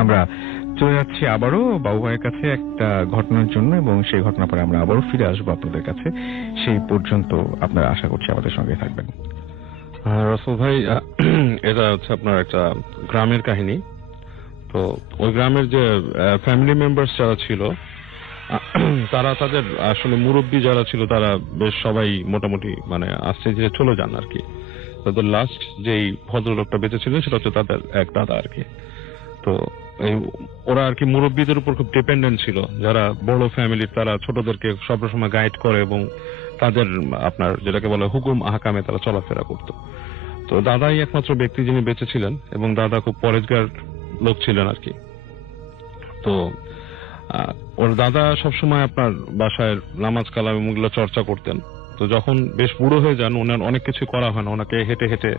আমরা চলে যাচ্ছি আবারও বাবু ভাইয়ের কাছে একটা ঘটনার জন্য, এবং সেই ঘটনার পরে আমরা আবারও ফিরে আসবো আপনাদের কাছে। সেই পর্যন্ত আপনারা আশা করছি আমাদের সঙ্গে থাকবেন। রসুল ভাই, এটা হচ্ছে আপনার একটা গ্রামের কাহিনী। তো ওই গ্রামের যে ফ্যামিলি মেম্বার্স যারা ছিল, তারা তাদের আসলে মুরব্বী যারা ছিল তারা বেশ সবাই মোটামুটি মানে আস্তে ধীরে চলে যান আর কি। তাদের লাস্ট যেই ভদ্রলোকটা বেঁচে ছিলেন সেটা হচ্ছে তাদের এক দাদা আর কি। তো এই ওরা আর কি মুরব্বীদের উপর খুব ডিপেন্ডেন্ট ছিল, যারা বড় ফ্যামিলির, তারা ছোটদেরকে সবসময় গাইড করে এবং তাদের আপনার যেটাকে বলে হুকুম আহকামে তারা চলাফেরা করত। তো দাদাই একমাত্র ব্যক্তি যিনি বেঁচে ছিলেন, এবং দাদা খুব পরেজগার লোক ছিলেন আর কি। তো ওর দাদা সবসময় আপনার বাসায় নামাজ কালাম এগুলো চর্চা করতেন। তো যখন বেশ বুড়ো হয়ে যান, ওনার অনেক কিছু করা হয় না, ওনাকে হেঁটে হেঁটে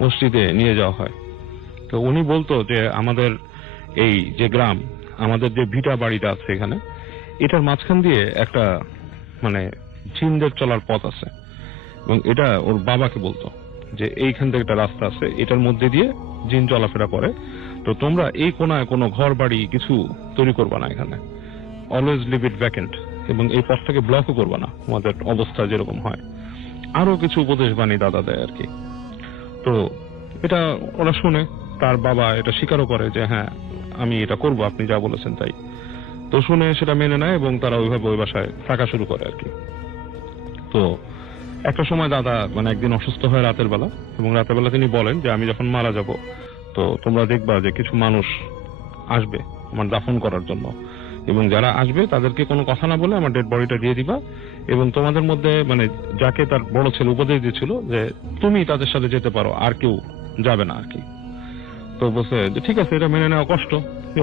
মসজিদে নিয়ে যাওয়া হয়। তো উনি বলতো যে আমাদের এই যে গ্রাম, আমাদের যে ভিটা বাড়িটা আছে এখানে, এটার মাঝখান দিয়ে একটা মানে জিনদের চলার পথ আছে, এবং এটা ওর বাবাকে বলতো যে এইখান থেকে একটা রাস্তা আছে, এটার মধ্যে দিয়ে জিন চলাফেরা করে। তো তোমরা এই কোনায় কোনো ঘর বাড়ি কিছু তৈরি করবা না, এখানে অলওয়েজ লিভ ইট ভ্যাকেন্ট, এবং এই পথটাকে ব্লকও করবা না, আমাদের অবস্থা যেরকম হয়। আরো কিছু উপদেশ বাণী দাদা দেয় আর কি। তো এটা ওরা শুনে, তার বাবা এটা স্বীকারও করে যে হ্যাঁ আমি এটা করব, আপনি যা বলেছেন তাই। তো শুনে সেটা মেনে নেয় এবং তারা ওইভাবে ওই বাসায় থাকা শুরু করে আর কি। তো একটা সময় দাদা মানে একদিন অসুস্থ হয় রাতের বেলা, এবং রাতের বেলা তিনি বলেন যে আমি যখন মারা যাব, তো তোমরা দেখবা যে কিছু মানুষ আসবে আমার দাফন করার জন্য, এবং যারা আসবে তাদেরকে কোনো কথা না বলে আমার ডেড বডিটা দিয়ে দিবা, এবং তোমাদের মধ্যে মানে যাকে তার বড় ছেলে উপদেশ দিয়েছিল যে তুমি তাদের সাথে যেতে পারো, আর কেউ যাবে না আর কি। তো বলছে যে ঠিক আছে, এটা মেনে নেওয়া কষ্ট,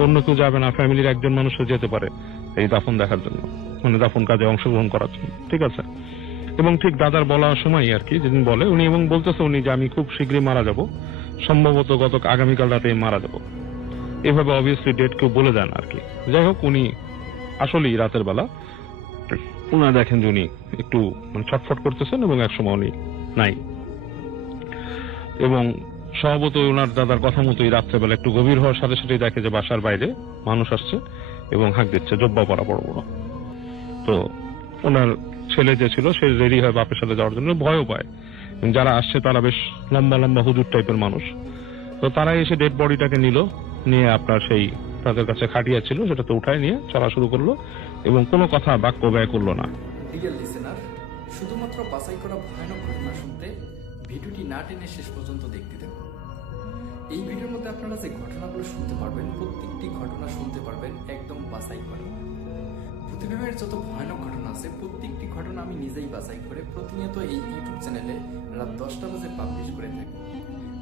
অন্য কেউ যাবে না, ফ্যামিলির একজন মানুষও যেতে পারে এই দাফন দেখার জন্য, মানে দাফন কাজে অংশগ্রহণ করার জন্য, ঠিক আছে। এবং ঠিক দাদার বলার সময় আর কি, যেদিন বলে উনি, এবং বলতেছে উনি যে আমি খুব শীঘ্রই মারা যাব, সম্ভবত আগামীকাল রাতে মারা যাব, এভাবে অবভিয়াসলি ডেট কেউ বলে দেন আর কি। যাই হোক, উনি আসলেই রাতের বেলা উনি দেখেন যে উনি একটু মানে ছটফট করতেছেন, এবং একসময় উনি নাই। এবং স্বভাবতই ওনার দাদার কথা মতোই রাত্রেবেলা একটু গভীর হওয়ার সাথে সাথেই দেখে যে বাসার বাইরে মানুষ আসছে এবং হাঁক দিচ্ছে, জব্বা পরা বড় বড়। তো ওনার ছেলে যে ছিল সে রেডি হয় বাপের সাথে যাওয়ার জন্য, ভয়ও পায়। যারা আসছে তারা বেশ লম্বা লম্বা হুজুর টাইপের মানুষ। তো তারা এসে ডেড বডিটাকে নিয়ে আপনার সেই তাদের কাছে খাটিয়া ছিল সেটাতে উঠায় নিয়ে চলা শুরু করলো, এবং কোনো কথা বাক্য ব্যয় করলো না। ডিয়ার লিসেনার, শুধুমাত্র বাছাই করা ভয়ানক ঘটনা শুনতে ভিডিওটি না টেনে শেষ পর্যন্ত দেখতে থাকুন। এই ভিডিওর মধ্যে আপনারা যে ঘটনাগুলো শুনতে পারবেন, প্রত্যেকটি ঘটনা শুনতে পারবেন একদম বাছাই করে। ভূতিভাবের যত ভয়ানক ঘটনা আছে প্রত্যেকটি ঘটনা আমি নিজেই বাছাই করে প্রতিনিয়ত এই ইউটিউব চ্যানেলে রাত 10টা বাজে পাবলিশ করে থাকি।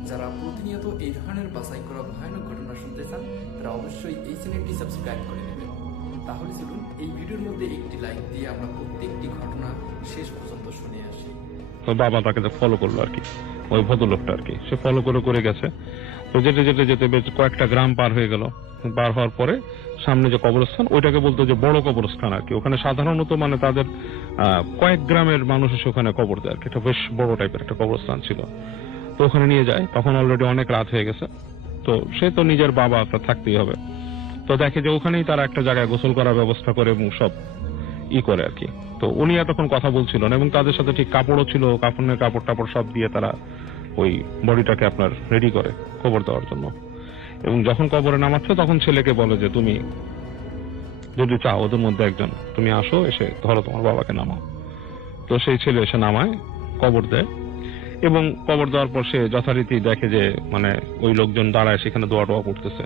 যারা প্রতিনিয়ত এই ধরনের বাছাই করা ভয়ানক ঘটনা শুনতে চান তারা অবশ্যই এই চ্যানেলটি সাবস্ক্রাইব করে নেবেন। তাহলে চলুন এই ভিডিওর মধ্যে একটি লাইক দিয়ে আমরা প্রত্যেকটি ঘটনা শেষ পর্যন্ত শুনে আসি। তো বাবা তাকে ফলো করলো আর কি, ওই ভদ্রলোকটা আর কি, সে ফলো করে গেছে। তো যেতে যেতে যেতে বেশ কয়েকটা গ্রাম পার হয়ে গেল। পার হওয়ার পরে সামনে যে কবরস্থান, ওইটাকে বলতো যে বড় কবরস্থান আর কি। ওখানে সাধারণত মানে তাদের কয়েক গ্রামের মানুষ এসে ওখানে কবর দেয় আর কি, এটা বেশ বড় টাইপের একটা কবরস্থান ছিল। তো ওখানে নিয়ে যায়, তখন অলরেডি অনেক রাত হয়ে গেছে। তো সে তো নিজের বাবা, তার থাকতেই হবে। তো দেখে যে ওখানেই তারা একটা জায়গায় গোসল করার ব্যবস্থা করে এবং সব করে আর কি। তো উনি এতক্ষণ কথা বলছিল না, এবং তাদের সাথে ঠিক কাপড়ও ছিল, কাফনের কাপড় টাপড় সব দিয়ে তারা ওই বডিটাকে আপনার রেডি করে কবর দেওয়ার জন্য। এবং যখন কবরে নামাচ্ছে তখন ছেলেকে বলে যে তুমি যদি চাও ওদের মধ্যে একজন, তুমি আসো, এসে ধরো তোমার বাবাকে নামাও। তো সেই ছেলে এসে নামায়, কবর দেয়, এবং কবর দেওয়ার পর সে যথারীতি দেখে যে মানে ওই লোকজন দাঁড়ায় সেখানে দোয়া টোয়া পড়তেছে।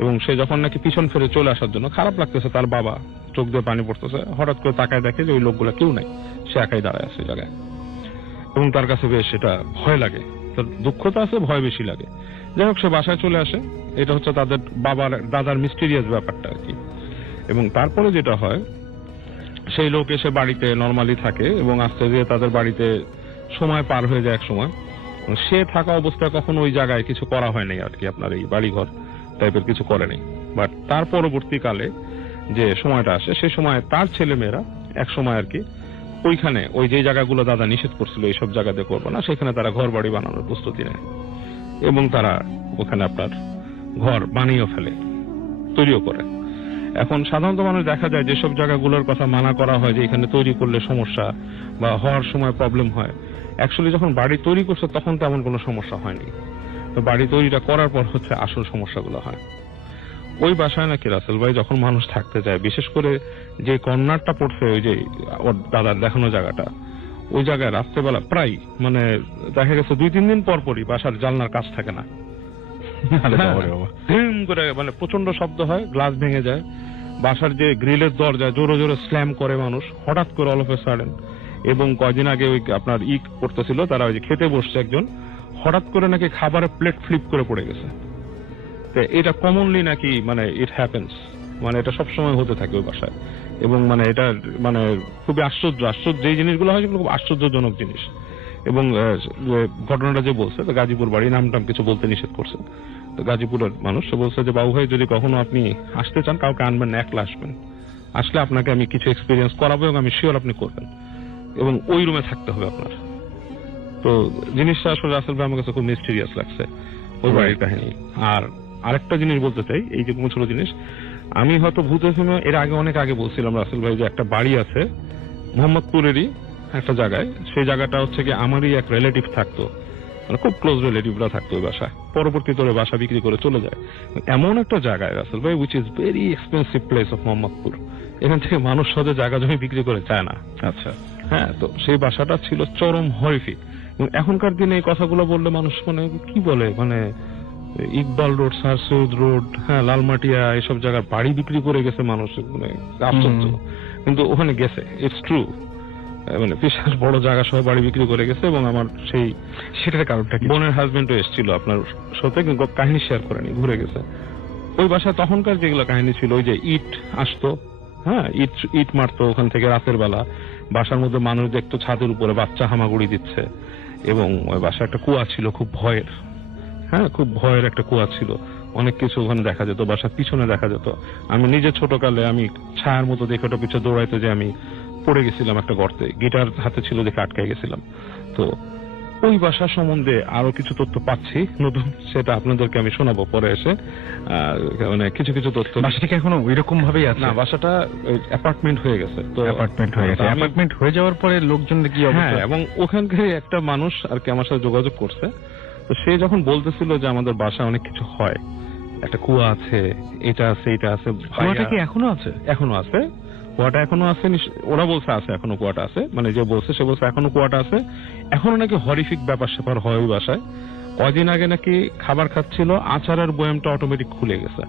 এবং সে যখন নাকি পিছন ফিরে চলে আসার জন্য, খারাপ লাগতেছে তার বাবা, চোখ দিয়ে পানি পড়তেছে, হঠাৎ করে তাকায় দেখে যে ওই লোকগুলা কেউ নাই, সে একাই দাঁড়ায় আছে জায়গায়। এবং তার কাছে বেশ এটা ভয় লাগে, তার দুঃখ তো আছে, ভয় বেশি লাগে। যাই হোক, সে বাসায় চলে আসে। এটা হচ্ছে তাদের দাদার মিস্টিরিয়াস ব্যাপারটা আর কি। এবং তারপরে যেটা হয়, সেই লোক এসে বাড়িতে নর্মালি থাকে, এবং আস্তে ধীরে তাদের বাড়িতে সময় পার হয়ে যায়। এক সময় সে থাকা অবস্থায় কখনো ওই জায়গায় কিছু করা হয় নাই আর কি, আপনার এই বাড়িঘর টাইপের কিছু করে নেই। বাট তার পরবর্তীকালে যে সময়টা আসে, সে সময় তার ছেলে মেয়েরা এক সময় আর কি ওইখানে ওই যে জায়গাগুলো দাদা নিষেধ করছিল এইসব জায়গাতে করবো না, সেখানে তারা ঘর বাড়ি বানানোর প্রস্তুতি নেয়, এবং তারা ওখানে আপনার ঘর বানিয়েও ফেলে। তৈরিও করে। এখন সাধারণত মানুষ দেখা যায় যেসব জায়গাগুলোর কথা মানা করা হয় যে এখানে তৈরি করলে সমস্যা বা হওয়ার সময় প্রবলেম হয়, অ্যাকচুয়ালি যখন বাড়ি তৈরি করছে তখন তেমন কোনো সমস্যা হয়নি। তো বাড়ি তৈরিটা করার পর হচ্ছে আসল সমস্যাগুলো হয়। ওই বাসায় নাকি রাসেল ভাই যখন মানুষ থাকতে যায়, বিশেষ করে যে কর্নারটা পড়ছে ওই যে ওর দাদার দেখানো জায়গাটা, ওই জায়গায় রাত্রেবেলা প্রায় মানে দেখা গেছে 2-3 দিন পর পরই বাসার জানলার কাজ থাকে না, করে মানে প্রচন্ড শব্দ হয়, গ্লাস ভেঙে যায়, বাসার যে গ্রিলের দরজা জোরে জোরে স্ল্যাম করে মানুষ হঠাৎ করে অল অফ এ সাডেন। এবং কয়দিন আগে ওই আপনার করতেছিল, তারা ওই যে খেতে বসছে একজন, হঠাৎ করে নাকি খাবারের প্লেট ফ্লিপ করে পড়ে গেছে। তো এটা কমনলি নাকি মানে ইট হ্যাপেন্স, মানে এটা সবসময় হতে থাকে ওই বাসায়। এবং মানে এটা মানে খুবই আশ্চর্য যেই জিনিসগুলো হয় সেগুলো খুব আশ্চর্যজনক জিনিস। এবং ঘটনাটা যে বলছে, তো গাজীপুর বাড়ি, নামটাম কিছু বলতে নিষেধ করছে। তো গাজীপুরের মানুষ বলছে যে বাবু ভাই যদি কখনো আপনি আসতে চান কাউকে আনবেন না, একলা আসবেন, আসলে আপনাকে আমি কিছু এক্সপিরিয়েন্স করাবো এবং আমি শিওর আপনি করবেন, এবং ওই রুমে থাকতে হবে আপনার। তো জিনিসটা আসলে রাসেল ভাই আমার কাছে খুব মিস্টেরিয়াস লাগছে ওই বাড়ির কাহিনী। আর আরেকটা জিনিস বলতে চাই, এই যে ছোট জিনিস, আমি হয়তো ভূত এফএমে এর আগে অনেক আগে বলছিলাম রাসেল ভাই যে একটা বাড়ি আছে মোহাম্মদপুরেরই একটা জায়গায়, সেই জায়গাটা হচ্ছে কি আমারই এক রিলেটিভ থাকতো, মানে খুব ক্লোজ রিলেটিভরা থাকতো ওই বাসায়, পরবর্তীতে ওই বাসা বিক্রি করে চলে যায়। এমন একটা জায়গায় রাসেল ভাই which is very expensive place of Mohammadpur, এখান থেকে মানুষ সহজে জায়গা জমি বিক্রি করে চায় না। আচ্ছা, হ্যাঁ, তো সেই বাসাটা ছিল চরম হরিফিক। এখনকার দিনে এই কথাগুলো বললে মানুষ মানে কি বলে, মানে Iqbal road, sir Syed road, হ্যাঁ লালমাটিয়া, এসব জায়গার বাড়ি বিক্রি করে গেছে মানুষ, মানে আশ্চর্য। কিন্তু ওখানে গেছে, ইটস ট্রু, মানে বিশাল বড় জায়গা সহ বাড়ি বিক্রি করে গেছে। এবং আমার সেই সেটার কারণটা কি? বোনের হাজবেন্ডও এসেছিল আপনার সাথে, কিন্তু কাহিনী শেয়ার করেনি, ঘুরে গেছে। ওই বাসায় তখনকার যেগুলো কাহিনী ছিল, ওই যে ইট আসতো, হ্যাঁ ইট মারতো ওখান থেকে রাতের বেলা, বাসার মধ্যে মানুষ দেখতো ছাদের উপরে বাচ্চা হামাগুড়ি দিচ্ছে। এবং ওই বাসায় একটা কুয়া ছিল খুব ভয়ের, হ্যাঁ খুব ভয়ের একটা কুয়া ছিল, অনেক কিছু ওখানে দেখা যেত, বাসার পিছনে দেখা যেত। আমি নিজে ছোটকালে আমি ছায়ার মতো দেখে ওটা পিছনে দৌড়াইতে যে আমি পড়ে গেছিলাম একটা গর্তে, গিটার হাতে ছিল দেখে আটকে গেছিলাম। তো ওই বাসা সম্বন্ধে আরো কিছু তথ্য পাচ্ছি নতুন, সেটা আপনাদেরকে আমি শোনাবো পরে এসে। মানে কিছু কিছু তথ্য। বাসাটা কি এখনো ওই রকম ভাবেই আছে? না, বাসাটা অ্যাপার্টমেন্ট হয়ে গেছে। তো অ্যাপার্টমেন্ট হয়ে গেছে, অ্যাপার্টমেন্ট হয়ে যাওয়ার পরে লোকজনের কি অবস্থা? এবং ওখানকার একটা মানুষ আর কি আমার সাথে যোগাযোগ করছে, তো সে যখন বলতেছিল যে আমাদের বাসায় অনেক কিছু হয়, একটা কুয়া আছে, এটা আছে, এটা আছে। কুয়াটা কি এখনো আছে? এখনো আছে, কুয়াটা এখনো আছে। ওরা বলছে আছে, এখনো কুয়াটা আছে, মানে যে বলছে সে বলছে এখনো কুয়াটা আছে। এখনো নাকি হরিফিক ব্যাপার স্যাপার হয় ওই বাসায়। কদিন আগে নাকি খাবার খাচ্ছিল, আচারের বয়ামটা অটোমেটিক খুলে গেছে।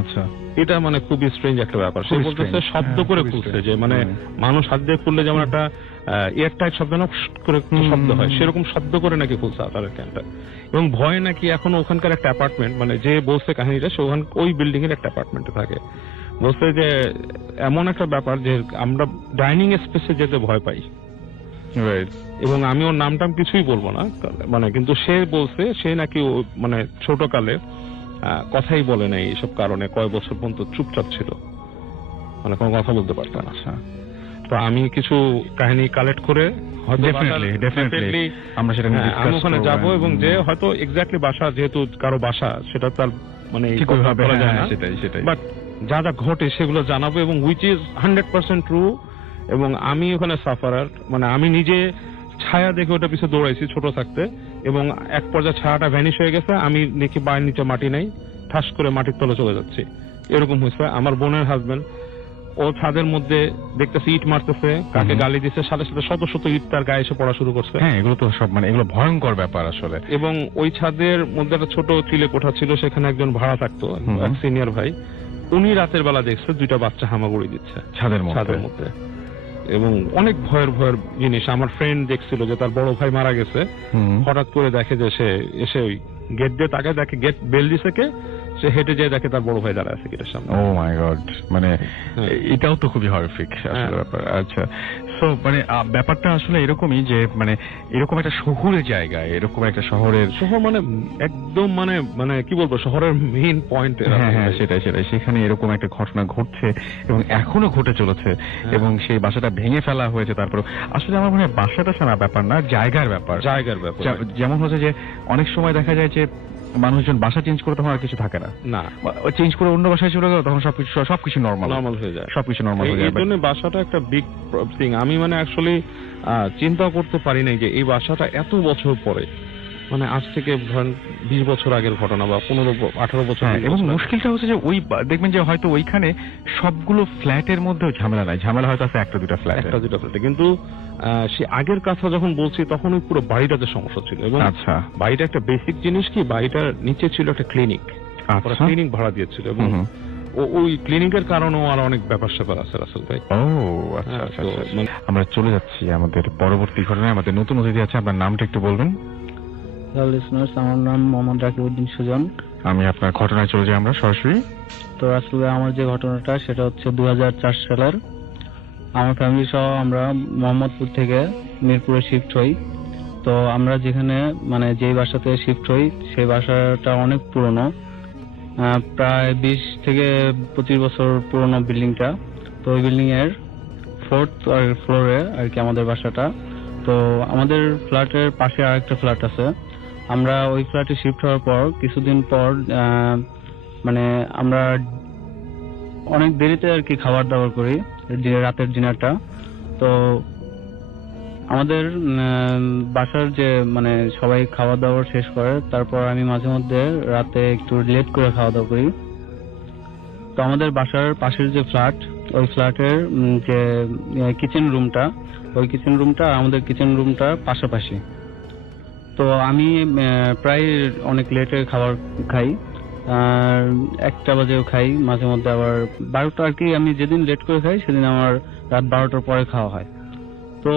আচ্ছা, এটা মানে খুবই স্ট্রেঞ্জ একটা ব্যাপার। সে বলতেছে শব্দ করে খুলছে, যে মানে মানুষ হাত দিয়ে খুললে যেমন একটা এয়ার টাইট শব্দ না করে শব্দ হয়, সেরকম শব্দ করে নাকি খুলছে আচারের ক্যানটা। এবং ভয় নাকি এখনো ওখানকার একটা অ্যাপার্টমেন্ট, মানে যে বলছে কাহিনীটা সে ওই বিল্ডিং এর একটা অ্যাপার্টমেন্টে থাকে। বলছে যে এমন একটা ব্যাপার যে আমরা ডাইনিং স্পেসে যেতে ভয় পাই। এবং আমি ওর নামটাম কিছুই বলবো না, মানে কিন্তু সে বলছে সে নাকি মানে ছোটকালে কথাই বলে নাই এইসব কারণে, কয় বছর পর্যন্ত চুপচাপ ছিল, মানে কোনো কথা বলতে পারতো না। তো আমি কিছু কাহিনী কালেক্ট করে ডেফিনেটলি আমরা সেটা নিয়ে আমি ওখানে যাবো, এবং যে হয়তো এক্স্যাক্টলি বাসা, যেহেতু কারো বাসা সেটা তার মানে বলা যায় না, সেটাই বাট যা যা ঘটে সেগুলো জানাবো, এবং উইচ ইজ 100% ট্রু। এবং আমি ওখানে সাফারার, মানে আমি নিজে ছায়া দেখে ওটা পিছনে দৌড়াইছি ছোট থাকতে, এবং এক পর্যায়ে ছায়াটা ভ্যানিশ হয়ে গেছে, আমি দেখি পায়ের নিচে মাটি নাই, ঠাস করে মাটির তলে চলে যাচ্ছি, এরকম হয়েছে। আমার বোনের হাজবেন্ড, ও ছাদের মধ্যে দেখতেছে ইট মারতেছে, কাকে গালি দিচ্ছে, সাথে সাথে শত শত ইট তার গায়ে এসে পড়া শুরু করছে। হ্যাঁ, এগুলো তো সব মানে এগুলো ভয়ঙ্কর ব্যাপার আসলে। এবং ওই ছাদের মধ্যে একটা ছোট চিলে কোঠা ছিল, সেখানে একজন ভাড়া থাকতো, এক সিনিয়র ভাই, উনি রাতের বেলা দেখছে 2টা বাচ্চা হামাগুড়ি দিচ্ছে ছাদের মধ্যে। এবং অনেক ভয়ের জিনিস। আমার ফ্রেন্ড দেখছিল যে তার বড় ভাই মারা গেছে, হঠাৎ করে দেখে যে সে এসে ওই গেট দিয়ে তাকে দেখে, গেট বেল দিছে কে, সে হেঁটে যেয়ে দেখে তার বড় ভাই দাঁড়া আছে গেটের সামনে। ও মাই গড, মানে এটাও তো খুবই হরিফিক আসলে ব্যাপার। আচ্ছা, সো মানে ব্যাপারটা আসলে এরকমই যে মানে এরকম একটা শহুরে জায়গায়, এরকম একটা শহর মানে একদম মানে কি বলবো, শহরের মেইন পয়েন্ট। হ্যাঁ, সেটাই সেখানে এরকম একটা ঘটনা ঘটছে এবং এখনো ঘটে চলেছে, এবং সেই বাসাটা ভেঙে ফেলা হয়েছে। তারপর আসলে আমার মনে হয় বাসাটা সারা ব্যাপার না, জায়গার ব্যাপার। যেমন হচ্ছে যে অনেক সময় দেখা যায় যে মানুষজন বাসা চেঞ্জ করে তখন আর কিছু থাকে না, না চেঞ্জ করে অন্য বাসায় চলে গেল তখন সবকিছু নর্মাল নর্মাল হয়ে যায়। সবকিছু নর্মাল হয়ে এই যায়। জন্য বাসাটা একটা বিগ থিং। আমি মানে অ্যাকচুয়ালি চিন্তা করতে পারি নাই যে এই বাসাটা এত বছর পরে, মানে আজ থেকে ধরেন 20 বছর আগের ঘটনা বা 15-18 বছর। হ্যাঁ, এবং মুশকিলটা হচ্ছে যে ওই দেখবেন যে হয়তো ওইখানে সবগুলো ফ্ল্যাটের মধ্যেও ঝামেলা নাই, ঝামেলা হয়তো আছে একটা দুটা ফ্ল্যাট, একটা দুটো ফ্ল্যাটে। কিন্তু সে আগের কথা যখন বলছি তখন ওই পুরো বাড়িটাতে সমস্যা ছিল। এবং আচ্ছা বাড়িটা একটা বেসিক জিনিস কি, বাড়িটার নিচে ছিল একটা ক্লিনিক, আচ্ছা ক্লিনিক ভাড়া দিয়েছিল এবং ওই ক্লিনিকের কারণেও আর অনেক ব্যাপার স্যাপার আছে রাসেল ভাই। ও আচ্ছা আচ্ছা তো আচ্ছা। আমরা চলে যাচ্ছি আমাদের পরবর্তী ঘটনায়। আমাদের নতুন অতিথি আছে, আপনার নামটা একটু বলবেন? হ্যালো লিসনার্স, আমার নাম মোহাম্মদ রাকিবউদ্দিন সুজন। আমি আপনার ঘটনায় চলে যাই আমরা সরাসরি। তো আসলে আমার যে ঘটনাটা সেটা হচ্ছে 2004 সালের। আমার ফ্যামিলি সহ আমরা মোহাম্মদপুর থেকে মিরপুরে শিফট হই। তো আমরা যেখানে মানে যেই বাসাতে শিফট হই সেই বাসাটা অনেক পুরনো, প্রায় 20 থেকে 25 বছর পুরনো বিল্ডিংটা। তো ওই বিল্ডিং এর 4th ফ্লোরে আর কি আমাদের বাসাটা। তো আমাদের ফ্ল্যাটের পাশে আরেকটা ফ্ল্যাট আছে। আমরা ওই ফ্ল্যাটে শিফট হওয়ার পর কিছুদিন পর মানে আমরা অনেক দেরিতে আর কি খাবার দাবার করি, রাতের ডিনারটা। তো আমাদের বাসার যে মানে সবাই খাওয়া দাওয়া শেষ করে, তারপর আমি মাঝে মধ্যে রাতে একটু লেট করে খাওয়া দাওয়া করি। তো আমাদের বাসার পাশের যে ফ্ল্যাট, ওই ফ্ল্যাটের যে কিচেন রুমটা, ওই কিচেন রুমটা আর আমাদের কিচেন রুমটা পাশাপাশি। তো আমি প্রায় অনেক লেটে খাবার খাই, আর 1টা বাজেও খাই, মাঝে মধ্যে আবার 12টা আর কি। আমি যেদিন লেট করে খাই সেদিন আমার রাত 12টার পরে খাওয়া হয়। তো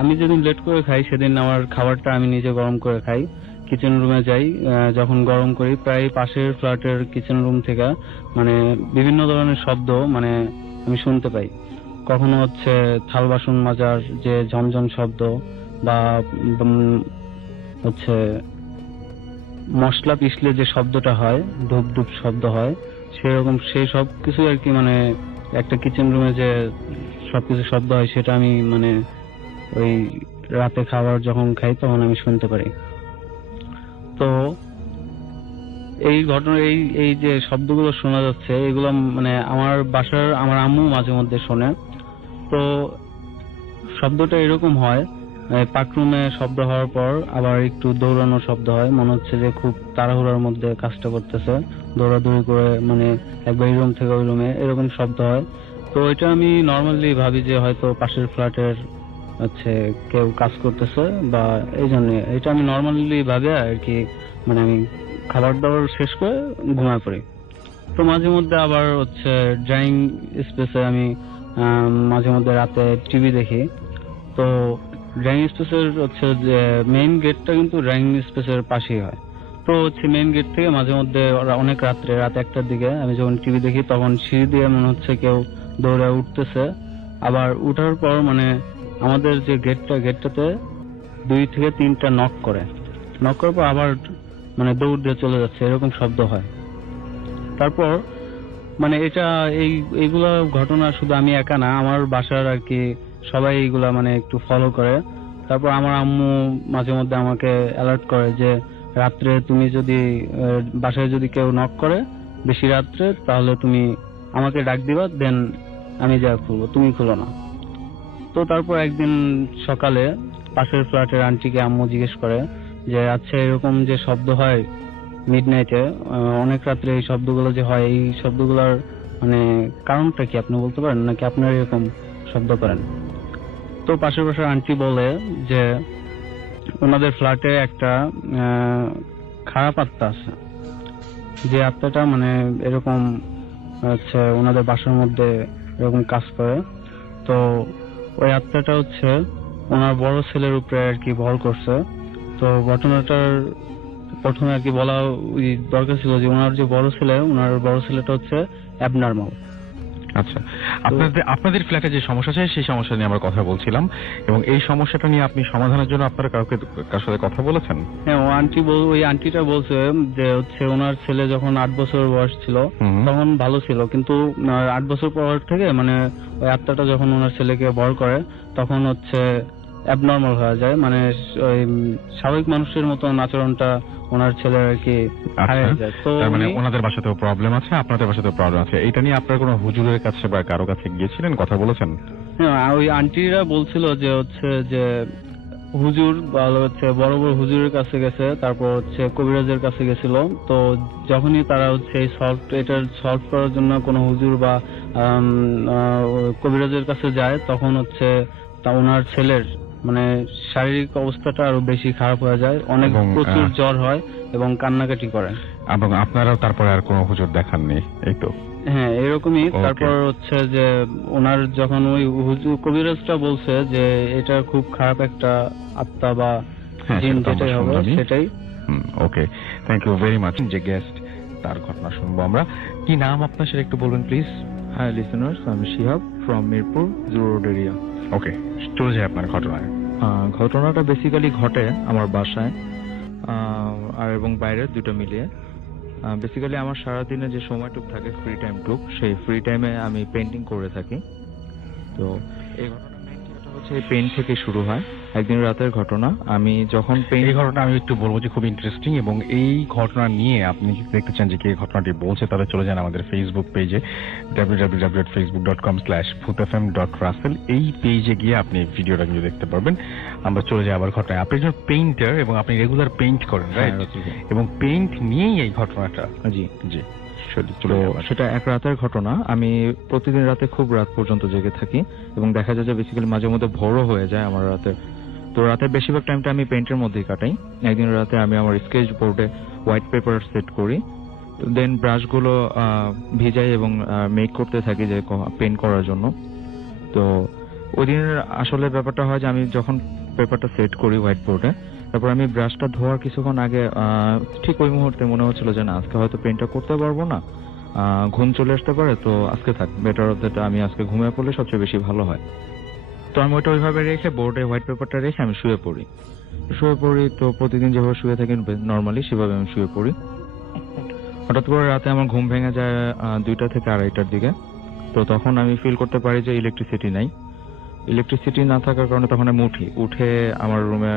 আমি যেদিন লেট করে খাই সেদিন আমার খাবারটা আমি নিজে গরম করে খাই। কিচেন রুমে যাই, যখন গরম করি প্রায় পাশের ফ্ল্যাটের কিচেন রুম থেকে মানে বিভিন্ন ধরনের শব্দ মানে আমি শুনতে পাই। কখনো হচ্ছে থাল বাসন মাজার যে ঝনঝন শব্দ, বা হচ্ছে মশলা পিষলে যে শব্দটা হয়, ধূপ ধূপ শব্দ হয়, সেরকম সেই সব কিছু আর কি। মানে একটা কিচেন রুমে যে সবকিছু শব্দ হয় সেটা আমি মানে ওই রাতে খাবার যখন খাই তখন আমি শুনতে পারি। তো এই ঘটনা এই যে শব্দগুলো শোনা যাচ্ছে, এগুলো মানে আমার বাসার আমার আম্মু মাঝে মধ্যে শোনে। তো শব্দটা এরকম হয়, পাকরুমে শব্দ হওয়ার পর আবার একটু দৌড়ানোর শব্দ হয়, মনে হচ্ছে যে খুব তাড়াহুড়ার মধ্যে কাজটা করতেছে, দৌড়াদৌড়ি করে মানে একবার এই রুম থেকে ওই রুমে, এরকম শব্দ হয়। তো এটা আমি নর্মালি ভাবি যে হয়তো পাশের ফ্ল্যাটের হচ্ছে কেউ কাজ করতেছে, বা এই জন্য এটা আমি নর্মালি ভাবে আর কি। মানে আমি খাবার দাবার শেষ করে ঘুমায় পড়ি। তো মাঝে মধ্যে আবার হচ্ছে ড্রয়িং স্পেসে আমি মাঝে মধ্যে রাতে টিভি দেখি। তো ড্রয়িং স্পেসের হচ্ছে যে মেইন গেটটা কিন্তু ড্রয়িং স্পেসের পাশেই হয়। তো হচ্ছে মেইন গেট থেকে মাঝে মধ্যে অনেক রাত 1টার দিকে আমি যখন টিভি দেখি তখন সিঁড়ি দিয়ে মনে হচ্ছে কেউ দৌড়ে উঠতেছে। আবার উঠার পর মানে আমাদের যে গেটটাতে 2 থেকে 3টা নক করার পর আবার মানে দৌড় দিয়ে চলে যাচ্ছে, এরকম শব্দ হয়। তারপর মানে এটা এইগুলা ঘটনা শুধু আমি একা না, আমার বাসার আর কি সবাই এইগুলা মানে একটু ফলো করে। তারপর আমার আম্মু মাঝে মধ্যে আমাকে অ্যালার্ট করে যে রাত্রে তুমি যদি বাসায় যদি কেউ নক করে বেশি রাত্রে, তাহলে তুমি আমাকে ডাক দিবা, দেন আমি যা খুলবো, তুমি খুলো না। তো তারপর একদিন সকালে পাশের ফ্ল্যাটের আন্টিকে আম্মু জিজ্ঞেস করে যে আচ্ছা এরকম যে শব্দ হয় মিডনাইটে, অনেক রাত্রে এই শব্দগুলো যে হয়, এই শব্দগুলোর মানে কারণটা কি আপনি বলতে পারেন, নাকি আপনারা এরকম শব্দ করেন? তো পাশের বাসার আন্টি বলে যে ওনাদের ফ্ল্যাটে একটা খারাপ আত্মা আছে, যে আত্মাটা মানে এরকম হচ্ছে ওনাদের বাসার মধ্যে এরকম কাজ করে। তো ওই আত্মাটা হচ্ছে ওনার বড় ছেলের উপরে আর কি ভর করছে। তো ঘটনাটার প্রথমে আর কি বলা দরকার ছিল যে ওনার যে বড় ছেলেটা হচ্ছে অ্যাবনর্মাল। আচ্ছা, আপনাদের ফ্ল্যাটে যে সমস্যা আছে সেই সমস্যা নিয়ে আমরা কথা বলছিলাম, এবং এই সমস্যাটা নিয়ে আপনি সমাধানের জন্য আপনারা কার সাথে কথা বলেছেন? হ্যাঁ, ওই আন্টিটা বলছে যে হচ্ছে ওনার ছেলে যখন 8 বছর বয়স ছিল তখন ভালো ছিল, কিন্তু 8 বছর পর থেকে মানে ওই আত্মাটা যখন ওনার ছেলেকে ভর করে তখন হচ্ছে অ্যাবনর্মাল হয়ে যায়, মানে ওই স্বাভাবিক মানুষের মতন আচরণটা ওনার ছেলের আর কি হারিয়ে যায়। তো তার মানে উনি- ওনাদের বাসাতেও প্রবলেম আছে, আপনাদের বাসাতেও প্রবলেম আছে। এটা নিয়ে আপনার কোনো হুজুরের কাছে বা কারো কাছে গিয়েছিলেন, কথা বলেছেন? হ্যাঁ, ওই আন্টিরা বলছিল যে হচ্ছে যে হুজুর বা হচ্ছে বড় বড় হুজুরের কাছে গেছে, তারপর হচ্ছে কবিরাজের কাছে গেছিল। তো যখনই তারা হচ্ছে এই এটা সলভ করার জন্য কোনো হুজুর বা কবিরাজের কাছে যায়, তখন হচ্ছে তা ওনার ছেলের মানে শারীরিক অবস্থাটা আরো বেশি খারাপ হয়ে যায়, অনেক এবং, প্রচুর জ্বর হয় এবং কান্নাকাটি করে। এবং আপনারাও তারপরে আর কোনো হুজুর দেখাননি, এই তো? হ্যাঁ, এরকমই। Okay. তারপর হচ্ছে যে ওনার যখন ওই হুজুর কবিরাজটা বলছে যে এটা খুব খারাপ একটা আত্মা বা হ্যাঁ, জিন, সেটা তো আমরা যেটাই হবে শুনলামই। সেটাই। ওকে, থ্যাংক ইউ ভেরি মাচ। যে গেস্ট, তার ঘটনা শুনবো আমরা। কি নাম আপনার সেটা একটু বলবেন please? Hi listeners, I'm Shihab from Mirpur, Zoo Road area. ওকে, চলে যায় আপনার ঘটনায়। ঘটনাটা বেসিক্যালি ঘটে আমার বাসায় আর এবং বাইরে দুটো মিলিয়ে। বেসিক্যালি আমার সারাদিনে যে সময়টুক থাকে, ফ্রি টাইমটুক, সেই ফ্রি টাইমে আমি পেন্টিং করে থাকি। তো এই ঘটনাটা হচ্ছে এই পেইন্ট থেকে শুরু হয়। একদিন রাতের ঘটনা, আমি যখন এই ঘটনা আমি একটু বলবো যে খুব ইন্টারেস্টিং, এবং এই ঘটনা নিয়ে আপনি যদি দেখতে চান যে কে ঘটনাটি বলছে, তাহলে চলে যান আমাদের ফেসবুক পেজে www.facebook.com/bhutfm.russell। এই পেজে গিয়ে আপনি ভিডিওটা কিন্তু দেখতে পারবেন। আমরা চলে যাই আবার ঘটনায়। আপনি একজন পেইন্টার এবং আপনি রেগুলার পেইন্ট করেন, রাইট? এবং পেইন্ট নিয়েই এই ঘটনাটা। জি জি, তো সেটা এক রাতের ঘটনা। আমি প্রতিদিন রাতে খুব রাত পর্যন্ত জেগে থাকি এবং দেখা যায় যে বেসিক্যালি মাঝে মধ্যে ভোরও হয়ে যায় আমার রাতে। তো রাতের বেশিরভাগ টাইমটা আমি পেইন্টের মধ্যেই কাটাই। একদিন রাতে আমি আমার স্কেচ বোর্ডে হোয়াইট পেপার সেট করি, দেন ব্রাশগুলো ভিজাই এবং মেক করতে থাকি যে পেইন্ট করার জন্য। তো ওই দিনের আসলে ব্যাপারটা হয় যে আমি যখন পেপারটা সেট করি হোয়াইট বোর্ডে, তারপর আমি ব্রাশটা ধোয়ার কিছুক্ষণ আগে ঠিক ওই মুহূর্তে মনে হচ্ছিল যে না, আজকে হয়তো পেইন্টটা করতে পারবো না, ঘুম চলে আসতে পারে, তো আজকে থাক, বেটার হতে আমি আজকে ঘুমিয়ে পড়লে সবচেয়ে বেশি ভালো হয়। তো আমি ওইটা ওইভাবে রেখে বোর্ডে হোয়াইট পেপারটা রেখে আমি শুয়ে পড়ি। তো প্রতিদিন যেভাবে শুয়ে থাকি নর্মালি সেভাবে আমি শুয়ে পড়ি। হঠাৎ করে রাতে আমার ঘুম ভেঙে যায় 2টা থেকে 2:30টার দিকে। তো তখন আমি ফিল করতে পারি যে ইলেকট্রিসিটি নাই। ইলেকট্রিসিটি না থাকার কারণে তখন আমি উঠে আমার রুমে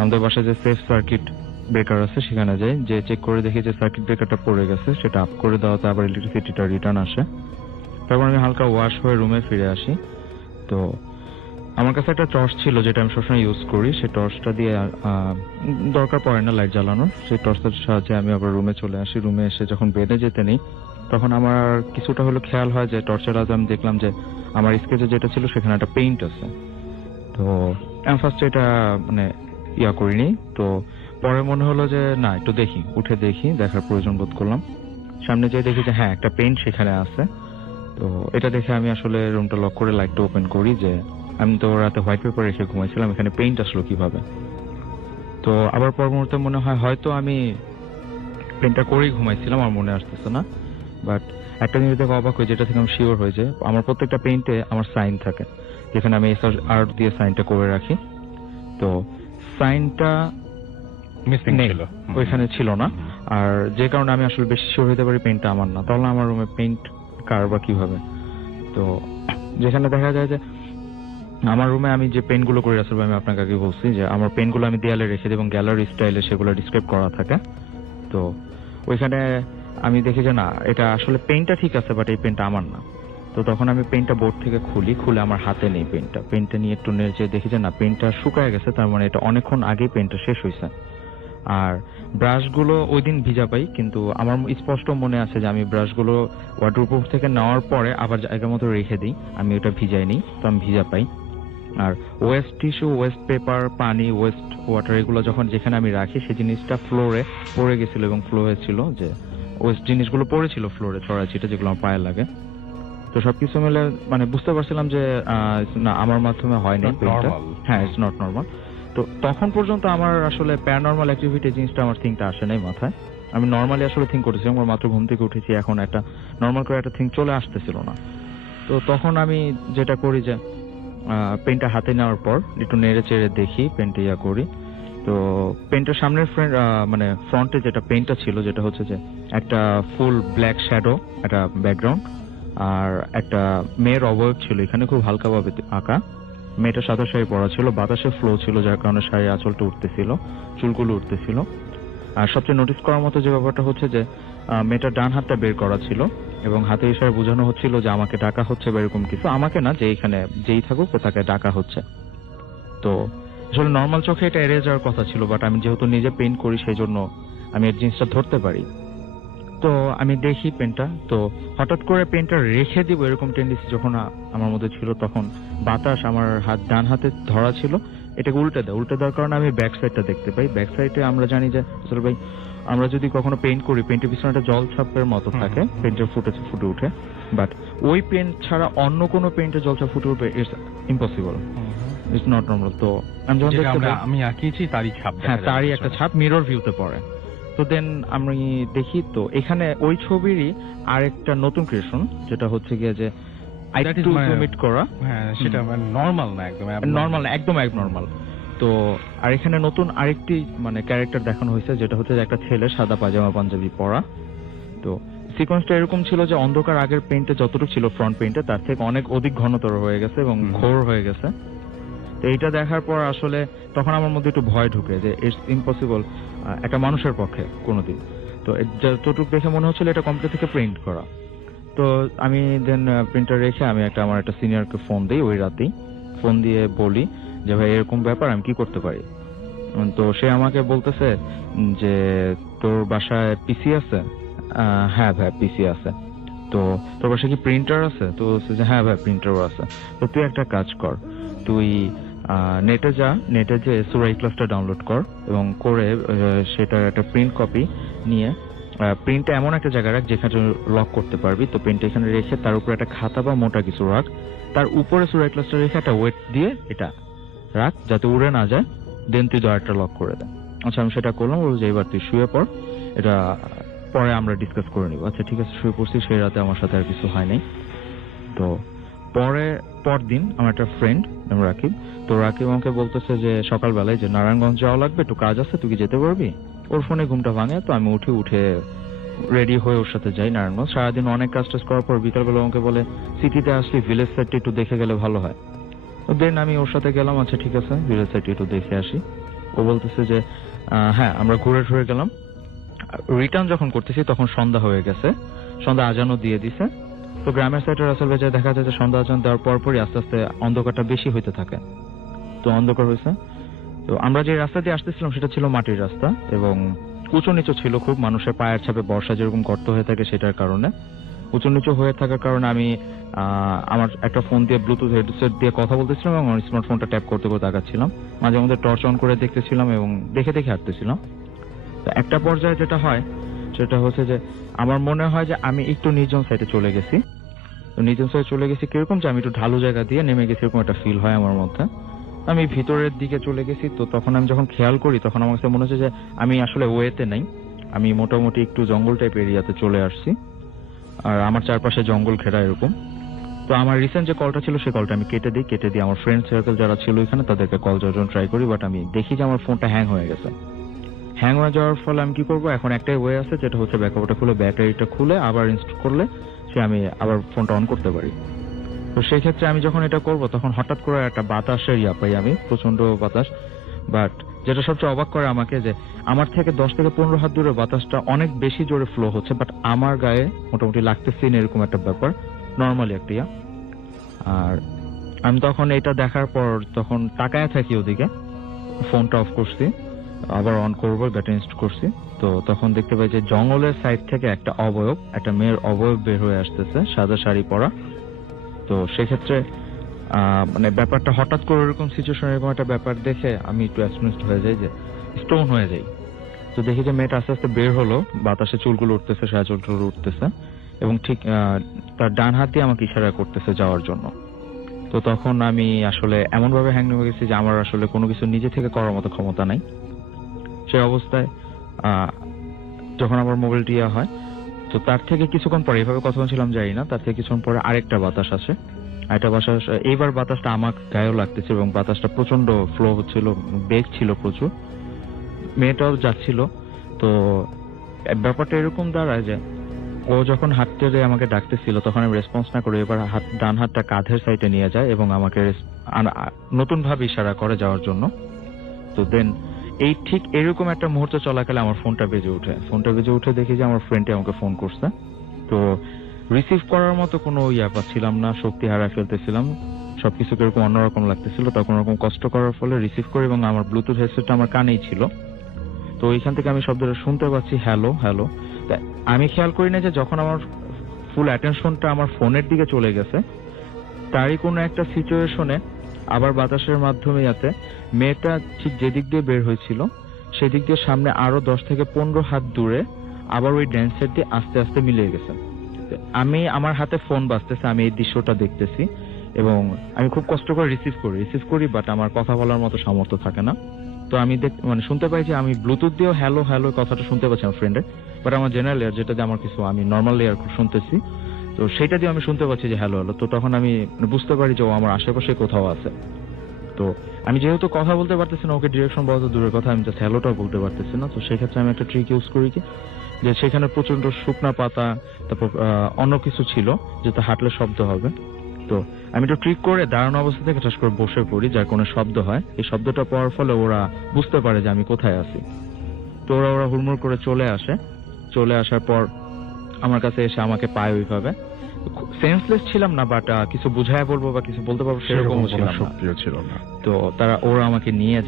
আমাদের বাসায় যে সেফ সার্কিট ব্রেকার আছে সেখানে যাই, যে চেক করে দেখি যে সার্কিট ব্রেকারটা পড়ে গেছে, সেটা আপ করে দেওয়াতে আবার ইলেকট্রিসিটিটা রিটার্ন আসে। তারপর আমি হালকা ওয়াশ হয়ে রুমে ফিরে আসি। তো আমার কাছে একটা টর্চ ছিল যেটা আমি সবসময় ইউজ করি। সেই টর্চটা দিয়ে দরকার পড়ে না লাইট জ্বালানোর, সেই টর্চটার সাহায্যে আমি আবার রুমে চলে আসি। রুমে এসে যখন বেডে যেতে নেই, তখন আমার কিছুটা হলো খেয়াল হয় যে টর্চের আলোতে আমি দেখলাম যে আমার স্কেচে যেটা ছিল সেখানে একটা পেইন্ট আছে। তো আমি ফার্স্টে এটা মানে করিনি। তো পরে মনে হলো যে না, একটু দেখি, উঠে দেখি, দেখার প্রয়োজন বোধ করলাম। সামনে যেয়ে দেখি যে হ্যাঁ, একটা পেইন্ট সেখানে আছে। তো এটা দেখে আমি আসলে রুমটা লক করে লাইটটা ওপেন করি যে আমি তো রাতে হোয়াইট পেপার রেখে ঘুমাইছিলাম, এখানে পেইন্ট আসলো কিভাবে। তো আবার পর মুহূর্তে মনে হয় হয়তো আমি পেইন্টটা করেই ঘুমাইছিলাম, আমার মনে আসতেছে না। বাট একটা জিনিস দেখে অবাক হই, যেটা থেকে আমি শিওর হই যে আমার প্রত্যেকটা পেইন্টে আমার সাইন থাকে, যেখানে আমি আর্ট দিয়ে সাইনটা করে রাখি। তো সাইনটা মিসিং নেই, ছিল, ওইখানে ছিল না। আর যে কারণে আমি আসলে বেশি শিওর হতে পারি পেইন্টটা আমার না। তাহলে আমার রুমে পেইন্ট কার বা কিভাবে? তো যেখানে দেখা যায় যে আমার রুমে আমি যে পেইন্টগুলো করে রাখছি, আমি আপনাকে আগে বলছি যে আমার পেইন্টগুলো আমি দেয়ালে রেখে দিই এবং গ্যালারি স্টাইলে সেগুলো ডিসক্রাইব করা থাকে। তো ওইখানে আমি দেখি যে না, এটা আসলে পেইন্টটা ঠিক আছে, বাট এই পেইন্টটা আমার না। তো তখন আমি পেইন্টটা বোর্ড থেকে খুলে আমার হাতে নেই পেইন্টটা নিয়ে একটু নেড়ে দেখি যে না, পেইন্টটা শুকায় গেছে, তার মানে এটা অনেকক্ষণ আগেই পেইন্টটা শেষ হয়েছে। আর ব্রাশগুলো ওই দিন ভিজা পাই, কিন্তু আমার স্পষ্ট মনে আছে যে আমি ব্রাশগুলো ওয়াটারপ্রুফ থেকে নেওয়ার পরে আবার জায়গার মতো রেখে দিই, আমি ওটা ভিজাইনি, তো আমি ভিজা পাই। আর ওয়েস্ট টিস্যু, ওয়েস্ট পেপার, পানি, ওয়েস্ট ওয়াটার, এগুলো যখন যেখানে আমি রাখি সেই জিনিসটা ফ্লোরে পড়ে গেছিল এবং ফ্লো হয়েছিল, যে ওয়েস্ট জিনিসগুলো পড়েছিল ফ্লোরে ছড়াছিটা, যেগুলো আমার পায়ে লাগে। তো সবকিছু মিলে মানে বুঝতে পারছিলাম যে না, আমার মাধ্যমে হয়নি পেইন্টটা। হ্যাঁ, ইটস নট নর্মাল। তো তখন পর্যন্ত আমার আসলে প্যারানর্মাল অ্যাক্টিভিটি জিনিসটা আমার থিংকটা আসে নাই মাথায়। আমি নর্মালি আসলে থিঙ্ক করতেছিলাম, আমার মাত্র ঘুম থেকে উঠেছি, এখন একটা নর্মাল করে একটা থিঙ্ক চলে আসতেছিল না। তো তখন আমি যেটা করি যে পেনটা হাতে নেওয়ার পর একটু নেড়ে চেড়ে দেখি, পেনটা করি। তো পেনটার সামনের মানে ফ্রন্টে যেটা পেনটা ছিল, যেটা হচ্ছে যে একটা ফুল ব্ল্যাক শ্যাডো, একটা ব্যাকগ্রাউন্ড, আর একটা মেয়ের অবয়ব ছিল এখানে, খুব হালকাভাবে আঁকা। মেয়েটা সাদা শাড়ি পরা ছিল, বাতাসে ফ্লো ছিল, যার কারণে শাড়ির আঁচলটা উঠতেছিল, চুলগুলো উঠতেছিল। আর সবচেয়ে নোটিস করার মতো যে ব্যাপারটা হচ্ছে যে মেয়েটার ডান হাতটা বের করা ছিল এবং হাতে ইশারায় বোঝানো হচ্ছিল যে আমাকে ডাকা হচ্ছে বা এরকম কিছু, আমাকে না, যে এখানে যেই থাকুক তাকে ডাকা হচ্ছে। তো আসলে নর্মাল চোখে এটা এড়িয়ে যাওয়ার কথা ছিল, বাট আমি যেহেতু নিজে পেইন্ট করি সেই জন্য আমি এই জিনিসটা ধরতে পারি। তো আমি দেখি পেনটা, তো হঠাৎ করে পেনটা রেখে দিব এরকম টেন্ডেন্সি যখন আমার মধ্যে ছিল, তখন বাতাস আমার ডান হাতে ধরা ছিল, এটাকে উল্টে দেওয়ার কারণে আমি ব্যাক সাইডটা দেখতে পাই। ব্যাক সাইডে আমরা জানি যে আসলে ভাই আমরা যদি কখনো পেইন্ট করি, পেইন্টের পিছনে একটা জল ছাপের মতো থাকে, পেইন্টের ফুটে উঠে, বাট ওই পেইন্ট ছাড়া অন্য কোনো পেইন্টের জল ছাপ ফুটে উঠবে, it's impossible, it's not normal. তো আমি যখন দেখতে পাই আমি আঁকিয়েছি তারই ছাপ, হ্যাঁ তারই একটা ছাপ মিরর ভিউতে পড়ে। তো দেন আমি দেখি, তো এখানে ওই ছবিরই আরেকটা নতুন ক্রিয়েশন, যেটা হচ্ছে গিয়ে যে একটু জুমিট করা, হ্যাঁ সেটা নরমাল না, একদম অ্যাবনর্মাল। তো আর এখানে নতুন আরেকটি মানে ক্যারেক্টার দেখানো হয়েছে, যেটা হচ্ছে যে একটা ছেলে সাদা পাজামা পাঞ্জাবি পরা। তো সিকোয়েন্সটা এরকম ছিল যে অন্ধকার আগের পেইন্টে যতটুকু ছিল ফ্রন্ট পেইন্টে তার থেকে অনেক অধিক ঘনতর হয়ে গেছে এবং ঘোর হয়ে গেছে। তো এইটা দেখার পর আসলে তখন আমার মধ্যে একটু ভয় ঢুকে যে ইটস ইম্পসিবল একটা মানুষের পক্ষে কোনোদিন। তো যতটুকু দেখে মনে হচ্ছিল এটা কম্পিউটার থেকে প্রিন্ট করা। তো আমি দেন প্রিন্টার রেখে আমি আমার একটা সিনিয়রকে ফোন দিই, ওই রাতেই ফোন দিয়ে বলি যে ভাই এরকম ব্যাপার, আমি কি করতে পারি। তো সে আমাকে বলতেছে যে তোর বাসায় পিসি আছে? হ্যাঁ ভাই পিসি আছে। তো তোর বাসায় কি প্রিন্টার আছে? তো হ্যাঁ ভাই প্রিন্টারও আছে। তো তুই একটা কাজ কর, তুই নেটে যে সূরা ইখলাসটা ডাউনলোড কর এবং করে সেটার একটা প্রিন্ট কপি নিয়ে প্রিন্টটা এমন একটা জায়গায় রাখ যেখানে লক করতে পারবি। তো প্রিন্ট এখানে রেখে তার উপরে একটা খাতা বা মোটা কিছু রাখ, তার উপরে সূরা ইখলাসটা রেখে একটা ওয়েট দিয়ে এটা রাখ যাতে উড়ে না যায়, দেন তুই দরজাটা লক করে দে। আচ্ছা আমি সেটা করলাম, বলল যে এবার তুই শুয়ে পড়, এটা পরে আমরা ডিসকাস করে নিব। আচ্ছা ঠিক আছে, শুয়ে পড়ছি। সেই রাতে আমার সাথে আর কিছু হয় নাই। তো পরদিন আমার একটা ফ্রেন্ড রাকিব, তো রাকিব আমাকে বলতেছে যে সকালবেলায় যে নারায়ণগঞ্জ যাওয়া লাগবে, একটু কাজ আছে, তুই কি যেতে পারবি? ওর ফোনে ঘুমটা ভাঙে, তো আমি উঠে রেডি হয়ে ওর সাথে যাই নারায়ণগঞ্জ। সারাদিন অনেক কাজ টাজ করার পর বিকালবেলা আমাকে বলে সিটিতে আসলে ভিলেজ সাইডটা একটু দেখে গেলে ভালো হয়। তো দেন আমি ওর সাথে গেলাম। আচ্ছা ঠিক আছে, ভিলেজ সাইডটা একটু দেখে আসি। ও বলতেছে যে হ্যাঁ আমরা ঘুরে গেলাম। রিটার্ন যখন করতেছি তখন সন্ধ্যা হয়ে গেছে, সন্ধ্যা আজানও দিয়ে দিছে। তো গ্রামের সাইডে রাসেল ভাই দেখা যায় যে সন্ধ্যা আজান দেওয়ার পরপরই আস্তে আস্তে অন্ধকারটা বেশি হইতে থাকে। তো অন্ধকার হয়েছে। তো আমরা যে রাস্তা দিয়ে আসতেছিলাম সেটা ছিল মাটির রাস্তা এবং উঁচু নিচু ছিল খুব, মানুষের পায়ের ছাপে বর্ষা যেরকম গর্ত হয়ে থাকে সেটার কারণে, উঁচু নিচু হয়ে থাকার কারণে আমি আমার একটা ফোন দিয়ে ব্লুটুথ হেডসেট দিয়ে কথা বলতেছিলাম এবং আমার স্মার্টফোনটা ট্যাপ করতে তাকাচ্ছিলাম, মাঝে মধ্যে টর্চ অন করে দেখতেছিলাম এবং দেখে হাঁটতেছিলাম। তো একটা পর্যায়ে যেটা হয় সেটা হচ্ছে যে আমার মনে হয় যে আমি একটু নির্জন সাইডে চলে গেছি। তো নির্জন সাইডে চলে গেছি কিরকম, যে আমি একটু ঢালু জায়গা দিয়ে নেমে গেছি এরকম একটা ফিল হয় আমার মধ্যে। আমি ভিতরের দিকে চলে গেছি। তো তখন আমি যখন খেয়াল করি তখন আমার কাছে মনে হচ্ছে যে আমি আসলে ওয়েতে নাই, আমি মোটামুটি একটু জঙ্গল টাইপ এরিয়াতে চলে আসছি আর আমার চারপাশে জঙ্গল ঘেরা এরকম। তো আমার রিসেন্ট যে কলটা ছিল সেই কলটা আমি কেটে দিই আমার ফ্রেন্ড সার্কেল যারা ছিল এখানে তাদেরকে কল দেওয়ার জন্য ট্রাই করি, বাট আমি দেখি যে আমার ফোনটা হ্যাং হয়ে গেছে। হ্যাং হয়ে যাওয়ার ফলে আমি কি করবো, এখন একটাই ওয়ে আছে, যেটা হচ্ছে ব্যাকআপটা খুলে ব্যাটারিটা খুলে আবার ইনস্টল করলে আমি আবার ফোনটা অন করতে পারি। তো সেই ক্ষেত্রে আমি যখন এটা করব তখন হঠাৎ করে একটা বাতাসের পাই আমি, প্রচন্ড বাতাস। বাট যেটা সবচেয়ে অবাক করে আমাকে, যে আমার থেকে 10 থেকে 15 হাত দূরে বাতাসটা অনেক বেশি জোরে ফ্লো হচ্ছে, বাট আমার গায়ে মোটামুটি লাগতেছে না এরকম একটা ব্যাপার, নর্মালি একটা আর আমি তখন এটা দেখার পর তখন তাকায় থাকি ওদিকে, ফোনটা অফ করছি, আবার অন করবো, ব্যাটারি ইনস্টল করছি। তো তখন দেখতে পাই যে জঙ্গলের সাইড থেকে একটা মেয়ের অবয়ব বের হয়ে আসতেছে, সাদা শাড়ি পরা। তো সেক্ষেত্রে মানে ব্যাপারটা হঠাৎ করে এরকম সিচুয়েশন, এরকম একটা ব্যাপার দেখে আমি একটু অ্যাস্টনিশড হয়ে যাই, যে স্টোন হয়ে যাই। তো দেখি যে মেয়েটা আস্তে আস্তে বের হলো, বাতাসে চুলগুলো উঠতেছে, সাদা চুলগুলো উঠতেছে এবং ঠিক তার ডান হাত দিয়ে আমাকে ইশারা করতেছে যাওয়ার জন্য। তো তখন আমি আসলে এমন ভাবে হ্যাং হয়ে গেছি যে আমার আসলে কোনো কিছু নিজে থেকে করার মতো ক্ষমতা নাই। সেই অবস্থায় যখন আমার মোবাইলটি হয়, তো তার থেকে কিছুক্ষণ পরে, এইভাবে কথা বলছিলাম জানি না, তার থেকে কিছুক্ষণ পরে আরেকটা বাতাস আসে। এইবার বাতাসটা আমার গায়েও লাগতেছে এবং বাতাসটা প্রচন্ড ফ্লো হচ্ছিল, বেগ ছিল প্রচুর, মেয়েটাও যাচ্ছিল। তো ব্যাপারটা এরকম দাঁড়ায় যে ও যখন হাঁটতে যে আমাকে ডাকতেছিল তখন আমি রেসপন্স না করে এবার ডান হাতটা কাঁধের সাইডে নিয়ে যায় এবং আমাকে নতুন ভাবে ইশারা করে যাওয়ার জন্য। তো দেন এই ঠিক এরকম একটা মুহূর্ত চলাকালে আমার ফোনটা বেজে উঠে দেখি যে আমার ফ্রেন্ডে আমাকে ফোন করছে। তো রিসিভ করার মতো কোনো পাচ্ছিলাম না, শক্তি হারায় ফেলতেছিলাম, সবকিছু কিরকম অন্যরকম লাগতেছিল। তখন ওরকম কষ্ট করার ফলে রিসিভ করি এবং আমার ব্লুটুথ হেডসেটটা আমার কানেই ছিল। তো ওইখান থেকে আমি শব্দটা শুনতে পাচ্ছি, হ্যালো হ্যালো। আমি খেয়াল করি না যে যখন আমার ফুল অ্যাটেনশনটা আমার ফোনের দিকে চলে গেছে, তারই কোনো একটা সিচুয়েশনে আবার বাতাসের মাধ্যমে যাতে মেয়েটা ঠিক যেদিক দিয়ে বের হয়েছিল সেদিক দিয়ে সামনে আরো 10 থেকে 15 হাত দূরে আবার ওই ড্যান্স সেট দিয়ে আস্তে আস্তে মিলিয়ে গেছে। আমি আমার হাতে ফোন বাজতেছে, আমি এই দৃশ্যটা দেখতেছি এবং আমি খুব কষ্ট করে রিসিভ করি বাট আমার কথা বলার মতো সামর্থ্য থাকে না। তো আমি শুনতে পাই যে আমি ব্লুটুথ দিয়েও হ্যালো হ্যালো কথাটা শুনতে পাচ্ছি আমার ফ্রেন্ডের, বাট আমার জেনারেল লেয়ার যেটা দিয়ে আমার কিছু আমি নর্মাল লেয়ার শুনতেছি, তো সেটা দিয়ে আমি শুনতে পাচ্ছি যে হ্যালো হ্যালো। তো তখন আমি বুঝতে পারি যে ও আমার আশেপাশে কোথাও আছে। তো আমি যেহেতু কথা বলতে পারতেছি না, ওকে ডিরেকশন বলা তো দূরের কথা, আমি জাস্ট হ্যালোটাও বলতে পারতেছি না। তো সেক্ষেত্রে আমি একটা ট্রিক ইউজ করি কি, যে সেখানে প্রচন্ড শুকনা পাতা তারপর অন্য কিছু ছিল যেটা হাঁটলে শব্দ হবে। তো আমি তো ট্রিক করে দাঁড়ানো অবস্থা থেকে ঠাস করে বসে পড়ি, যার কোনো শব্দ হয়। এই শব্দটা পাওয়ার ফলে ওরা বুঝতে পারে যে আমি কোথায় আছি। তো ওরা হুড়মুড় করে চলে আসার পর আমার কাছে এসে আমাকে পায় ওইভাবে। সেন্সলেস ছিলাম না, বাট কিছু বুঝায় বলবো বা কিছু বলতে পারবো সেরকম শক্তিও ছিল না। তো ওরা আমাকে নিয়ে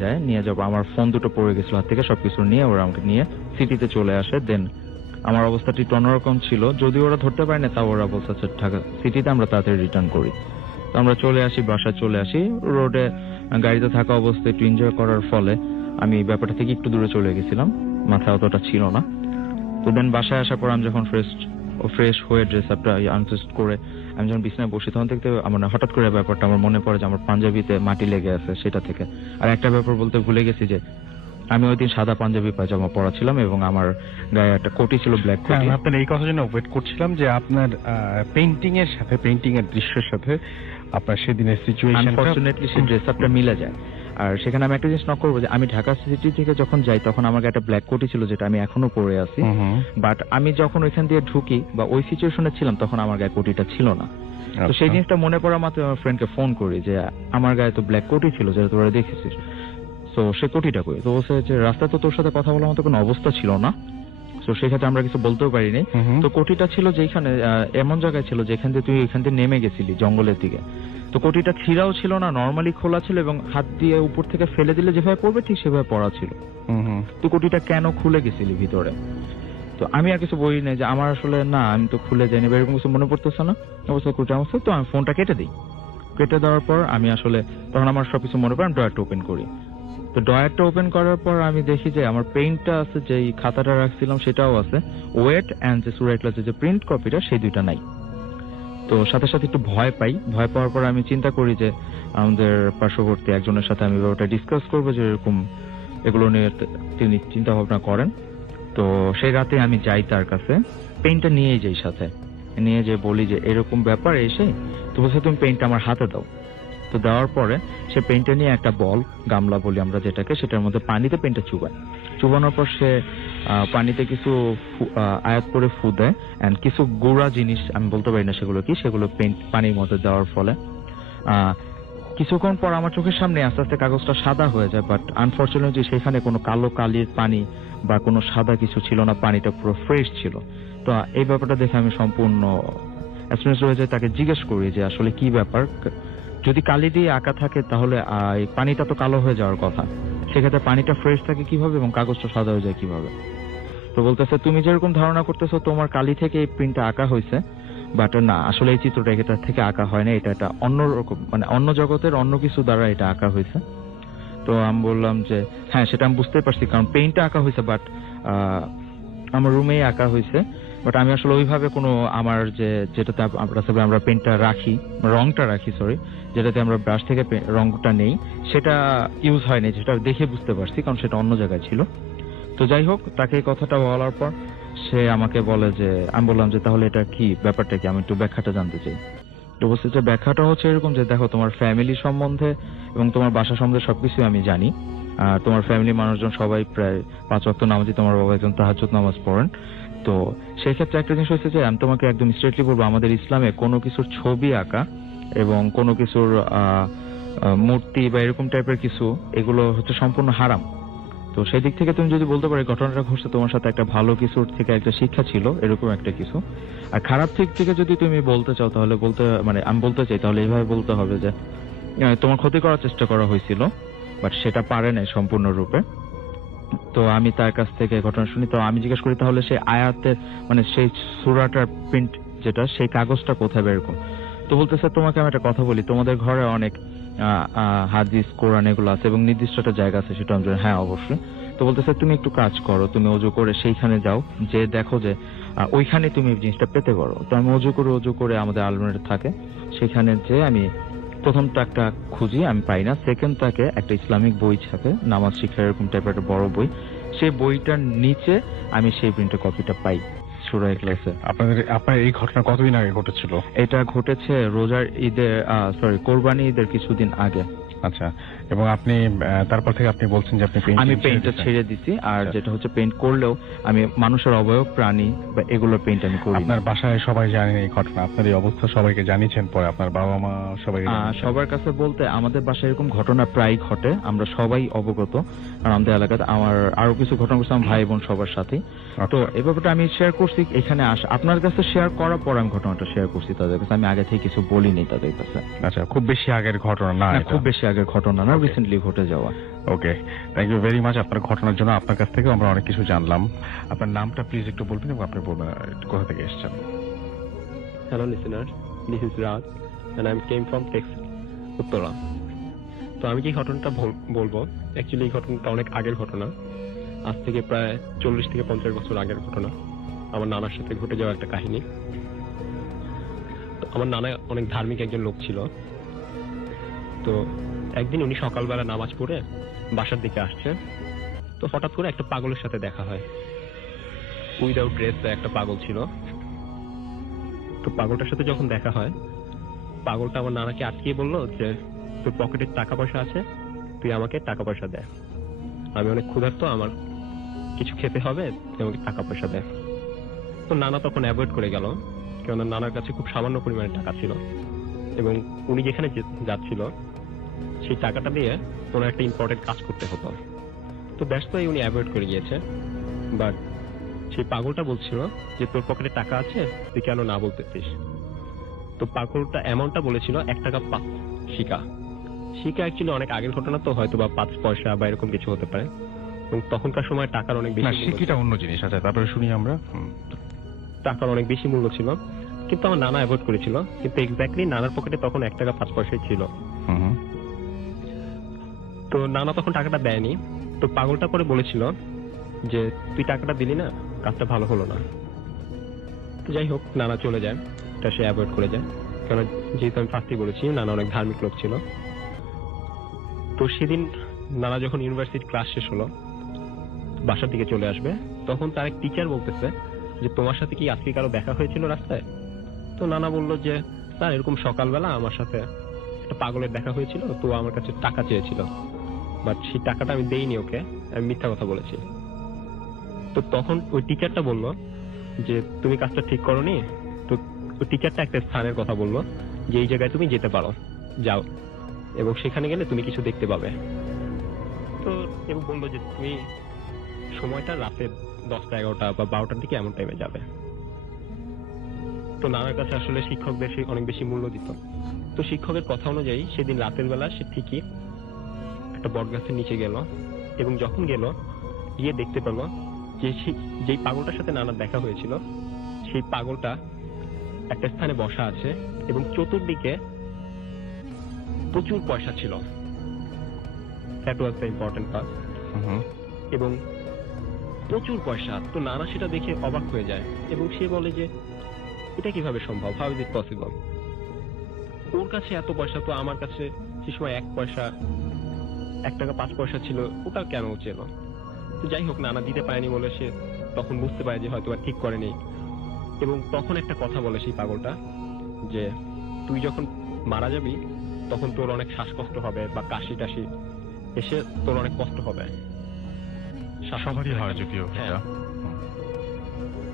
যাবো, আমার ফোন দুটো পড়ে গেছিল হাত থেকে, সবকিছু নিয়ে ওরা আমাকে নিয়ে সিটিতে চলে আসে। দেন আমার অবস্থাটি একটু অন্যরকম ছিল, যদি ওরা ধরতে পারে না তাও ওরা বলছে ঢাকা সিটিতে আমরা তাড়াতাড়ি রিটার্ন করি। তো আমরা বাসায় চলে আসি। রোডে গাড়িতে থাকা অবস্থায় একটু এনজয় করার ফলে আমি ব্যাপারটা থেকে একটু দূরে চলে গেছিলাম, মাথায় অতটা ছিল না। তো দেন বাসায় আসার পর আমি যখন ফ্রেশ হয়ে ড্রেস আপটা আনফেস্ট করে আমি যখন বিছানায় বসি, তখন থেকে আমার হঠাৎ করে ব্যাপারটা আমার মনে পড়ে যে আমার পাঞ্জাবিতে মাটি লেগে আছে সেটা থেকে। আর একটা ব্যাপার বলতে ভুলে গেছি যে আমি ওই দিন সাদা পাঞ্জাবি পায়জামা পরা ছিলাম এবং আমার গায়ে একটা কোটি ছিল, ব্ল্যাক কোটি। আপনার এই কথা জন্য ওয়েট করছিলাম যে আপনার পেইন্টিং এর দৃশ্যের সাথে আপনার সেদিনের সিচুয়েশন, আনফরচুনেটলি সেই ড্রেস আপটা মিলে যায়। আর সেখানে আমি একটা জিনিস নক করবো যে আমি ঢাকা সিটি থেকে যখন যাই তখন আমার একটা ব্ল্যাক কোটি ছিল যেটা আমি এখনো পরে আছি, বাট আমি যখন ওইখান দিয়ে ঢুকি বা ওই সিচুয়েশনে ছিলাম তখন আমার গায়ে কোটিটা ছিল না। তো সেই জিনিসটা মনে পড়া মাত্র আমার ফ্রেন্ডকে ফোন করি যে আমার গায়ে তো ব্ল্যাক কোটি ছিল যেটা তোরা দেখেছিস, তো সে কোটিটা কই? তো বলছে যে রাস্তা তো তোর সাথে কথা বলার মতো কোনো অবস্থা ছিল না, তো সেক্ষেত্রে আমরা কিছু বলতেও পারিনি। তো কোটিটা ছিল যেখানে এমন জায়গায় ছিল যেখান দিয়ে তুই এখান দিয়ে নেমে গেছিলি জঙ্গলের দিকে। তো কোটিটা ছিঁড়াও ছিল না, নর্মালি খোলা ছিল এবং হাত দিয়ে উপর থেকে ফেলে দিলে যেভাবে পড়বে ঠিক সেভাবে পড়া ছিল। তুই কোটিটা কেন খুলে গেছিলি ভিতরে? তো আমি আর কিছু বলি নাই যে আমার আসলে না, আমি তো খুলে যাইনি বা এরকম কিছু মনে পড়তেছে না অবশ্যই কোটি আমার। তো আমি ফোনটা কেটে দেওয়ার পর আমি আসলে তখন আমার সবকিছু মনে পড়ে, আমি ড্রয়ারটা ওপেন করি। তো ড্রয়ারটা ওপেন করার পর আমি দেখি যে আমার পেইন্টটা আছে, যে খাতাটা রাখছিলাম সেটাও আছে, ওয়েট অ্যান্ড যে সুরাই ক্লাসের যে প্রিন্ট কপিটা সেই দুইটা নাই। তো সাথে সাথে একটু ভয় পাওয়ার পর আমি চিন্তা করি যে আমাদের পার্শ্ববর্তী একজনের সাথে আমি ব্যাপারটা ডিসকাস করবো যে এরকম এগুলো নিয়ে তিনি চিন্তা ভাবনা করেন। তো সেই রাতে আমি যাই তার কাছে, পেইন্টটা নিয়ে যাই সাথে, নিয়ে যে বলি যে এরকম ব্যাপার এসে, তো বলছে তুমি পেইন্টটা আমার হাতে দাও। তো দেওয়ার পরে সে পেইন্টটা নিয়ে একটা বল, গামলা বলি আমরা যেটাকে, সেটার মধ্যে পানিতে পেইন্টটা চুবানোর পর সে পানিতে কিছু আয়াত করে ফু দেয় এন্ড কিছু গুঁড়া জিনিস, আমি বলতে পারি না সেগুলো কি, সেগুলো পেইন্ট পানির মধ্যে দেওয়ার ফলে কিছুক্ষণ পর আমার চোখের সামনে আস্তে আস্তে কাগজটা সাদা হয়ে যায়। বাট আনফরচুনেটলি সেখানে কোনো কালো কালির পানি বা কোনো সাদা কিছু ছিল না, পানিটা পুরো ফ্রেশ ছিল। তো এই ব্যাপারটা দেখে আমি সম্পূর্ণ অ্যাসমেস হয়ে যায়, তাকে জিজ্ঞেস করি যে আসলে কি ব্যাপার, যদি কালি দিয়ে আঁকা থাকে তাহলে এই পানিটা তো কালো হয়ে যাওয়ার কথা, সেক্ষেত্রে পানিটা ফ্রেশ থাকে কিভাবে এবং কাগজটা সাদা হয়ে যায় কিভাবে? তো বলতেছে তুমি যেরকম ধারণা করতেছো তোমার কালি থেকে এই প্রিন্টটা আঁকা হয়েছে, বাট না, আসলে এই চিত্রটা এটা থেকে আঁকা হয় না, এটা একটা অন্যরকম মানে অন্য জগতের অন্য কিছু দ্বারা এটা আঁকা হয়েছে। তো আমি বললাম যে হ্যাঁ সেটা আমি বুঝতে পারছি, কারণ পেইন্টটা আঁকা হয়েছে বাট আমার রুমেই আঁকা হয়েছে, বাট আমি আসলে ওইভাবে কোনো আমার যেটাতে আমরা পেইন্টটা রাখি, রংটা রাখি সরি, যেটাতে আমরা ব্রাশ থেকে রংটা নেই সেটা ইউজ হয়নি, যেটা দেখে বুঝতে পারছি কারণ সেটা অন্য জায়গায় ছিল। তো যাই হোক, তাকে এই কথাটা বলার পর সে আমাকে বলে যে, আমি বললাম যে তাহলে এটা কি ব্যাপারটা কি, আমি একটু ব্যাখ্যাটা জানতে চাই। তো বলছে যে ব্যাখ্যাটা হচ্ছে এরকম যে দেখো তোমার ফ্যামিলি সম্বন্ধে এবং তোমার বাসা সম্বন্ধে সবকিছু আমি জানি, আর তোমার ফ্যামিলি মানুষজন সবাই প্রায় 5 ওয়াক্ত নামাজি, তোমার বাবা একজন তাহাজ্জুদ নামাজ পড়েন। তো সেই ক্ষেত্রে একটা জিনিস হচ্ছে যে আমি তোমাকে একদম স্ট্রেটলি বলবো, আমাদের ইসলামে কোনো কিছুর ছবি আঁকা এবং কোনো কিছুর মূর্তি বা এরকম টাইপের কিছু, এগুলো হচ্ছে সম্পূর্ণ হারাম। তো সেই দিক থেকে তুমি যদি বলতে পারো এই ঘটনাটা ঘটছে তোমার সাথে একটা ভালো কিছুর থেকে একটা শিক্ষা ছিল, এরকম একটা কিছু। আর খারাপ দিক থেকে যদি তুমি বলতে চাও তাহলে আমি বলতে চাই তাহলে এইভাবে বলতে হবে যে তোমার ক্ষতি করার চেষ্টা করা হয়েছিল, বাট সেটা পারে নাই সম্পূর্ণরূপে। তো আমি তার কাছ থেকে ঘটনা শুনি, তো আমি জিজ্ঞেস করি তাহলে সেই আয়াতের সেই সূরাটার প্রিন্ট যেটা, সেই কাগজটা কোথায় বের করো? তো বলতেছে তোমাকে আমি একটা কথা বলি, তোমাদের ঘরে অনেক হাদিস কোরআন এগুলো আছে এবং নির্দিষ্ট একটা জায়গা আছে, সেটা আমি জানি। হ্যাঁ অবশ্যই। তো বলতেছে তুমি একটু কাজ করো, তুমি অজু করে সেইখানে যাও, যে দেখো যে ওইখানে তুমি জিনিসটা পেতে পারো। তো আমি অজু করে আমাদের আলমারিতে থাকে, সেখানে যে আমি প্রথম তাকটা খুঁজি, আমি পাই না। সেকেন্ড তাকে একটা ইসলামিক বই ছাপে, নামাজ শিক্ষা এরকম টাইপের একটা বড় বই, সেই বইটার নিচে আমি সেই প্রিন্টের কপিটা পাই সূরা ইখলাসে। আপনার এই ঘটনা কতদিন আগে ঘটেছিল? এটা ঘটেছে রোজার ঈদের কোরবানি ঈদের কিছুদিন আগে। আচ্ছা, এবং আপনি তারপর থেকে আপনি বলছেন যে আমি পেইন্টটা ছেড়ে দিছি, আর যেটা হচ্ছে পেইন্ট করলেও আমি মানুষের অবয়ব, প্রাণী বা এগুলোর পেইন্ট আমি করি। আপনার বাসায় সবাই জানেন এই ঘটনা? আপনার এই অবস্থা সবাইকে জানিয়েছেন পরে? আপনার বাবা মা সবাই? সবার কাছে বলতে আমাদের বাসায় এরকম ঘটনা প্রায় ঘটে, আমরা সবাই অবগত। আর আমাদের এলাকাতে আমার আরো কিছু ঘটনা ঘটছে আমার ভাই বোন সবার সাথেই। তো এই ব্যাপারটা আমি শেয়ার করছি এখানে আপনার কাছে শেয়ার করার পর আমি ঘটনাটা শেয়ার করছি তাদের কাছে, আমি আগে থেকে কিছু বলিনি তাদের কাছে। আচ্ছা, খুব বেশি আগের ঘটনা না? খুব বেশি আগের ঘটনা না, রিসেন্টলি ঘটে যাওয়া। ওকে, থ্যাংক ইউ ভেরি মাচ আপনার ঘটনার জন্য। আপনার কাছ থেকে আমরা অনেক কিছু জানলাম। আপনার নামটা প্লিজ একটু বলবেন এবং আপনি বলবেন কোথা থেকে এসেছেন। Hello listeners, this is Raj and I came from Texas, Uttara. তো আমি যে ঘটনাটা বলবো, অ্যাকচুয়ালি এই ঘটনাটা অনেক আগের ঘটনা, আজ থেকে প্রায় 40 থেকে 50 বছর আগের ঘটনা। আমার নানার সাথে ঘটে যাওয়া একটা কাহিনী। তো আমার নানা অনেক ধার্মিক একজন লোক ছিল। তো একদিন উনি সকালবেলা নামাজ পড়ে বাসার দিকে আসছে, তো হঠাৎ করে একটা পাগলের সাথে দেখা হয়। উইদাউট ড্রেস একটা পাগল ছিল। তো পাগলটার সাথে যখন দেখা হয়, পাগলটা আমার নানাকে আটকিয়ে বললো যে তোর পকেটে টাকা পয়সা আছে, তুই আমাকে টাকা পয়সা দে, আমি অনেক ক্ষুধার্ত, আমার কিছু খেতে হবে, তুই আমাকে টাকা পয়সা দে। তো নানা তখন অ্যাভয়েড করে গেল, কেননা নানার কাছে খুব সামান্য পরিমাণে টাকা ছিল এবং উনি যেখানে যাচ্ছিল সেই টাকাটা দিয়ে ওনার একটা ইম্পর্টেন্ট কাজ করতে হতো। তো ব্যস্ত হয়ে উনি অ্যাভয়েড করে গিয়েছে। বাট সেই পাগলটা বলছিল যে তোর পকেটে টাকা আছে, তুই কেন না বলতেছিস? তো পাগলটা অ্যামাউন্টটা বলেছিল 1 টাকা 5 শিকা। শিকা অ্যাকচুয়ালি অনেক আগের ঘটনা, তো হয়তো বা 5 পয়সা বা এরকম কিছু হতে পারে, এবং তখনকার সময় টাকার অনেক বেশি মূল্য। শিকিটা অন্য জিনিস। আচ্ছা, তারপরে শুনি আমরা। টাকার অনেক বেশি মূল্য ছিল, কিন্তু আমার নানা অ্যাভয়েড করেছিল। কিন্তু এক্স্যাক্টলি নানার পকেটে তখন 1 টাকা 5 পয়সাই ছিল। তো নানা তখন টাকাটা দেয়নি। তো পাগলটা পরে বলেছিল যে তুই টাকাটা দিলি না, কাজটা ভালো হলো না। তো যাই হোক, নানা চলে যায়, এটা সে অ্যাভয়েড করে যায়, কারণ যেহেতু আমি ফার্স্টেই বলেছি নানা অনেক ধার্মিক লোক ছিল। তো সেদিন নানা যখন ইউনিভার্সিটি ক্লাস শেষ হলো, বাসার দিকে চলে আসবে, তখন তার এক টিচার বলতেছে যে তোমার সাথে কি আজকে কারো দেখা হয়েছিল রাস্তায়? তো নানা বললো যে স্যার, এরকম সকালবেলা আমার সাথে একটা পাগলের দেখা হয়েছিল, তো আমার কাছে টাকা চেয়েছিল, বাট সেই টাকাটা আমি দেইনি ওকে, আমি মিথ্যা কথা বলেছি। তো তখন ওই টিচারটা বলল যে তুমি কাজটা ঠিক করোনি। তো ওই টিচারটা একটা স্থানের কথা বললো যে এই জায়গায় তুমি যেতে পারো, যাও, এবং সেখানে গেলে তুমি কিছু দেখতে পাবে। তো এবং বললো যে তুমি সময়টা রাতে 10টা 11টা বা 12টার দিকে এমন টাইমে যাবে। তো নানার কাছে আসলে শিক্ষকদের অনেক বেশি মূল্য দিত। তো শিক্ষকের কথা অনুযায়ী সেদিন রাতের বেলা সে ঠিকই একটা বট গাছের নিচে গেল, এবং যখন গেল গিয়ে দেখতে পেল যে যেই পাগলটার সাথে নানার দেখা হয়েছিল সেই পাগলটা একটা স্থানে বসা আছে এবং চতুর্দিকে প্রচুর পয়সা ছিল। That was the important part. এবং প্রচুর পয়সা। তো নানা সেটা দেখে অবাক হয়ে যায় এবং সে বলে যে এটা কিভাবে সম্ভব, হাউ ইজ ইট পসিবল? ওর কাছে এত পয়সা, তো আমার কাছে সে সময় 1 পয়সা 1 টাকা 5 পয়সা ছিল, ওটা কেন চেল? তো যাই হোক, নানা দিতে পারেনি বলে সে তখন বুঝতে পারে যে হয়তো ঠিক করেনি। এবং তখন একটা কথা বলে সেই পাগলটা যে তুই যখন মারা যাবি তখন তোর অনেক শ্বাসকষ্ট হবে বা কাশি টাশি এসে তোর অনেক কষ্ট হবে। সবারই হয় যদিও।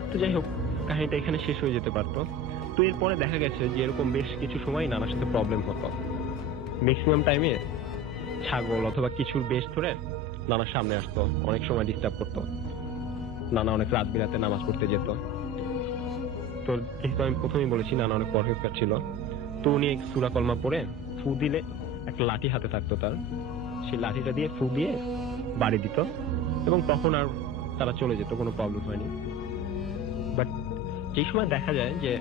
তো যাই হোক, কাহিনীটা এখানে শেষ হয়ে যেতে পারতো। তো এরপরে দেখা গেছে যে এরকম বেশ কিছু সময় নানার সাথে প্রবলেম হতো। ম্যাক্সিমাম টাইমে ছাগল অথবা কিছুর বেশ ধরে নানার সামনে আসতো, অনেক সময় ডিস্টার্ব করতো। নানা অনেক রাত বিরাতে নামাজ পড়তে যেত। তো যেহেতু আমি প্রথমেই বলেছি নানা অনেক পরহেজগার ছিল, তো উনি সূরা কলমা পড়ে ফু দিলে একটা লাঠি হাতে থাকতো তার, সেই লাঠিটা দিয়ে ফু দিয়ে বাড়ি দিত এবং তখন আর তারা চলে যেত, কোনো প্রবলেম হয়নি। বাট যে সময় দেখা যায় যে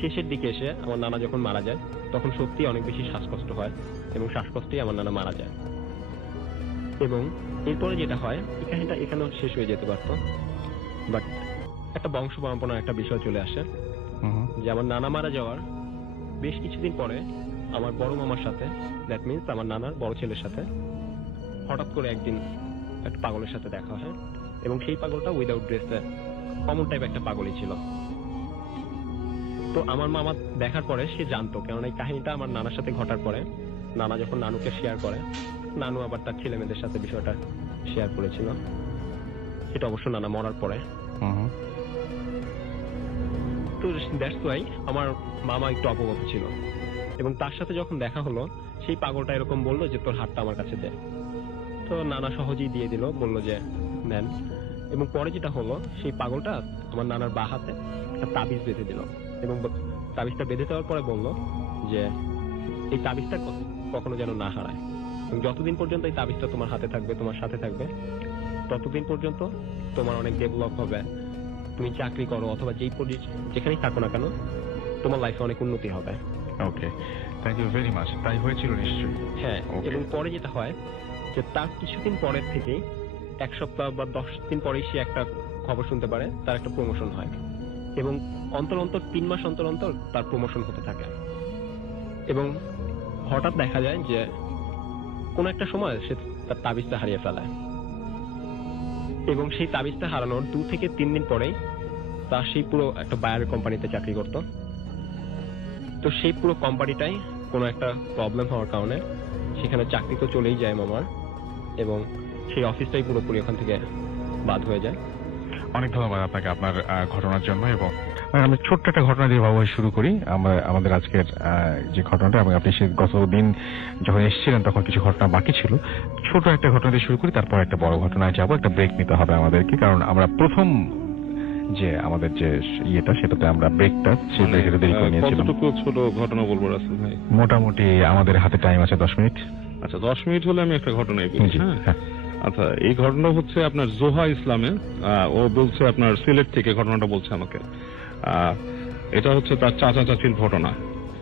শেষের দিকে এসে আমার নানা যখন মারা যায়, তখন সত্যি অনেক বেশি শ্বাসকষ্ট হয় এবং শ্বাসকষ্টেই আমার নানা মারা যায়। এবং এরপরে যেটা হয়, এই কাহিনীটা এখানেও শেষ হয়ে যেতে পারতো, বাট একটা বংশ পরম্পরার একটা বিষয় চলে আসে যে আমার নানা মারা যাওয়ার বেশ কিছুদিন পরে আমার বড় মামার সাথে, দ্যাট মিনস আমার নানার বড় ছেলের সাথে হঠাৎ করে একদিন একটা পাগলের সাথে দেখা হয় এবং সেই পাগলটা উইদাউট ড্রেসে কমন টাইপ একটা পাগলই ছিল। তো আমার মামা দেখার পরে সে জানতো, কেননা এই কাহিনীটা আমার নানার সাথে ঘটার পরে নানা যখন নানুকে শেয়ার করে, নানু আবার তার ছেলে মেয়েদের সাথে বিষয়টা শেয়ার করেছিল। এটা অবশ্য নানা মরার পরে। তো দ্যাটস ওয়াই আমার মামা একটু অবগত ছিল এবং তার সাথে যখন দেখা হলো, সেই পাগলটা এরকম বললো যে তোর হাতটা আমার কাছে দে। তো নানা সহজেই দিয়ে দিল, বললো যে নেন। এবং পরে যেটা হলো, সেই পাগলটা আমার নানার বা হাতে একটা তাবিজ বেঁধে দিল এবং তাবিজটা বেঁধে দেওয়ার পরে বলল যে এই তাবিজটা কখনো যেন না হারায় এবং যতদিন পর্যন্ত এই তাবিজটা তোমার হাতে থাকবে, তোমার সাথে থাকবে, ততদিন পর্যন্ত তোমার অনেক ডেভেলপ হবে। তুমি চাকরি করো অথবা যেখানেই থাকো না কেন, তোমার লাইফে অনেক উন্নতি হবে। ওকে, থ্যাংক ইউ ভেরি মাচ। তাই হয়েছিল নিশ্চয়ই? হ্যাঁ। Okay. এবং পরে যেটা হয় যে তার কিছুদিন পরের থেকেই 1 সপ্তাহ বা 10 দিন পরেই সে একটা খবর শুনতে পারে তার একটা প্রমোশন হয় এবং অন্তর 3 মাস অন্তর তার প্রমোশন হতে থাকে। এবং হঠাৎ দেখা যায় যে কোন একটা সময় সে তার তাবিজটা হারিয়ে ফেলায় এবং সেই তাবিজটা হারানোর 2 থেকে 3 দিন পরেই তার সেই পুরো একটা বায়ার কোম্পানিতে চাকরি করত। তো সেই পুরো কোম্পানিটাই কোনো একটা প্রবলেম হওয়ার কারণে সেখানে চাকরি তো চলেই যায় মামার এবং সেই অফিসটাই পুরোপুরি ওখান থেকে বাদ হয়ে যায়। অনেক ধন্যবাদ আপনাকে আপনার ঘটনার জন্য। এবং আমি ছোট্ট একটা ঘটনা দিয়ে বাবু শুরু করি। আমরা আমাদের আজকের যে ঘটনাটা, এবং আপনি সে গতদিন যখন এসেছিলেন তখন কিছু ঘটনা বাকি ছিল, ছোট একটা ঘটনা দিয়ে শুরু করি, তারপর একটা বড় ঘটনায় যাবো। একটা ব্রেক নিতে হবে আমাদেরকে, কারণ আমরা প্রথম যে আমাদের যে ইয়েটা, সেটাতে আমরা ব্রেকটা সেই ব্রেকের দেরি করে নিয়েছিলাম। কতটুকু ছোট ঘটনা বলবো রাসেল ভাই? মোটামুটি আমাদের হাতে টাইম আছে 10 মিনিট। আচ্ছা, 10 মিনিট হলে আমি একটা ঘটনাই বলছি। হ্যাঁ, আচ্ছা, এই ঘটনা হচ্ছে আপনার জোহা ইসলামে। ও বলছে আপনার সিলেট থেকে ঘটনাটা বলছে আমাকে। এটা হচ্ছে তার চাচা চাচির ঘটনা।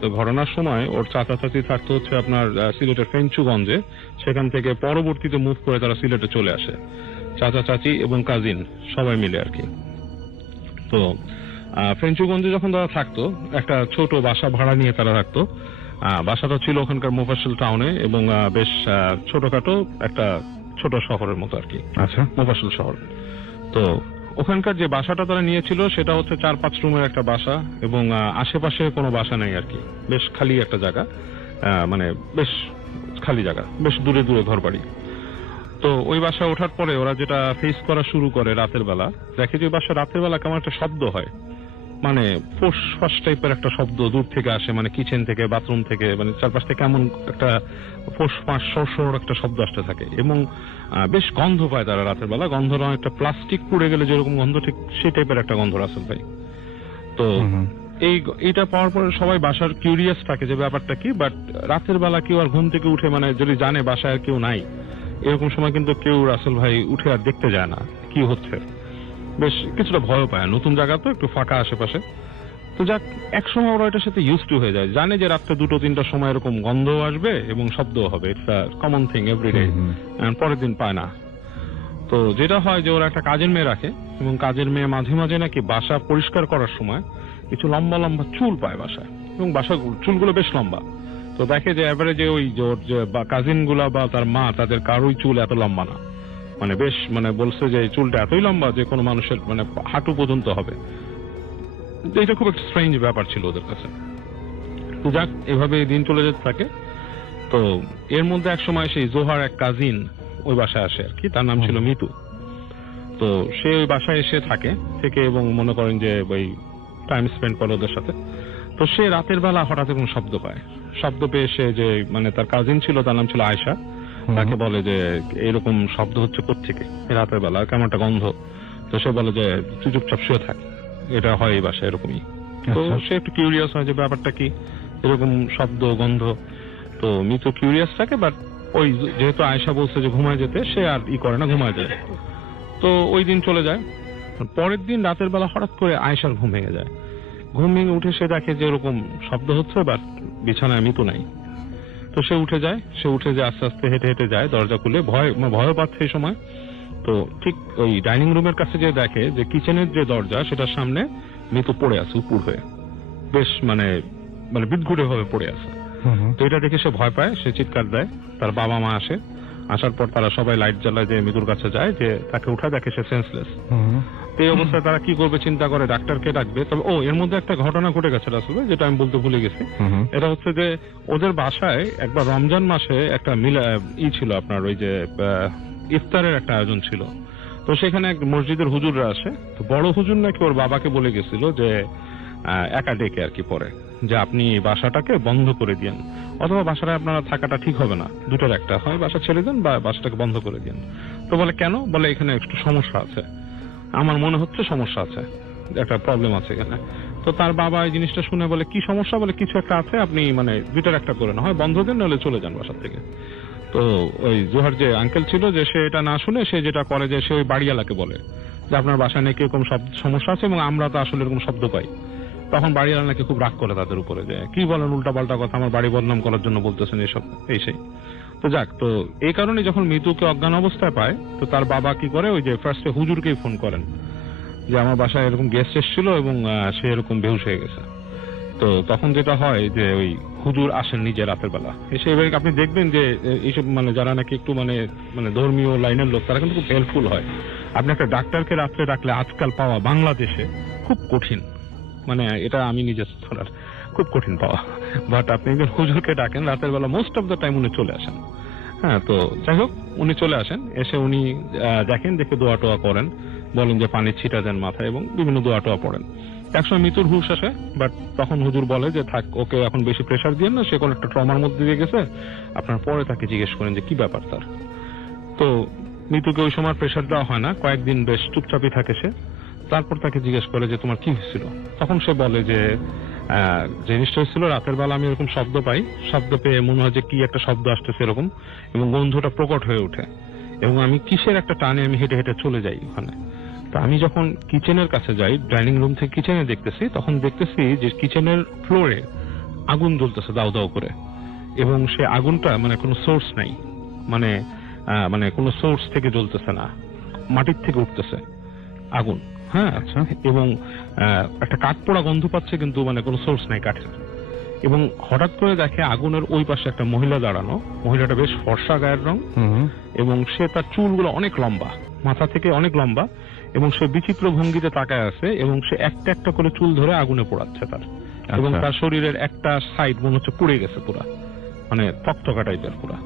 তো ঘটনার সময় ওর চাচা চাচি থাকতো হচ্ছে আপনার সিলেটের ফেঞ্চুগঞ্জে। সেখান থেকে পরবর্তীতে মুভ করে তারা সিলেটে চলে আসে, চাচা চাচি এবং কাজিন সবাই মিলে আর কি। তো ফেঞ্চুগঞ্জে যখন তারা থাকতো, একটা ছোট বাসা ভাড়া নিয়ে তারা থাকতো। বাসাটা ছিল ওখানকার মোফাসল টাউনে এবং বেশ ছোটখাটো একটা ছোট শহরের মতো আর কি। আচ্ছা, মোফাসল শহর। তো ওখানকার যে বাসাটা তারা নিয়েছিল সেটা হচ্ছে 4-5 রুমের একটা বাসা এবং আশেপাশে কোনো বাসা নেই আর কি। বেশ খালি একটা জায়গা, মানে বেশ খালি জায়গা, বেশ দূরে দূরে ঘর বাড়ি। তো ওই বাসা ওঠার পরে ওরা যেটা ফেস করা শুরু করে রাতের বেলা, দেখে যে বাসা রাতের বেলা কেমন একটা শব্দ হয়, মানে ফোস ফাস টাইপের একটা শব্দ দূর থেকে আসে, মানে কিচেন থেকে, বাথরুম থেকে, মানে চারপাশ থেকে কেমন একটা ফোস ফাঁস সর একটা শব্দ আসতে থাকে এবং বেশ গন্ধ পায় তারা রাতের বেলা। গন্ধটা একটা প্লাস্টিক পুড়ে গেলে যেরকম গন্ধ, ঠিক সেই টাইপের একটা গন্ধ রাসেল ভাই। তো এইটা পাওয়ার পরে সবাই বাসার কিউরিয়াস থাকে যে ব্যাপারটা কি। বাট রাতের বেলা কেউ আর ঘুম থেকে উঠে, মানে যদি জানে বাসায় আর কেউ নাই, এরকম সময় কিন্তু কেউ রাসেল ভাই উঠে আর দেখতে যায় না কি হচ্ছে। বেশ কিছুটা ভয় পায়, নতুন জায়গা তো, একটু ফাঁকা আশেপাশে। তো যাক, এক সময় ওরা এটার সাথে ইউজ টু হয়ে যায়, জানে যে রাত্রে 2-3টার সময় এরকম গন্ধ আসবে এবং শব্দও হবে। It's a common thing everyday. পরের দিন পায় না। তো যেটা হয় যে ওরা একটা কাজের মেয়ে রাখে এবং কাজের মেয়ে মাঝে মাঝে নাকি বাসা পরিষ্কার করার সময় কিছু লম্বা লম্বা চুল পায় বাসায়, এবং বাসা চুলগুলো বেশ লম্বা। তো দেখে যে এভারেজে ওই যে কাজিন গুলা বা তার মা, তাদের কারোই চুল এত লম্বা না, মানে বেশ, মানে বলছে যে চুলটা এতই লম্বা যে কোনো মানুষের মানে হাঁটু পর্যন্ত হবে। এটা খুব একটা স্ট্রেঞ্জ ব্যাপার ছিল ওদের কাছে। তো যাক, এভাবে দিন চলে যেতে থাকে। তো এর মধ্যে এক সময় সেই জোহার এক কাজিন ওই বাসায় আসে আর কি, তার নাম ছিল মিতু। তো সে ওই বাসায় এসে থেকে এবং মনে করেন যে ওই টাইম স্পেন্ড করে ওদের সাথে। তো সে রাতের বেলা হঠাৎ এরকম শব্দ পায়। শব্দ পেয়ে সে যে, মানে তার কাজিন ছিল, তার নাম ছিল আয়েশা, তাকে বলে যে এরকম শব্দ হচ্ছে কোত্থেকে রাতের বেলা, কেমন একটা গন্ধ। তো সে বলে যে তুই চুপচাপ শুয়ে থাক, এটা হয় এই বাসায় এরকমই। তো আচ্ছা। সে একটু কিউরিয়াস হয় যে ব্যাপারটা কি, এরকম শব্দ গন্ধ। তো মিতু কিউরিয়াস থাকে, বাট ওই যেহেতু আয়েশা বলছে যে ঘুমায় যেতে, সে আর করে না, ঘুমায় যায়। তো ওই দিন চলে যায়। পরের দিন রাতের বেলা হঠাৎ করে আয়েশার ঘুম ভেঙে যায়। ঘুম ভেঙে উঠে সে দেখে যে এরকম শব্দ হচ্ছে, বাট বিছানায় মিতু নাই। তো সে উঠে যায় আস্তে আস্তে হেঁটে হেঁটে যায়, দরজা খুলে ভয় পাচ্ছে এই সময়। তো ঠিক ওই ডাইনিং রুমের কাছে যে দেখে যে কিচেনের যে দরজা সেটার সামনে মিতু পড়ে আছে উপুর হয়ে, বেশ মানে বিদঘুটে ভাবে পড়ে আছে। তো এটা দেখে সে ভয় পায়, সে চিৎকার দেয়। তার বাবা মা আসে, আসার পর তারা সবাই লাইট জ্বালায়, যে মিতুর কাছে যায়, যে তাকে উঠায়, দেখে সে সেন্সলেস। এই অবস্থায় তারা কি করবে চিন্তা করে, ডাক্তারকে ডাকবে। তবে এর মধ্যে একটা ঘটনা ঘটে গেছে রাসূল ভাই, যেটা আমি বলতে ভুলে গেছি। এটা হচ্ছে যে ওদের বাসায় একবার রমজান মাসে একটা ছিল আপনার, ওই যে ইফতারের একটা আয়োজন ছিল। তো সেখানে এক মসজিদের হুজুররা আসে। তো বড় হুজুর নাকি ওর বাবাকে বলে গেছিল যে একা ডেকে আর কি পরে, যে আপনি বাসাটাকে বন্ধ করে দিয়েন, অথবা বাসায় আপনারা থাকাটা ঠিক হবে না, দুটোর একটা, হয় বাসা ছেড়ে দেন বা বাসাটাকে বন্ধ করে দিন। তো বলে কেন? বলে এখানে একটু সমস্যা আছে, আমার মনে হচ্ছে সমস্যা আছে, একটা প্রবলেম আছে এখানে। তো তার বাবা এই জিনিসটা শুনে বলে কি সমস্যা? বলে কিছু একটা আছে, আপনি দুইটার একটা করে না, হয় বন্ধ দেন নাহলে চলে যান বাসার থেকে। তো ওই জোহার যে আঙ্কেল ছিল, যে সে এটা না শুনে সে যেটা করে, যে সে ওই বাড়িওয়ালাকে বলে যে আপনার বাসায় নাকি এরকম সমস্যা আছে এবং আমরা তো আসলে এরকম শব্দ পাই। তখন বাড়িওয়ালা নাকি খুব রাগ করে তাদের উপরে, যে কি বলেন উল্টা পাল্টা কথা, আমার বাড়ি বদনাম করার জন্য বলতেছেন এইসব এই সেই। তো যাক, তো এই কারণে যখন মিতুকে অজ্ঞান অবস্থায় পায়, তো তার বাবা কি করে, ওই যে ফার্স্টে হুজুরকেই ফোন করেন যে আমার বাসায় এরকম গেস্ট এসেছিল এবং সে এরকম বেহুশ হয়ে গেছে। তো তখন যেটা হয় যে ওই হুজুর আসেন নিজে রাতের বেলা এসে। এবার আপনি দেখবেন যে এইসব যারা নাকি একটু ধর্মীয় লাইনের লোক, তারা কিন্তু খুব হেল্পফুল হয়। আপনি একটা ডাক্তারকে রাত্রে ডাকলে আজকাল পাওয়া বাংলাদেশে খুব কঠিন, এটা আমি নিজে ধরার খুব কঠিন পাওয়া। বাট আপনি একজন হুজুরকে ডাকেন রাতের বেলা, মোস্ট অফ দ্য টাইম উনি চলে আসেন। হ্যাঁ, তো যাই হোক, উনি চলে আসেন, এসে উনি দেখেন, দেখে দোয়া টোয়া করেন, বলেন যে পানি ছিটা দেন মাথায় এবং বিভিন্ন দোয়া টোয়া পড়েন। একসময় মিতুর হুশ আসে, বাট তখন হুজুর বলে যে থাক, ওকে এখন বেশি প্রেশার দিয়ে না, সে কোন একটা ট্রমার মধ্যে দিয়ে গেছে, আপনার পরে তাকে জিজ্ঞেস করেন যে কি ব্যাপার তার। তো মিতুকে ওই সময় প্রেশার দেওয়া হয় না, কয়েকদিন বেশ চুপচাপই থাকে সে। তারপর তাকে জিজ্ঞেস করে যে তোমার কি হয়েছিল। তখন সে বলে যে জিনিসটা হয়েছিল রাতের বেলা আমি এরকম শব্দ পাই, শব্দ পেয়ে মনে হয় যে কি একটা শব্দ আসতেছে এরকম, এবং গন্ধটা প্রকট হয়ে ওঠে, এবং আমি কিসের একটা টানে আমি হেঁটে হেঁটে চলে যাই ওখানে। তো আমি যখন কিচেনের কাছে যাই, ডাইনিং রুম থেকে কিচেনে দেখতেছি, তখন দেখতেছি যে কিচেনের ফ্লোরে আগুন জ্বলতেছে দাউ দাউ করে, এবং সে আগুনটা কোনো সোর্স নাই, কোনো সোর্স থেকে জ্বলতেছে না, মাটির থেকে উঠতেছে আগুন। হ্যাঁ, আচ্ছা। এবং একটা কাঠ পোড়া গন্ধ পাচ্ছে, কিন্তু কোনো সোর্স নাই কাঠের। এবং হঠাৎ করে দেখে আগুনের ওই পাশে একটা মহিলা দাঁড়ানো। মহিলাটা বেশ ফর্সা গায়ের রং, এবং সে তার চুলগুলো অনেক লম্বা, মাথা থেকে অনেক লম্বা, এবং সে বিচিত্র ভঙ্গিতে তাকায় আছে, এবং সে একটা একটা করে চুল ধরে আগুনে পোড়াচ্ছে তার। এবং তার শরীরের একটা সাইড মনে হচ্ছে পুড়ে গেছে পুরা, তকতকা টাইপের পুরা।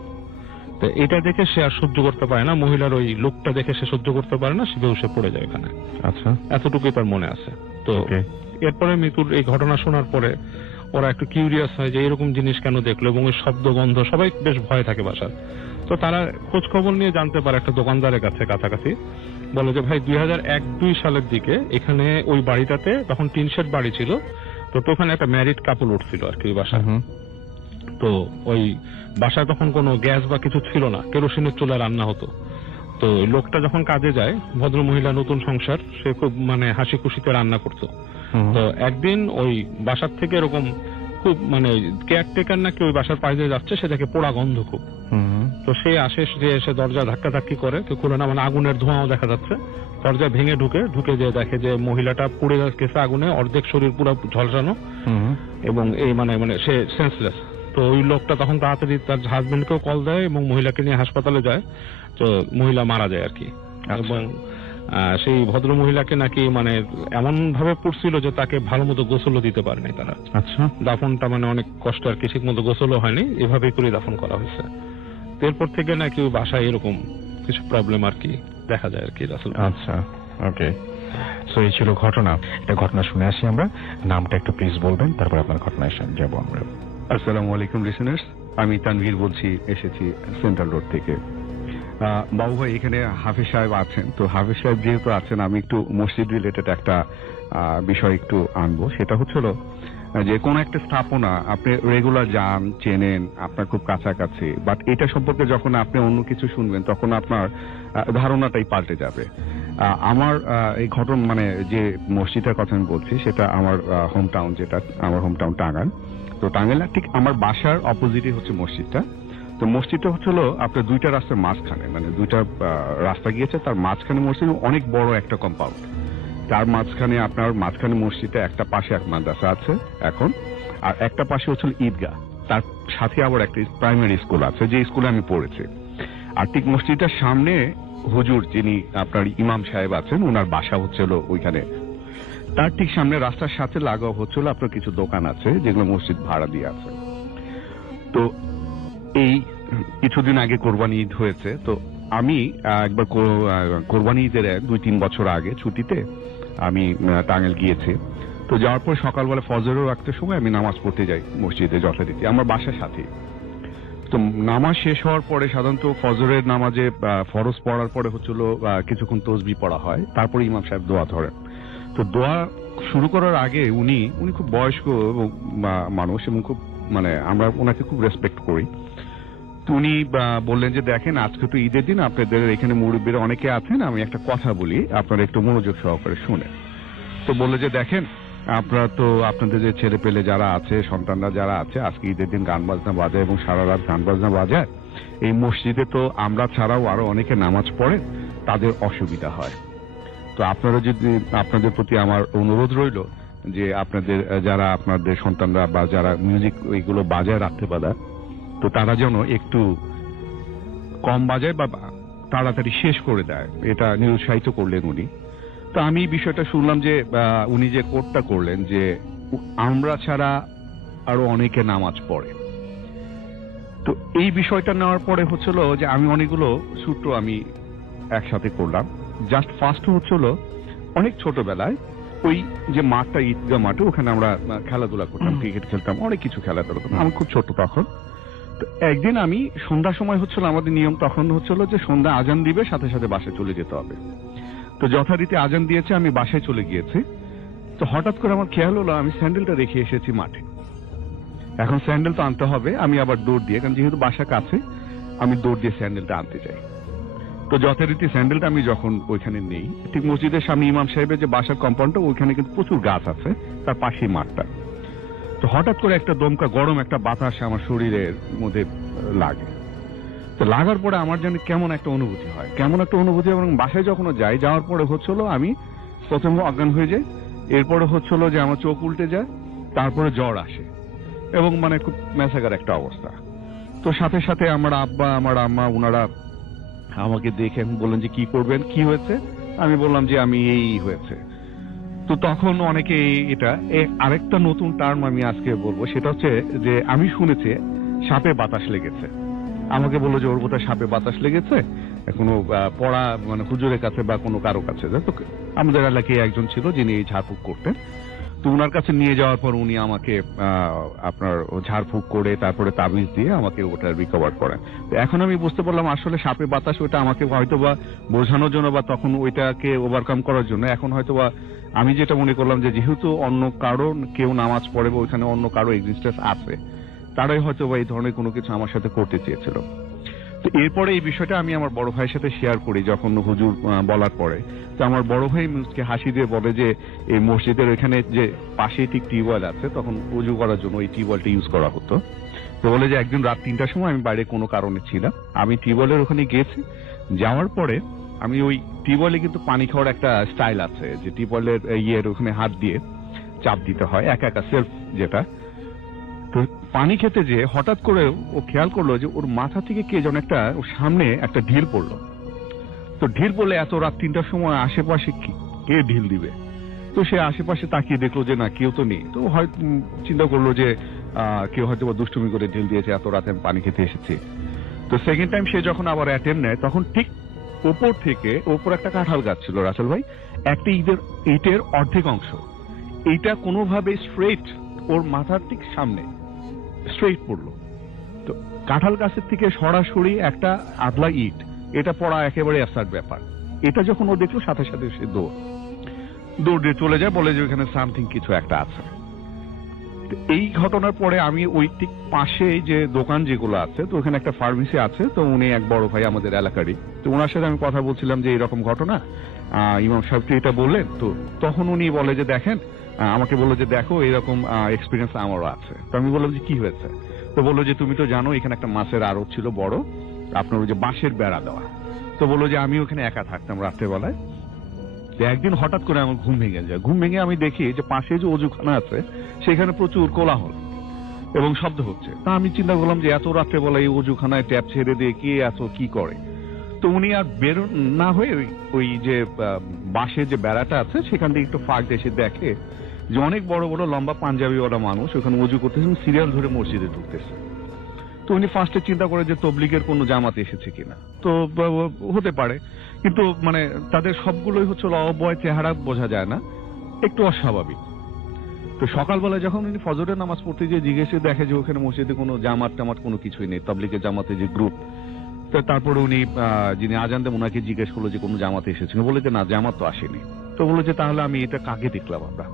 তো এটা দেখে সে আর সহ্য করতে পারে না, মহিলার ওই লোকটা দেখে সে সহ্য করতে পারে না, সে বেহুশে পড়ে যায় ওখানে। আচ্ছা, এতটুকুই তার মনে আছে। তো এরপরে মিতুর এই ঘটনা শোনার পরে ওরা একটু কিউরিয়াস হয় যে এরকম জিনিস কেন দেখলো, এবং ওই শব্দ গন্ধ, সবাই বেশ ভয় থাকে বাসার। তো তারা খোঁজ খবর নিয়ে জানতে পারে একটা দোকানদারের কাছে কাছাকাছি, বলে যে ভাই 2001-2 সালের দিকে এখানে ওই বাড়িটাতে, তখন টিন শেড বাড়ি ছিল, তো ওখানে একটা ম্যারিড কাপল উঠছিল আর কি বাসায়। তো ওই বাসায় তখন কোনো গ্যাস বা কিছু ছিল না, কেরোসিনের চুলায় রান্না হতো। তো লোকটা যখন কাজে যায়, ভদ্র মহিলা, নতুন সংসার, সে খুব হাসি খুশিতে রান্না করতো। তো একদিন ওই বাসার থেকে এরকম খুব কেয়ারটেকার নাকি ওই বাসার পাশে যাচ্ছে, সে দেখে পোড়া গন্ধ খুব। তো সে আসে, যে এসে দরজা ধাক্কা ধাক্কি করে, কেউ খুলে না, আগুনের ধোঁয়াও দেখা যাচ্ছে। দরজা ভেঙে ঢুকে যে দেখে যে মহিলাটা পুড়ে গেছে আগুনে, অর্ধেক শরীর পুরো ঝলসানো, এবং এই সে সেন্সলেস। তো ওই লোকটা তখন তাড়াতাড়ি তার হাজবেন্ডকেও কল দেয় এবং মহিলাকে নিয়ে হাসপাতালে যায়। তো মহিলা মারা যায় আর কি। এবং সেই ভদ্র মহিলাকে নাকি এমন ভাবে পুড়ছিল যে তাকে ভালো মতো গোসলও দিতে পারেনি তারা। আচ্ছা, দাফনটা অনেক কষ্ট আর কি, ঠিক মতো গোসলও হয়নি, এভাবেই করে দাফন করা হয়েছে। এরপর থেকে নাকি ওই বাসায় এরকম কিছু প্রবলেম আর কি দেখা যায় আর কি রাসূল। আচ্ছা, ওকে। সো এই ছিল ঘটনা। এটা ঘটনা শুনে আসি আমরা। নামটা একটু প্লিজ বলবেন, তারপর আপনার ঘটনায় যাব আমরা। আসসালামু আলাইকুম লিসেনার্স, আমি তানভীর বলছি, এসেছি সেন্ট্রাল রোড থেকে। বাবু ভাই, এখানে হাফিজ সাহেব আছেন, তো হাফিজ সাহেব যেহেতু আছেন আমি একটু মসজিদ রিলেটেড একটা বিষয় একটু আনবো। সেটা হচ্ছিল যে কোন একটা স্থাপনা আপনি রেগুলার যান, চেনেন, আপনার খুব কাছাকাছি, বাট এটা সম্পর্কে যখন আপনি অন্য কিছু শুনবেন তখন আপনার ধারণাটাই পাল্টে যাবে। আমার এই ঘটনা মানে যে মসজিদের কথা আমি বলছি সেটা আমার হোম টাউন, যেটা আমার হোম টাউন টাঙ্গাইল। তো টাঙ্গাইলের ঠিক আমার বাসার অপোজিটে হচ্ছে মসজিদটা। তো মসজিদটা হচ্ছিল আপনার দুইটা রাস্তার মাঝখানে, মানে দুইটা রাস্তা গিয়েছে, তার মাঝখানে মসজিদ, অনেক বড় একটা কম্পাউন্ড। তার মাঝখানে আপনার মাঝখানে মসজিদে একটা পাশে এক মাদ্রাসা আছে এখন, আর একটা পাশে হচ্ছিল ঈদগাহ, তার সাথে আবার একটা প্রাইমারি স্কুল আছে, যে স্কুলে আমি পড়েছি। আর ঠিক মসজিদটার সামনে হুজুর যিনি আপনার ইমাম সাহেব আছেন, ওনার বাসা হচ্ছিল ওইখানে। তার ঠিক সামনে রাস্তার সাথে লাগা হচ্ছিল আপনার কিছু দোকান আছে যেগুলো মসজিদ ভাড়া দিয়ে আছে। তো এই কিছুদিন আগে কোরবানি ঈদ হয়েছে, তো আমি একবার কোরবানি ঈদের 2-3 বছর আগে ছুটিতে আমি টাঙ্গাইল গিয়েছি। তো যাওয়ার পর সকালবেলা ফজরের রাখতে সময় আমি নামাজ পড়তে যাই মসজিদে যথারীতি, আমার বাসার সাথেই। তো নামাজ শেষ হওয়ার পরে সাধারণত ফজরের নামাজে ফরজ পড়ার পরে হচ্ছিল কিছুক্ষণ তসবিহ পড়া হয়, তারপরে ইমাম সাহেব দোয়া ধরেন। তো দোয়া শুরু করার আগে উনি খুব বয়স্ক এবং মানুষ, এবং খুব মানে আমরা ওনাকে খুব রেসপেক্ট করি। তো উনি বললেন যে দেখেন, আজকে তো ঈদের দিন, আপনাদের এখানে মুরব্বীরা অনেকে আছেন, আমি একটা কথা বলি, আপনারা একটু মনোযোগ সহকারে শুনে। তো বললে যে দেখেন, আপনারা তো আপনাদের যে ছেলে পেলে যারা আছে, সন্তানরা যারা আছে, আজকে ঈদের দিন গান বাজনা বাজায় এবং সারা রাত গান বাজনা বাজায়, এই মসজিদে তো আমরা ছাড়াও আরো অনেকে নামাজ পড়ে, তাদের অসুবিধা হয়। তো আপনারা যদি, আপনাদের প্রতি আমার অনুরোধ রইল যে আপনাদের যারা আপনাদের সন্তানরা বা যারা মিউজিক এইগুলো বাজায় রাখতে পারে, তো তারা যেন একটু কম বাজায় বা তাড়াতাড়ি শেষ করে দেয়, এটা নিরুৎসাহিত করলেন উনি। তো আমি বিষয়টা শুনলাম যে উনি যে কোটটা করলেন যে আমরা ছাড়া আরো অনেকে নামাজ পড়ে। তো এই বিষয়টা নেওয়ার পরে হচ্ছিল যে আমি অনেকগুলো সূত্র আমি একসাথে করলাম। জাস্ট ফার্স্ট হচ্ছিল অনেক ছোটবেলায় ওই যে মাঠটা, ঈদগাহ মাঠে, ওখানে আমরা খেলাধুলা করতাম, ক্রিকেট খেলতাম, অনেক কিছু খেলাধুলা করতাম, আমি খুব ছোট তখন। তো একদিন আমি সন্ধ্যার সময় হচ্ছিল, আমাদের নিয়ম তখন হচ্ছিল যে সন্ধ্যা আজান দিবে, সাথে সাথে বাসায় চলে যেতে হবে। তো যথারীতি আজান দিয়েছে, আমি বাসায় চলে গিয়েছি। তো হঠাৎ করে আমার খেয়াল হলো আমি স্যান্ডেলটা রেখে এসেছি মাঠে। এখন স্যান্ডেল তো আনতে হবে, আমি আবার দৌড় দিয়ে, কারণ যেহেতু বাসা কাছে, আমি দৌড় দিয়ে স্যান্ডেলটা আনতে যাই। তো যথারীতি স্যান্ডেলটা আমি যখন ওইখানে নেই, ঠিক মসজিদের সামনে ইমাম সাহেবের যে বাসার কম্পাউন্ডটা, ওইখানে কিন্তু প্রচুর গাছ আছে, তার পাশেই মাঠটা। তো হঠাৎ করে একটা দমকা গরম একটা বাতাস আমার শরীরের মধ্যে লাগে। তো লাগার পরে আমার যেন কেমন একটা অনুভূতি হয়, এবং বাসায় যখন যাই, যাওয়ার পরে হচ্ছিল আমি প্রথমে অজ্ঞান হয়ে যাই, এরপরে হচ্ছিল যে আমার চোখ উল্টে যায়, তারপরে জ্বর আসে, এবং মানে খুব মেসাগার একটা অবস্থা। তো সাথে সাথে আমার আব্বা, আমার আম্মা, ওনারা আমাকে দেখে বললেন যে কি করবেন, কি হয়েছে। আমি বললাম যে আমি এই হয়েছে। তো তখন অনেকে এটা আরেকটা নতুন টার্ম আমি আজকে বলবো, সেটা হচ্ছে যে আমি শুনেছি সাপে বাতাস লেগেছে। আমাকে বললো যে ওর বোধহয় সাপে বাতাস লেগেছে, কোনো পড়া মানে হুজুরের কাছে বা কোনো কারো কাছে। তো আমাদের এলাকায় একজন ছিল যিনি এই ঝাড়ফুঁক করতেন। তো ওনার কাছে নিয়ে যাওয়ার পর উনি আমাকে আপনার ঝাড়ফুঁক করে তারপরে তাবিজ দিয়ে আমাকে ওটা রিকভার করেন। তো এখন আমি বুঝতে পারলাম আসলে সাপে বাতাস ওটা আমাকে হয়তো বা বোঝানোর জন্য বা তখন ওইটাকে ওভারকাম করার জন্য। এখন হয়তো বা আমি যেটা মনে করলাম যে যেহেতু অন্য কারো কেউ নামাজ পড়ে বা ওইখানে অন্য কারো এক্সিস্টেন্স আছে, তারাই হয়তো বা এই ধরনের কোনো কিছু আমার সাথে করতে চেয়েছিল। তো এরপরে এই বিষয়টা আমি আমার বড় ভাইয়ের সাথে শেয়ার করি যখন হুজুর বলার পরে। তো আমার বড় ভাই মুসকে হাসি দিয়ে বলে যে এই মসজিদের ওইখানে যে পাশে ঠিক টিউবওয়েল আছে, তখন উজু করার জন্য ওই টিউবওয়েলটা ইউজ করা হতো। তো বলে যে একদিন রাত 3টার সময় আমি বাইরে কোনো কারণে ছিলাম, আমি টিউবওয়েলের ওখানে গিয়েছি। যাওয়ার পরে আমি ওই টিউবওয়েলে কিন্তু পানি খাওয়ার একটা স্টাইল আছে, যে টিউবওয়েলের ইয়ের ওখানে হাত দিয়ে চাপ দিতে হয় একা একা, সেলফ যেটা। তো পানি খেতে যে হঠাৎ করে ও খেয়াল করলো যে ওর মাথা থেকে কে যেন একটা, ওর সামনে একটা ঢিল পড়লো। তো ঢিল পড়লে এত রাত 3টার সময় আশেপাশে কে ঢিল দিবে? তো সে আশেপাশে তাকিয়ে দেখলো যে না, কেউ তো নেই। তো হয়তো চিন্তা করলো যে কেউ হয়তো বা দুষ্টুমি করে ঢিল দিয়েছে, এত রাতে আমি পানি খেতে এসেছি। তো সেকেন্ড টাইম সে যখন আবার অ্যাটেম্প নেয়, তখন ঠিক ওপর থেকে, ওপর একটা কাঁঠাল গাছ ছিল রাসেল ভাই, একটা ইটের অর্ধেক অংশ, এইটা কোনোভাবে স্ট্রেট ওর মাথার ঠিক সামনে স্ট্রেইট পড়লো। তো কাঁঠাল গাছের থেকে সরাসরি একটা আদলা ইট, এটা পড়া একেবারে অ্যাবসার্ড ব্যাপার। এটা যখন ও দেখলো সাথে সাথে সে দৌড় দিয়ে চলে যায়, বলে যে ওখানে সামথিং কিছু একটা আছে। তো এই ঘটনার পরে আমি ওই ঠিক পাশে যে দোকান যেগুলো আছে, তো ওখানে একটা ফার্মেসি আছে, তো উনি এক বড় ভাই আমাদের এলাকারই, তো ওনার সাথে আমি কথা বলছিলাম যে এরকম ঘটনা, ইমাম সাহেব এটা বললেন। তো তখন উনি বলে যে দেখেন, আমাকে বললো যে দেখো এরকম এক্সপিরিয়েন্স আমারও আছে। তো আমি বললাম যে কি হয়েছে? তো বললো যে তুমি তো জানো এখানে একটা মাছের আড়ত ছিল বড়, আপনার ওই যে বাঁশের বেড়া দেওয়া। তো বললো যে আমি ওখানে একা থাকতাম রাত্রেবেলায়, একদিন হঠাৎ করে আমার ঘুম ভেঙে যায়। ঘুম ভেঙে আমি দেখি যে পাশে যে অজুখানা আছে সেখানে প্রচুর কোলাহল এবং শব্দ হচ্ছে। তা আমি চিন্তা করলাম যে এত রাত্রেবেলা এই অজুখানায় ট্যাপ ছেড়ে দিয়ে কে এত কি করে। তো উনি আর বের না হয়ে ওই যে বাঁশের যে বেড়াটা আছে সেখান থেকে একটু ফাঁক এসে দেখে যে অনেক বড় বড় লম্বা পাঞ্জাবিওয়ালা মানুষ ওখানে অজু করতেছে, সিরিয়াল ধরে মসজিদে ঢুকতেছে। তো উনি ফার্স্টে চিন্তা করে যে তবলিগের কোনো জামাত এসেছে কিনা, তো হতে পারে, কিন্তু মানে তাদের সবগুলোই হচ্ছে অবয়, চেহারা বোঝা যায় না, একটু অস্বাভাবিক। তো সকালবেলা যখন উনি ফজরের নামাজ পড়তে গিয়ে জিজ্ঞেসে দেখে যে ওখানে মসজিদে কোনো জামাত টামাত কোনো কিছুই নেই, তবলিগের জামাতে যে গ্রুপ। তো তারপরে উনি যিনি আজান দেন ওনাকে জিজ্ঞেস করলো যে কোনো জামাতে এসেছিল, বলে যে না জামাত তো আসেনি। তো বললো যে তাহলে আমি এটা কাকে দেখলাম আমরা।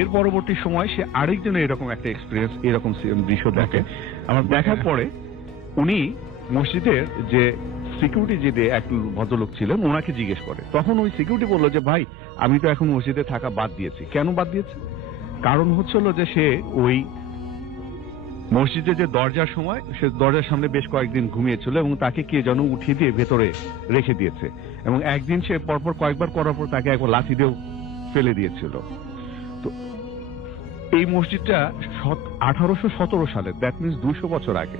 এর পরবর্তী সময় সে আরেকজনের এরকম একটা এক্সপিরিয়েন্স, এরকম দৃশ্য দেখে। আমার দেখার পরে উনি মসজিদের যে সিকিউরিটি যে এক ভদ্রলোক ছিলেন ওনাকে জিজ্ঞেস করে। তখন ওই সিকিউরিটি বললো যে ভাই আমি তো এখন মসজিদে থাকা বাদ দিয়েছি। কেন বাদ দিয়েছে? কারণ হচ্ছিল যে সে ওই মসজিদে যে দরজার সময় সে দরজার সামনে বেশ কয়েকদিন ঘুমিয়েছিল এবং তাকে কে যেন উঠিয়ে দিয়ে ভেতরে রেখে দিয়েছে, এবং একদিন সে পরপর কয়েকবার করার পর তাকে একবার লাথি দিয়েও ফেলে দিয়েছিল। তো এই মসজিদটা 1817 সালে, দ্যাট মিনস 200 বছর আগে,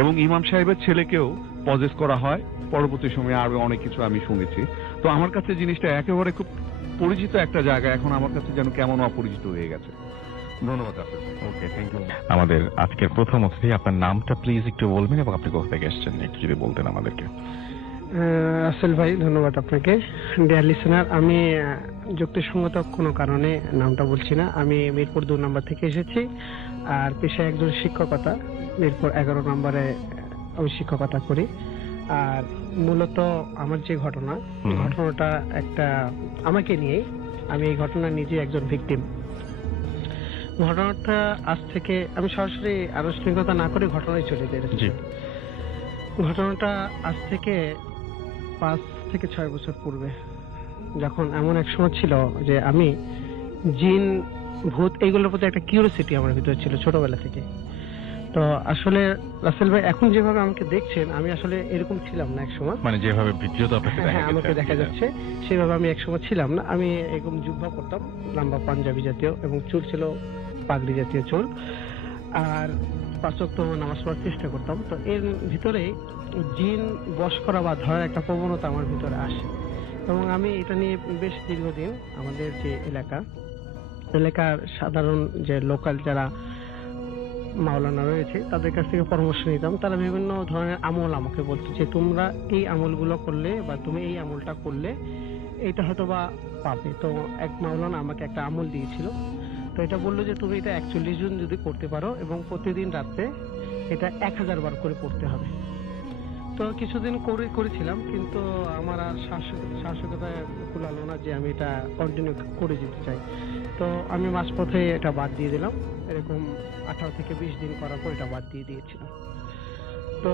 এবং ইমাম সাহেবের ছেলেকেও পজেস করা হয় পরবর্তী সময়ে, আরো অনেক কিছু আমি শুনেছি। তো আমার কাছে জিনিসটা একেবারে খুব পরিচিত একটা জায়গা, এখন আমার কাছে যেন কেমন অপরিচিত হয়ে গেছে। ধন্যবাদ আপনাকে। ওকে, থ্যাংক ইউ। আমাদের আজকের প্রথম অতিথি, আপনার নামটা প্লিজ একটু বলবেন এবং আপনি কোথা থেকে এসেছেন একটু যদি বলতেন আমাদেরকে। আসল ভাই, ধন্যবাদ আপনাকে। ডিয়ার লিসেনার, আমি যুক্তিসঙ্গত কোনো কারণে নামটা বলছি না। আমি মিরপুর 2 নম্বর থেকে এসেছি, আর পেশায় একজন শিক্ষকতা। মিরপুর 11 নম্বরে আমি শিক্ষকতা করি। আর মূলত আমার যে ঘটনাটা একটা আমাকে নিয়ে, আমি এই ঘটনা নিজে একজন ভিকটিম। ঘটনাটা আজ থেকে আমি সরাসরি আনুষ্ঠানিকতা না করে ঘটনায় চলে যাই। ঘটনাটা আজ থেকে 5 থেকে 6 বছর পূর্বে, যখন এমন এক সময় ছিল যে আমি জিন, ভূত এগুলোর প্রতি একটা কিউরিওসিটি আমার ভিতরে ছিল ছোটবেলা থেকে। তো আসলে রাসেল ভাই এখন যেভাবে আমাকে দেখছেন, আমি আসলে এরকম ছিলাম না এক সময়। মানে যেভাবে ভিডিওতে আপনাকে দেখা যাচ্ছে, আমাকে দেখা যাচ্ছে সেভাবে আমি এক সময় ছিলাম না। আমি এরকম জুব্বা পরতাম, লম্বা পাঞ্জাবি জাতীয়, এবং চুল ছিল পাগড়ি জাতীয় চুল, আর 5 ওয়াক্ত নামাজ পড়ার চেষ্টা করতাম। তো এর ভিতরে জিন বশ করা বা ধরার একটা প্রবণতা আমার ভিতরে আসে, এবং আমি এটা নিয়ে বেশ দীর্ঘদিন আমাদের যে এলাকার সাধারণ যে লোকাল যারা মাওলানা রয়েছে তাদের কাছ থেকে পরামর্শ নিতাম। তারা বিভিন্ন ধরনের আমল আমাকে বলতো যে তোমরা এই আমলগুলো করলে বা তুমি এই আমলটা করলে এটা হয়তো বা পাবে। তো এক মাওলানা আমাকে একটা আমল দিয়েছিল। তো এটা বললো যে তুমি এটা 41 দিন যদি করতে পারো এবং প্রতিদিন রাতে এটা 1000 বার করে পড়তে হবে। তো কিছুদিন করেছিলাম, কিন্তু আমার আর সাহসিকতা কুলালো না যে আমি এটা কন্টিনিউ করে যেতে চাই। তো আমি মাঝপথে এটা বাদ দিয়ে দিলাম। এরকম 18 থেকে 20 দিন করার পর এটা বাদ দিয়ে দিয়েছিলাম। তো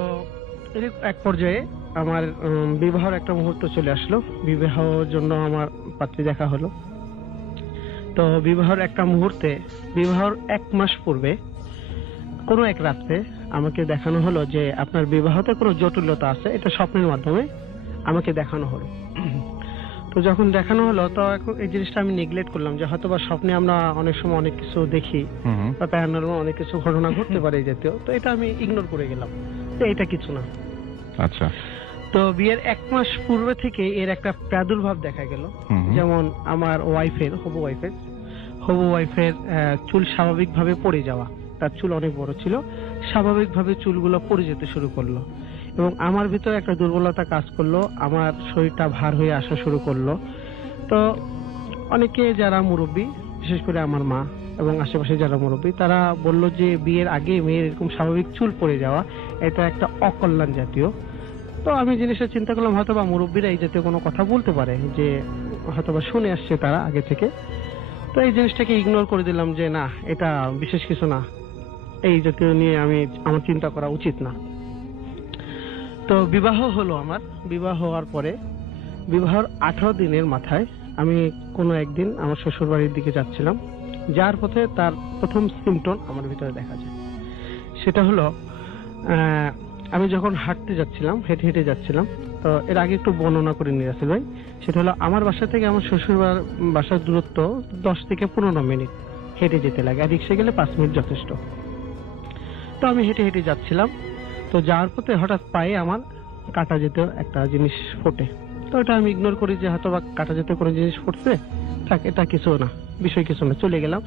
এর এক পর্যায়ে আমার বিবাহের একটা মুহূর্ত চলে আসলো। বিবাহের জন্য আমার পাত্রী দেখা হলো। তো বিবাহের একটা মুহূর্তে, বিবাহের 1 মাস পূর্বে কোনো এক রাতে আমাকে দেখানো হলো যে আপনার বিবাহতে কোনো জটিলতা আছে, এটা স্বপ্নের মাধ্যমে আমাকে দেখানো হলো। তো যখন দেখানো হলো, তো এখন এই জিনিসটা আমি নেগলেক্ট করলাম যে হয়তো বা স্বপ্নে আমরা অনেক সময় অনেক কিছু দেখি বা প্যারানর্মাল অনেক কিছু ঘটনা ঘটতে পারে এই জাতীয়। তো এটা আমি ইগনোর করে গেলাম যে এটা কিছু না। আচ্ছা। তো বিয়ের 1 মাস পূর্বে থেকে এর একটা প্রাদুর্ভাব দেখা গেল। যেমন আমার হবু ওয়াইফের চুল স্বাভাবিকভাবে পড়ে যাওয়া। তার চুল অনেক বড় ছিল, স্বাভাবিকভাবে চুলগুলো পড়ে যেতে শুরু করলো, এবং আমার ভিতরে একটা দুর্বলতা কাজ করলো। আমার শরীরটা ভার হয়ে আসা শুরু করলো। তো অনেকে যারা মুরব্বী, বিশেষ করে আমার মা, এবং আশেপাশে যারা মুরব্বী তারা বললো যে বিয়ের আগে মেয়ের এরকম স্বাভাবিক চুল পড়ে যাওয়া এটা একটা অকল্যাণ জাতীয়। তো আমি জিনিসটা চিন্তা করলাম হয়তো বা মুরব্বীরা এই জাতীয় কোনো কথা বলতে পারে, যে হয়তো বা শুনে আসছে তারা আগে থেকে। তো এই জিনিসটাকে ইগনোর করে দিলাম যে না, এটা বিশেষ কিছু না, এই জাতীয় নিয়ে আমার চিন্তা করা উচিত না। তো বিবাহ হলো আমার। বিবাহ হওয়ার পরে বিবাহের 18 দিনের মাথায় আমি কোনো একদিন আমার শ্বশুর বাড়ির দিকে যাচ্ছিলাম, যার পথে তার প্রথম সিমটম আমার ভিতরে দেখা যায়। সেটা হলো আমি যখন হাঁটতে যাচ্ছিলাম, হেঁটে হেঁটে যাচ্ছিলাম। তো এর আগে একটু বর্ণনা করে নিয়ে আসি ভাই। সেটা হলো আমার বাসা থেকে আমার শ্বশুর বাসার দূরত্ব 10 থেকে 15 মিনিট হেঁটে যেতে লাগে, আর রিক্সা গেলে 5 মিনিট যথেষ্ট। তো আমি হেঁটে হেঁটে যাচ্ছিলাম, তো যাওয়ার পথে হঠাৎ পায়ে আমার কাটা যেতে একটা জিনিস ফোটে। তো এটা আমি ইগনোর করি যে হয়তো বা কাটা যেতে কোনো জিনিস ফুটছে, থাক, এটা কিছু না, বিষয় কিছু না, চলে গেলাম।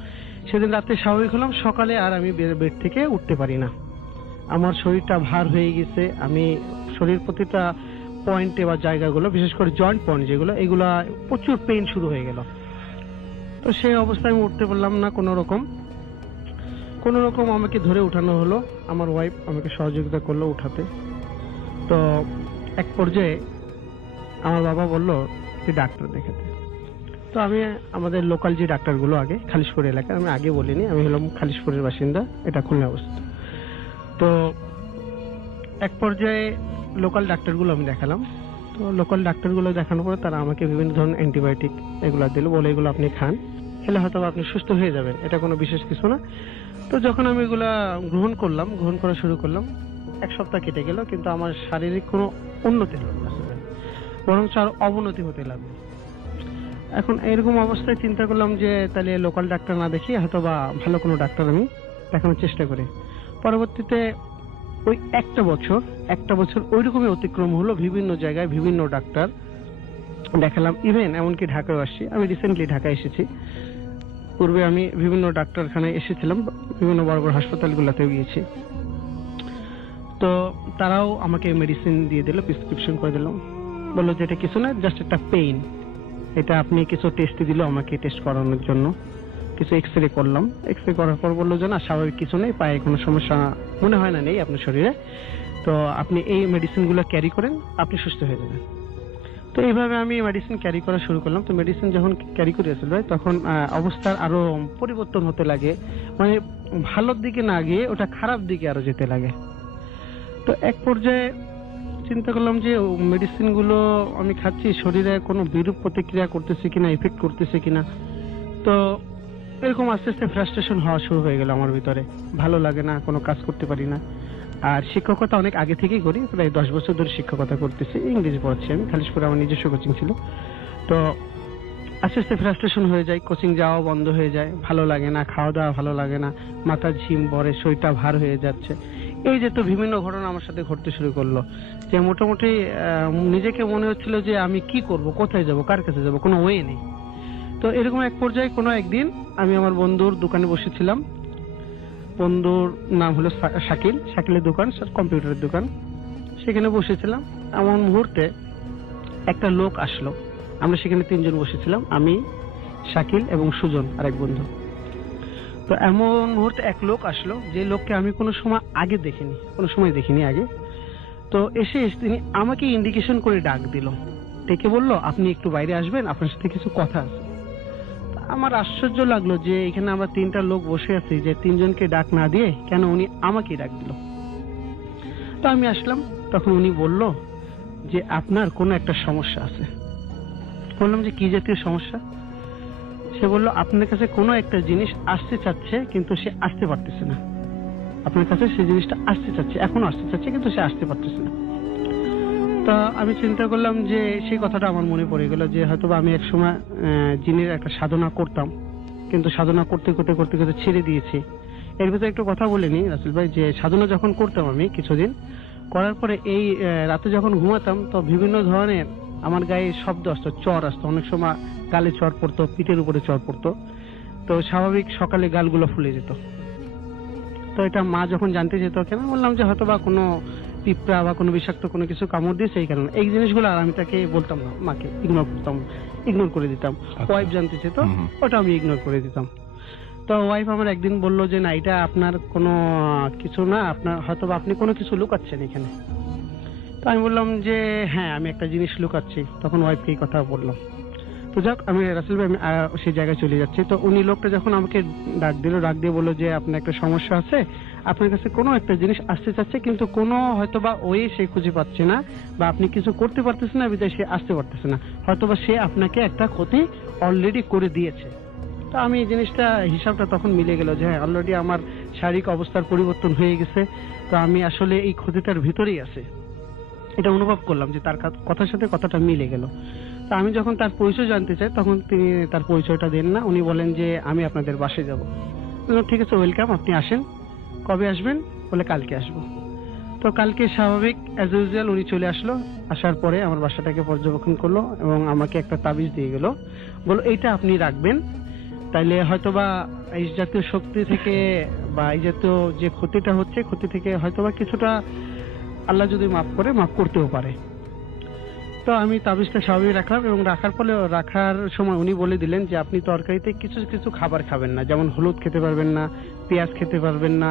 সেদিন রাতে স্বাভাবিক হলাম, সকালে আর আমি বেড থেকে উঠতে পারি না, আমার শরীরটা ভার হয়ে গেছে। আমি শরীর প্রতিটা পয়েন্টে বা জায়গাগুলো, বিশেষ করে জয়েন্ট পয়েন্ট যেগুলো, এগুলা প্রচুর পেইন শুরু হয়ে গেল। তো সেই অবস্থায় আমি উঠতে পারলাম না, কোনো রকম আমাকে ধরে উঠানো হলো। আমার ওয়াইফ আমাকে সহযোগিতা করলো উঠাতে। তো এক পর্যায়ে আমার বাবা বলল যে ডাক্তার দেখাতে। তো আমি আমাদের লোকাল যে ডাক্তারগুলো আগে খালিশপুর এলাকায়, আমি আগে বলিনি, আমি হলাম খালিশপুরের বাসিন্দা, এটা খুলনা অবস্থিত। তো এক পর্যায়ে লোকাল ডাক্তারগুলো আমি দেখালাম। তো লোকাল ডাক্তারগুলো দেখানোর পরে তারা আমাকে বিভিন্ন ধরনের অ্যান্টিবায়োটিক এগুলো দিল, বলে এগুলো আপনি খান, খেলে হয়তো আপনি সুস্থ হয়ে যাবেন, এটা কোনো বিশেষ কিছু না। তো যখন আমি এগুলা গ্রহণ করা শুরু করলাম, 1 সপ্তাহ কেটে গেল, কিন্তু আমার শারীরিক কোনো উন্নতি হলো না, বরং আরো অবনতি হতে লাগলো। এখন এরকম অবস্থায় চিন্তা করলাম যে তাহলে লোকাল ডাক্তার না দেখি হয়তো বা ভালো কোনো ডাক্তার আমি দেখানোর চেষ্টা করি। পরবর্তীতে ওই একটা বছর ওইরকমই অতিক্রম হলো, বিভিন্ন জায়গায় বিভিন্ন ডাক্তার দেখালাম, ইভেন এমনকি ঢাকায় আসছি। আমি রিসেন্টলি ঢাকায় এসেছি, পূর্বে আমি বিভিন্ন ডাক্তারখানায় এসেছিলাম, বিভিন্ন বড় বড় হাসপাতালগুলোতেও গিয়েছি। তো তারাও আমাকে মেডিসিন দিয়ে দিল, প্রেসক্রিপশন করে দিল, বললো যে এটা কিছু না, জাস্ট একটা পেইন, এটা আপনি কিছু টেস্ট দিল আমাকে টেস্ট করানোর জন্য, কিছু এক্সরে করলাম। এক্সরে করার পর বললো যে না, স্বাভাবিক কিছু নেই, পায়ে কোনো সমস্যা মনে হয় না নেই আপনার শরীরে, তো আপনি এই মেডিসিনগুলো ক্যারি করেন, আপনি সুস্থ হয়ে যাবেন। তো এইভাবে আমি মেডিসিন ক্যারি করা শুরু করলাম। তো মেডিসিন যখন ক্যারি করে আসল ভাই, তখন অবস্থার আরো পরিবর্তন হতে লাগে, মানে ভালোর দিকে না গিয়ে ওটা খারাপ দিকে আরো যেতে লাগে। তো এক পর্যায়ে চিন্তা করলাম যে মেডিসিন গুলো আমি খাচ্ছি, শরীরে কোনো বিরূপ প্রতিক্রিয়া করতেছে কিনা, এফেক্ট করতেছে কিনা। তো এরকম আস্তে আস্তে ফ্রাস্ট্রেশন হওয়া শুরু হয়ে গেল আমার ভিতরে, ভালো লাগে না, কোনো কাজ করতে পারি না। আর শিক্ষকতা অনেক আগে থেকেই করি, প্রায় 10 বছর ধরে শিক্ষকতা করতেছি, ইংরেজি পড়াচ্ছি আমি, খালিশপুরে আমার নিজস্ব কোচিং ছিল। তো আস্তে আস্তে ফ্রাস্ট্রেশন হয়ে যায়, কোচিং যাওয়া বন্ধ হয়ে যায়, ভালো লাগে না, খাওয়া দাওয়া ভালো লাগে না, মাথা ঝিম পড়ে, শরীরটা ভার হয়ে যাচ্ছে। এই যে তো বিভিন্ন ঘটনা আমার সাথে ঘটতে শুরু করলো, যে মোটামুটি নিজেকে মনে হচ্ছিল যে আমি কি করব, কোথায় যাব, কার কাছে যাব, কোনো ওয়ে নেই। তো এরকম এক পর্যায়ে কোনো একদিন আমি আমার বন্ধুর দোকানে বসেছিলাম, বন্ধুর নাম হলো শাকিলের দোকান, কম্পিউটারের দোকান, সেখানে বসেছিলাম। এমন মুহূর্তে একটা লোক আসলো, আমরা সেখানে 3 জন বসেছিলাম, আমি, শাকিল এবং সুজন আরেক বন্ধু। তো এমন মুহূর্তে এক লোক আসলো, যে লোককে আমি কোনো সময় দেখিনি আগে। তো এসে তিনি আমাকে ইন্ডিকেশন করে ডাক দিল, ডেকে বলল আপনি একটু বাইরে আসবেন, আপনার সাথে কিছু কথা আছে। আমার আশ্চর্য লাগলো যে এখানে আমরা 3টা লোক বসে আছি, যে 3 জনকে ডাক না দিয়ে কেন উনি আমাকেই ডাক দিল। তো আমি আসলাম, তখন উনি বলল যে আপনার কোনো একটা সমস্যা আছে। বললাম যে কি জাতীয় সমস্যা? সে বলল আপনার কাছে কোনো একটা জিনিস আসতে চাচ্ছে, কিন্তু সে আসতে পারতেছে না। আপনার কাছে সেই জিনিসটা আসতে চাচ্ছে, এখনো আসতে চাচ্ছে, কিন্তু সে আসতে পারতেছে না। তা আমি চিন্তা করলাম যে সেই কথাটা আমার মনে পড়ে গেল, যে হয়তো আমি এক সময় জিনের একটা সাধনা করতাম, কিন্তু সাধনা করতে করতে ছেড়ে দিয়েছি। এর ভিতরে একটু কথা বলে নি রাসেল ভাই, যে সাধনা যখন করতাম আমি কিছুদিন করার পরে, এই রাতে যখন ঘুমাতাম, তো বিভিন্ন ধরনের আমার গায়ে শব্দ আসতো, চর আসতো, অনেক সময় গালে চর পড়তো, পিঠের উপরে চর পড়তো। তো স্বাভাবিক সকালে গালগুলো ফুলে যেত। তো এটা মা যখন জানতে যেত, কেন বললাম যে হয়তো বা কোনো পিঁপড়া বা কোনো বিষাক্ত কোনো কিছু কামড় দিয়েছে, এই কারণে। এই জিনিসগুলো আর আমি তাকে বলতাম না, মাকে ইগনোর করে দিতাম। ওয়াইফ জানতে চেত, ওটা আমি ইগনোর করে দিতাম। তো ওয়াইফ আমার একদিন বলল যে না, এটা আপনার কোনো কিছু না, আপনার হয়তো বা আপনি কোনো কিছু লুকাচ্ছেন এখানে। তো আমি বললাম যে হ্যাঁ, আমি একটা জিনিস লুকাচ্ছি। তখন ওয়াইফকে এই কথা বললাম। তো যাক, আমি রাসেল ভাই, আমি সেই জায়গায় চলে যাচ্ছি। তো উনি লোকটা যখন আমাকে ডাক দিয়ে বললো যে আপনার একটা সমস্যা আছে, আপনার কাছে কোনো একটা জিনিস আসতে চাচ্ছে, কিন্তু কোনো হয়তো বা ওয়ে সে খুঁজে পাচ্ছে না, বা আপনি কিছু করতে পারতেছেন না, বিদায় সে আসতে পারতেছে না, হয়তো বা সে আপনাকে একটা ক্ষতি অলরেডি করে দিয়েছে। তো আমি এই জিনিসটা হিসাবটা তখন মিলে গেল যে হ্যাঁ, অলরেডি আমার শারীরিক অবস্থার পরিবর্তন হয়ে গেছে। তো আমি আসলে এই ক্ষতিটার ভিতরেই আছি, এটা অনুভব করলাম যে তার কথার সাথে কথাটা মিলে গেল। তো আমি যখন তার পরিচয় জানতে চাই, তখন তিনি তার পরিচয়টা দেন না। উনি বলেন যে আমি আপনাদের বাসায় যাব। ঠিক আছে, ওয়েলকাম, আপনি আসেন। কবে আসবেন? বলে কালকে আসবো। তো কালকে স্বাভাবিক অ্যাজ ইউজুয়াল উনি চলে আসলো। আসার পরে আমার বাসাটাকে পর্যবেক্ষণ করলো এবং আমাকে একটা তাবিজ দিয়ে গেল, বললো এইটা আপনি রাখবেন, তাইলে হয়তোবা এই জাতীয় শক্তি থেকে বা এই জাতীয় যে ক্ষতিটা হচ্ছে, ক্ষতি থেকে হয়তোবা কিছুটা আল্লাহ যদি মাফ করতেও পারে। তো আমি তাবিজটা স্বাভাবিক রাখলাম এবং রাখার সময় উনি বলে দিলেন যে আপনি তরকারিতে কিছু কিছু খাবার খাবেন না, যেমন হলুদ খেতে পারবেন না, পেঁয়াজ খেতে পারবেন না,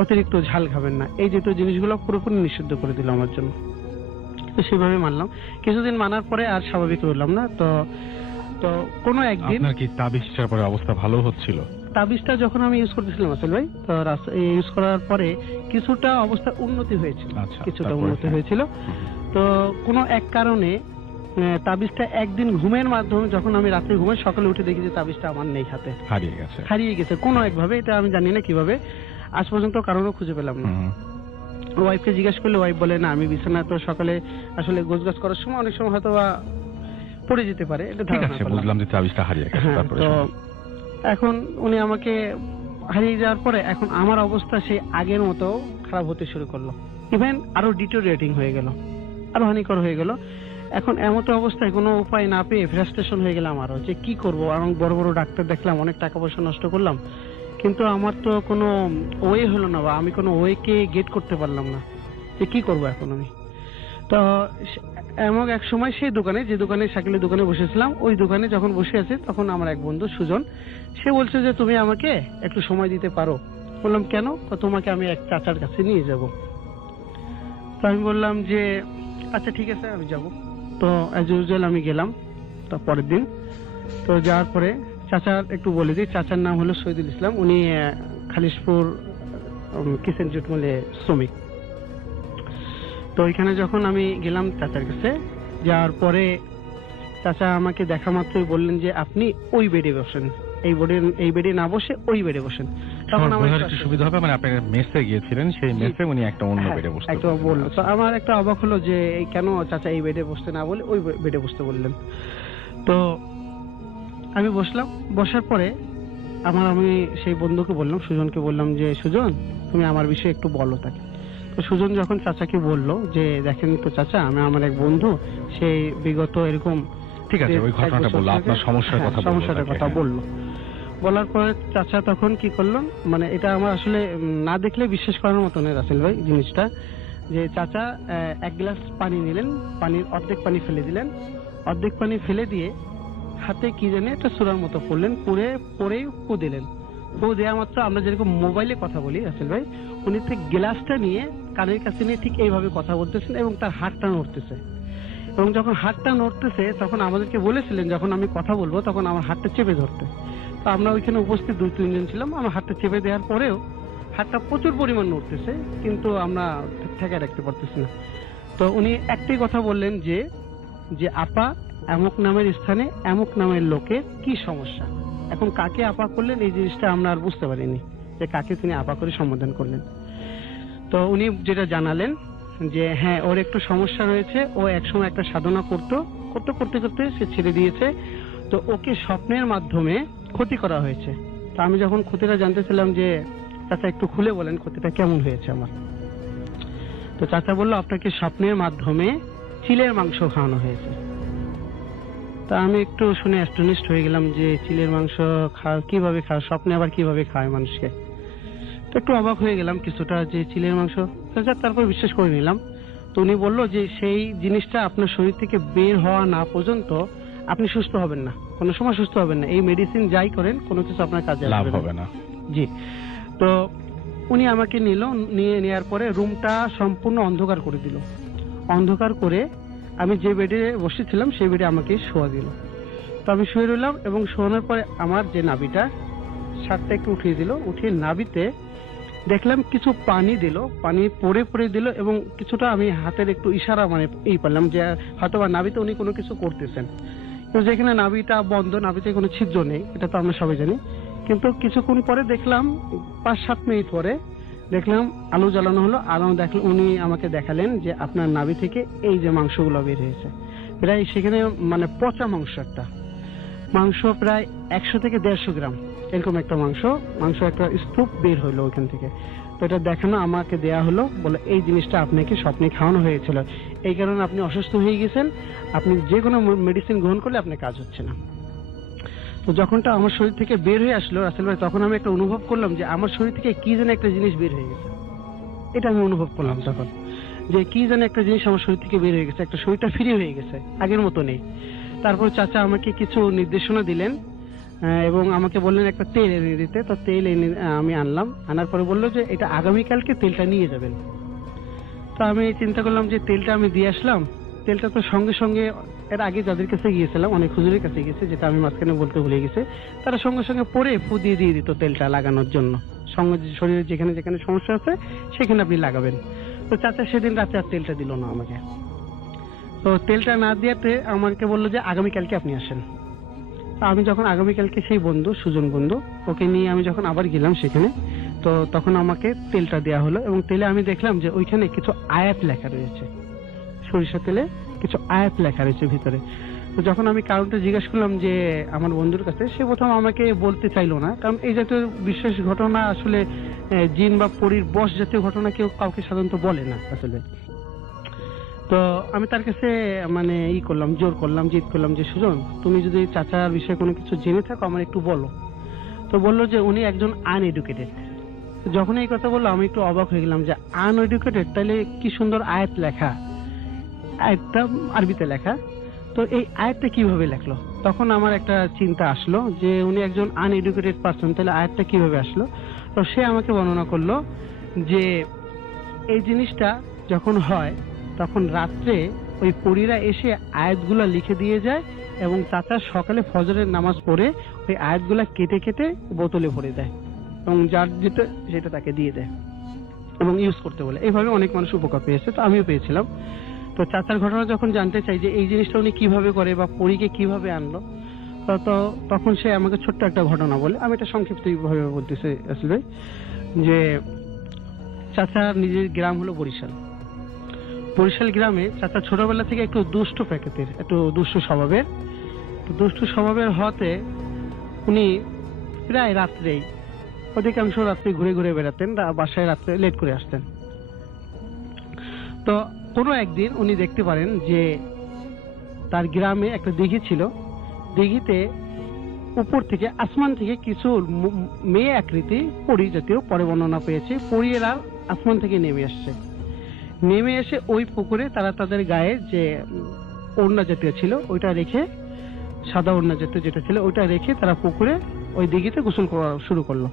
অতিরিক্ত ঝাল খাবেন না। এই জাতীয় জিনিসগুলো পুরোপুরি নিষিদ্ধ করে দিল আমার জন্য। তো সেভাবে মানলাম। কিছুদিন মানার পরে আর স্বাভাবিক রইলাম না। তো কোনো একদিন আপনার কি তাবিজটার পরে অবস্থা ভালো হচ্ছিল? তাবিজটা যখন আমি ইউজ করতেছিলাম আসল ভাই, তো ইউজ করার পরে কিছুটা অবস্থা উন্নতি হয়েছিল, কিছুটা উন্নতি হয়েছিল। তো কোনো এক কারণে তাবিজটা একদিন ঘুমের মাধ্যমে, যখন আমি রাত্রে ঘুমাই, সকালে উঠে দেখি যে তাবিজটা আমার নেই হাতে, হারিয়ে গেছে কোনো একভাবে। এটা আমি জানি না কিভাবে, আজ পর্যন্ত কারণও খুঁজে পেলাম না। ওয়াইফকে জিজ্ঞাসা করলে ওয়াইফ বলে না, আমি বিছানা তো সকালে আসলে গোছগাছ করার সময় অনেক সময় হয়তো পড়ে যেতে পারে, এটা বুঝলাম যে তাবিজটা হারিয়ে গেছে। তো এখন উনি আমাকে হারিয়ে যাওয়ার পরে এখন আমার অবস্থা সেই আগের মতো খারাপ হতে শুরু করলো, ইভেন আরো ডিটোরিয়েটিং হয়ে গেল, আরো হানিকর হয়ে গেল। এখন এমতো অবস্থায় কোনো উপায় না পেয়ে ফ্রাস্ট্রেশন হয়ে গেলাম আরো, যে কি করব। এবং বড় বড় ডাক্তার দেখলাম, অনেক টাকা পয়সা নষ্ট করলাম, কিন্তু আমার তো কোনো ওয়ে হলো না, বা আমি কোনো ওয়েকে গেট করতে পারলাম না যে কি করব এখন আমি। তো এমন এক সময় সেই দোকানে, যে দোকানে শাকিলের দোকানে বসেছিলাম, ওই দোকানে যখন বসে আছি, তখন আমার এক বন্ধু সুজন, সে বলছে যে তুমি আমাকে একটু সময় দিতে পারো। বললাম কেন? তোমাকে আমি এক চাচার কাছে নিয়ে যাব। তো আমি বললাম যে আচ্ছা ঠিক আছে, আমি যাব। তো অ্যাজ ইউজুয়াল আমি গেলাম। তো পরের দিন তো যাওয়ার পরে চাচার একটু বলে দিই, চাচার নাম হলো শহীদুল ইসলাম। উনি খালিশপুর কিচেন জুট মিলে শ্রমিক। তো ওইখানে যখন আমি গেলাম চাচার কাছে, যাওয়ার পরে চাচা আমাকে দেখা মাত্রই বললেন যে আপনি ওই বেডে বসেন, এই বেডে না বসে ওই বেডে বসেন। তখন আমার একটু সুবিধা হবে, মানে আপনি মেসে গিয়েছিলেন, সেই মেসে উনি একটা অন্য বেডে বসতে বললেন। তো আমার একটা অবাক হলো যে কেন চাচা এই বেডে বসতে না বলে ওই বেডে বসতে বললেন। তো আমি বসলাম। বসার পরে আমি সেই বন্ধুকে বললাম, সুজনকে বললাম যে সুজন, তুমি আমার বিষয়ে একটু বলো তাকে। তো সুজন যখন চাচাকে বললো যে দেখেন তো চাচা, আমি আমার এক বন্ধু, সেই বিগত এরকম, ঠিক আছে, ওই ঘটনাটা বললো, আপনার সমস্যাটার কথা বললো। বলার পরে চাচা তখন কি করলো, মানে এটা আমার আসলে না দেখলে বিশ্বাস করার মতো নয় রাসেল ভাই জিনিসটা, যে চাচা এক গ্লাস পানি নিলেন, পানির অর্ধেক পানি ফেলে দিলেন, অর্ধেক পানি ফেলে দিয়ে হাতে কি জানে একটা সূরার মতো পড়লেন, পরেই ফু দিলেন। ফু দেওয়া মাত্র আমরা যেরকম মোবাইলে কথা বলি রাসেল ভাই, উনি ঠিক গ্লাসটা নিয়ে কানের কাছে নিয়ে ঠিক এইভাবে কথা বলতেছেন এবং তার হাতটা নড়তেছে। এবং যখন হাতটা নড়তেছে, তখন আমাদেরকে বলেছিলেন যখন আমি কথা বলবো তখন আমার হাতটা চেপে ধরতে। তো আমরা ওইখানে উপস্থিত 2-3 জন ছিলাম। আমার হাতটা চেপে দেওয়ার পরেও হাতটা প্রচুর পরিমাণ নড়তেছে, কিন্তু আমরা ঠেকায় রাখতে পারতেছি না। তো উনি একটাই কথা বললেন যে আপা, এমক নামের স্থানে এমক নামের লোকের কি সমস্যা। এখন কাকে আপা করলেন এই জিনিসটা আমরা আর বুঝতে পারিনি, যে কাকে তিনি আপা করে সম্বোধন করলেন। তো উনি যেটা জানালেন যে হ্যাঁ, ওর একটু সমস্যা রয়েছে, ও একসময় একটা সাধনা করতে করতে সে ছেড়ে দিয়েছে। তো ওকে স্বপ্নের মাধ্যমে ক্ষতি করা হয়েছে। তো আমি যখন ক্ষতিটা জানতেছিলাম যে চাচা একটু খুলে বলেন ক্ষতিটা কেমন হয়েছে আমার। তো চাচা বললো আপনাকে স্বপ্নের মাধ্যমে চিলের মাংস খাওয়ানো হয়েছে। তা আমি একটু শুনে অ্যাস্টনিশড হয়ে গেলাম যে চিলের মাংস কিভাবে খাওয়া, স্বপ্নে আবার কিভাবে খাওয়ায় মানুষকে। তো একটু অবাক হয়ে গেলাম কিছুটা, যে চিলের মাংস। তারপর বিশ্বাস করে নিলাম। তো উনি বললো যে সেই জিনিসটা আপনার শরীর থেকে বের হওয়া না পর্যন্ত আপনি সুস্থ হবেন না। কোনো সময় সুস্থ হবেন না। এই মেডিসিন যাই করেন কোনো কিছু আপনার কাজে লাভ আসবে হবে না। জি। তো উনি আমাকে নিয়ে নেওয়ার পরে রুমটা সম্পূর্ণ অন্ধকার করে দিল। অন্ধকার করে আমি যে বেডে বসেছিলাম সেই বেডে আমাকে শোয়া দিল। তো আমি শুয়ে রইলাম এবং শোয়ানোর পরে আমার যে নাভিটা শার্টটা একটু উঠিয়ে দিল, উঠিয়ে নাভিতে দেখলাম কিছু পানি দিল, পানি পড়ে দিল এবং কিছুটা আমি হাতের একটু ইশারা মানে এই পারলাম যে হয়তো বা নাভিতে উনি কোনো কিছু করতেছেন। তো যেখানে নাভিটা বন্ধ, নাভিতে কোনো ছিদ্র নেই, এটা তো আমরা সবাই জানি। কিন্তু কিছুক্ষণ পরে দেখলাম 5-7 মিনিট পরে দেখলাম আলো জ্বালানো হলো। আলো দেখলে উনি আমাকে দেখালেন যে আপনার নাভি থেকে এই যে মাংসগুলো বের হয়েছে, প্রায় সেখানে মানে পচা মাংস, একটা মাংস প্রায় 100 থেকে 150 গ্রাম এরকম একটা মাংস একটা স্তূপ বের হলো ওইখান থেকে। তো এটা দেখানো আমাকে দেয়া হলো, বলে এই জিনিসটা আপনাকে স্বপ্নে খাওয়ানো হয়েছিল, এই কারণে আপনি অসুস্থ হয়ে গেছেন, আপনি যে কোনো মেডিসিন গ্রহণ করলে আপনার কাজ হচ্ছে না। তো যখনটা আমার শরীর থেকে বের হয়ে আসলো রাসেল ভাই, তখন আমি একটা অনুভব করলাম যে আমার শরীর থেকে কি যেন একটা জিনিস বের হয়ে গেছে। এটা আমি অনুভব করলাম তখন যে কি যেন একটা জিনিস আমার শরীর থেকে বের হয়ে গেছে, একটা শরীরটা ফ্রি হয়ে গেছে, আগের মতো নেই। তারপর চাচা আমাকে কিছু নির্দেশনা দিলেন এবং আমাকে বললেন একটা তেল এনে দিতে। তো তেল এনে আমি আনলাম, আনার পরে বললো যে এটা আগামীকালকে তেলটা নিয়ে যাবেন। তো আমি চিন্তা করলাম যে তেলটা আমি দিয়ে আসলাম, তেলটা তো সঙ্গে সঙ্গে এর আগে যাদের কাছে গিয়েছিলাম, অনেক হুজুরের কাছে গেছে, যেটা আমি মাঝখানে বলতে ভুলে গেছি, তারা সঙ্গে সঙ্গে পরে ফু দিয়ে দিত তেলটা লাগানোর জন্য, সঙ্গে শরীরে যেখানে যেখানে সমস্যা আছে সেখানে আপনি লাগাবেন। তো চাচা সেদিন রাতে আর তেলটা দিল না আমাকে। তো তেলটা না দিয়াতে আমাকে বললো যে আগামীকালকে আপনি আসেন। তো আমি যখন আগামীকালকে সেই বন্ধু সুজন বন্ধু ওকে নিয়ে আমি যখন আবার গেলাম সেখানে, তো তখন আমাকে তেলটা দেওয়া হলো এবং তেলে আমি দেখলাম যে ওইখানে কিছু আয়াত লেখা রয়েছে, সরিষা তেলে কিছু আয়াত লেখা রয়েছে ভিতরে। তো যখন আমি কারণটা জিজ্ঞাসা করলাম যে আমার বন্ধুর কাছে, সে প্রথম আমাকে বলতে চাইলো না, কারণ এই জাতীয় বিশেষ ঘটনা আসলে জিন বা পরীর বশ জাতীয় ঘটনা কেউ কাউকে সাধারণত বলে না আসলে। তো আমি তার কাছে মানে জোর করলাম, জিদ করলাম যে সুজন, তুমি যদি চাচার বিষয়ে কোনো কিছু জেনে থাকো আমার একটু বলো। তো বললো যে উনি একজন আনএডুকেটেড। যখন এই কথা বললো আমি একটু অবাক হয়ে গেলাম যে আনএডুকেটেড, তাহলে কি সুন্দর আয়াত লেখা, আয়াতটা আরবিতে লেখা, তো এই আয়াতটা কিভাবে লেখলো? তখন আমার একটা চিন্তা আসলো যে উনি একজন আনএডুকেটেড পারসন, তাহলে আয়াতটা কিভাবে আসলো? তো সে আমাকে বর্ণনা করলো যে এই জিনিসটা যখন হয় তখন রাত্রে ওই পরীরা এসে আয়াতগুলা লিখে দিয়ে যায় এবং চাচা সকালে ফজরের নামাজ পড়ে ওই আয়াতগুলা কেটে কেটে বোতলে ভরে দেয় এবং যার যেটা সেটা তাকে দিয়ে দেয় এবং ইউজ করতে বলে। এইভাবে অনেক মানুষ উপকার পেয়েছে, তো আমিও পেয়েছিলাম। তো চাচার ঘটনা যখন জানতে চাই যে এই জিনিসটা উনি কিভাবে করে বা পরীকে কিভাবে আনলো, তো তখন সে আমাকে ছোট্ট একটা ঘটনা বলে। আমি এটা সংক্ষিপ্ত ভাবে বলতেছি আসলে যে চাচার নিজের গ্রাম হলো বরিশাল গ্রামে চাচা ছোটবেলা থেকে একটু দুষ্ট প্যাকেটের, একটু দুষ্ট স্বভাবের হতে উনি প্রায় রাত্রেই, অধিকাংশ রাত্রে ঘুরে ঘুরে বেড়াতেন, বাসায় রাত্রে লেট করে আসতেন। তো কোনো একদিন উনি দেখতে পারেন যে তার গ্রামে একটা দিঘি ছিল, দিঘিতে উপর থেকে আসমান থেকে কিছু মেয়ে আকৃতি পরী জাতীয়, পরে বর্ণনা পেয়েছে, পরীরা আসমান থেকে নেমে এসে ওই পুকুরে তারা তাদের গায়ে যে ওড়না জাতীয় ছিল ওইটা রেখে, সাদা ওড়না জাতীয় যেটা ছিল ওইটা রেখে তারা পুকুরে ওই দিঘিতে গোসল করা শুরু করলো।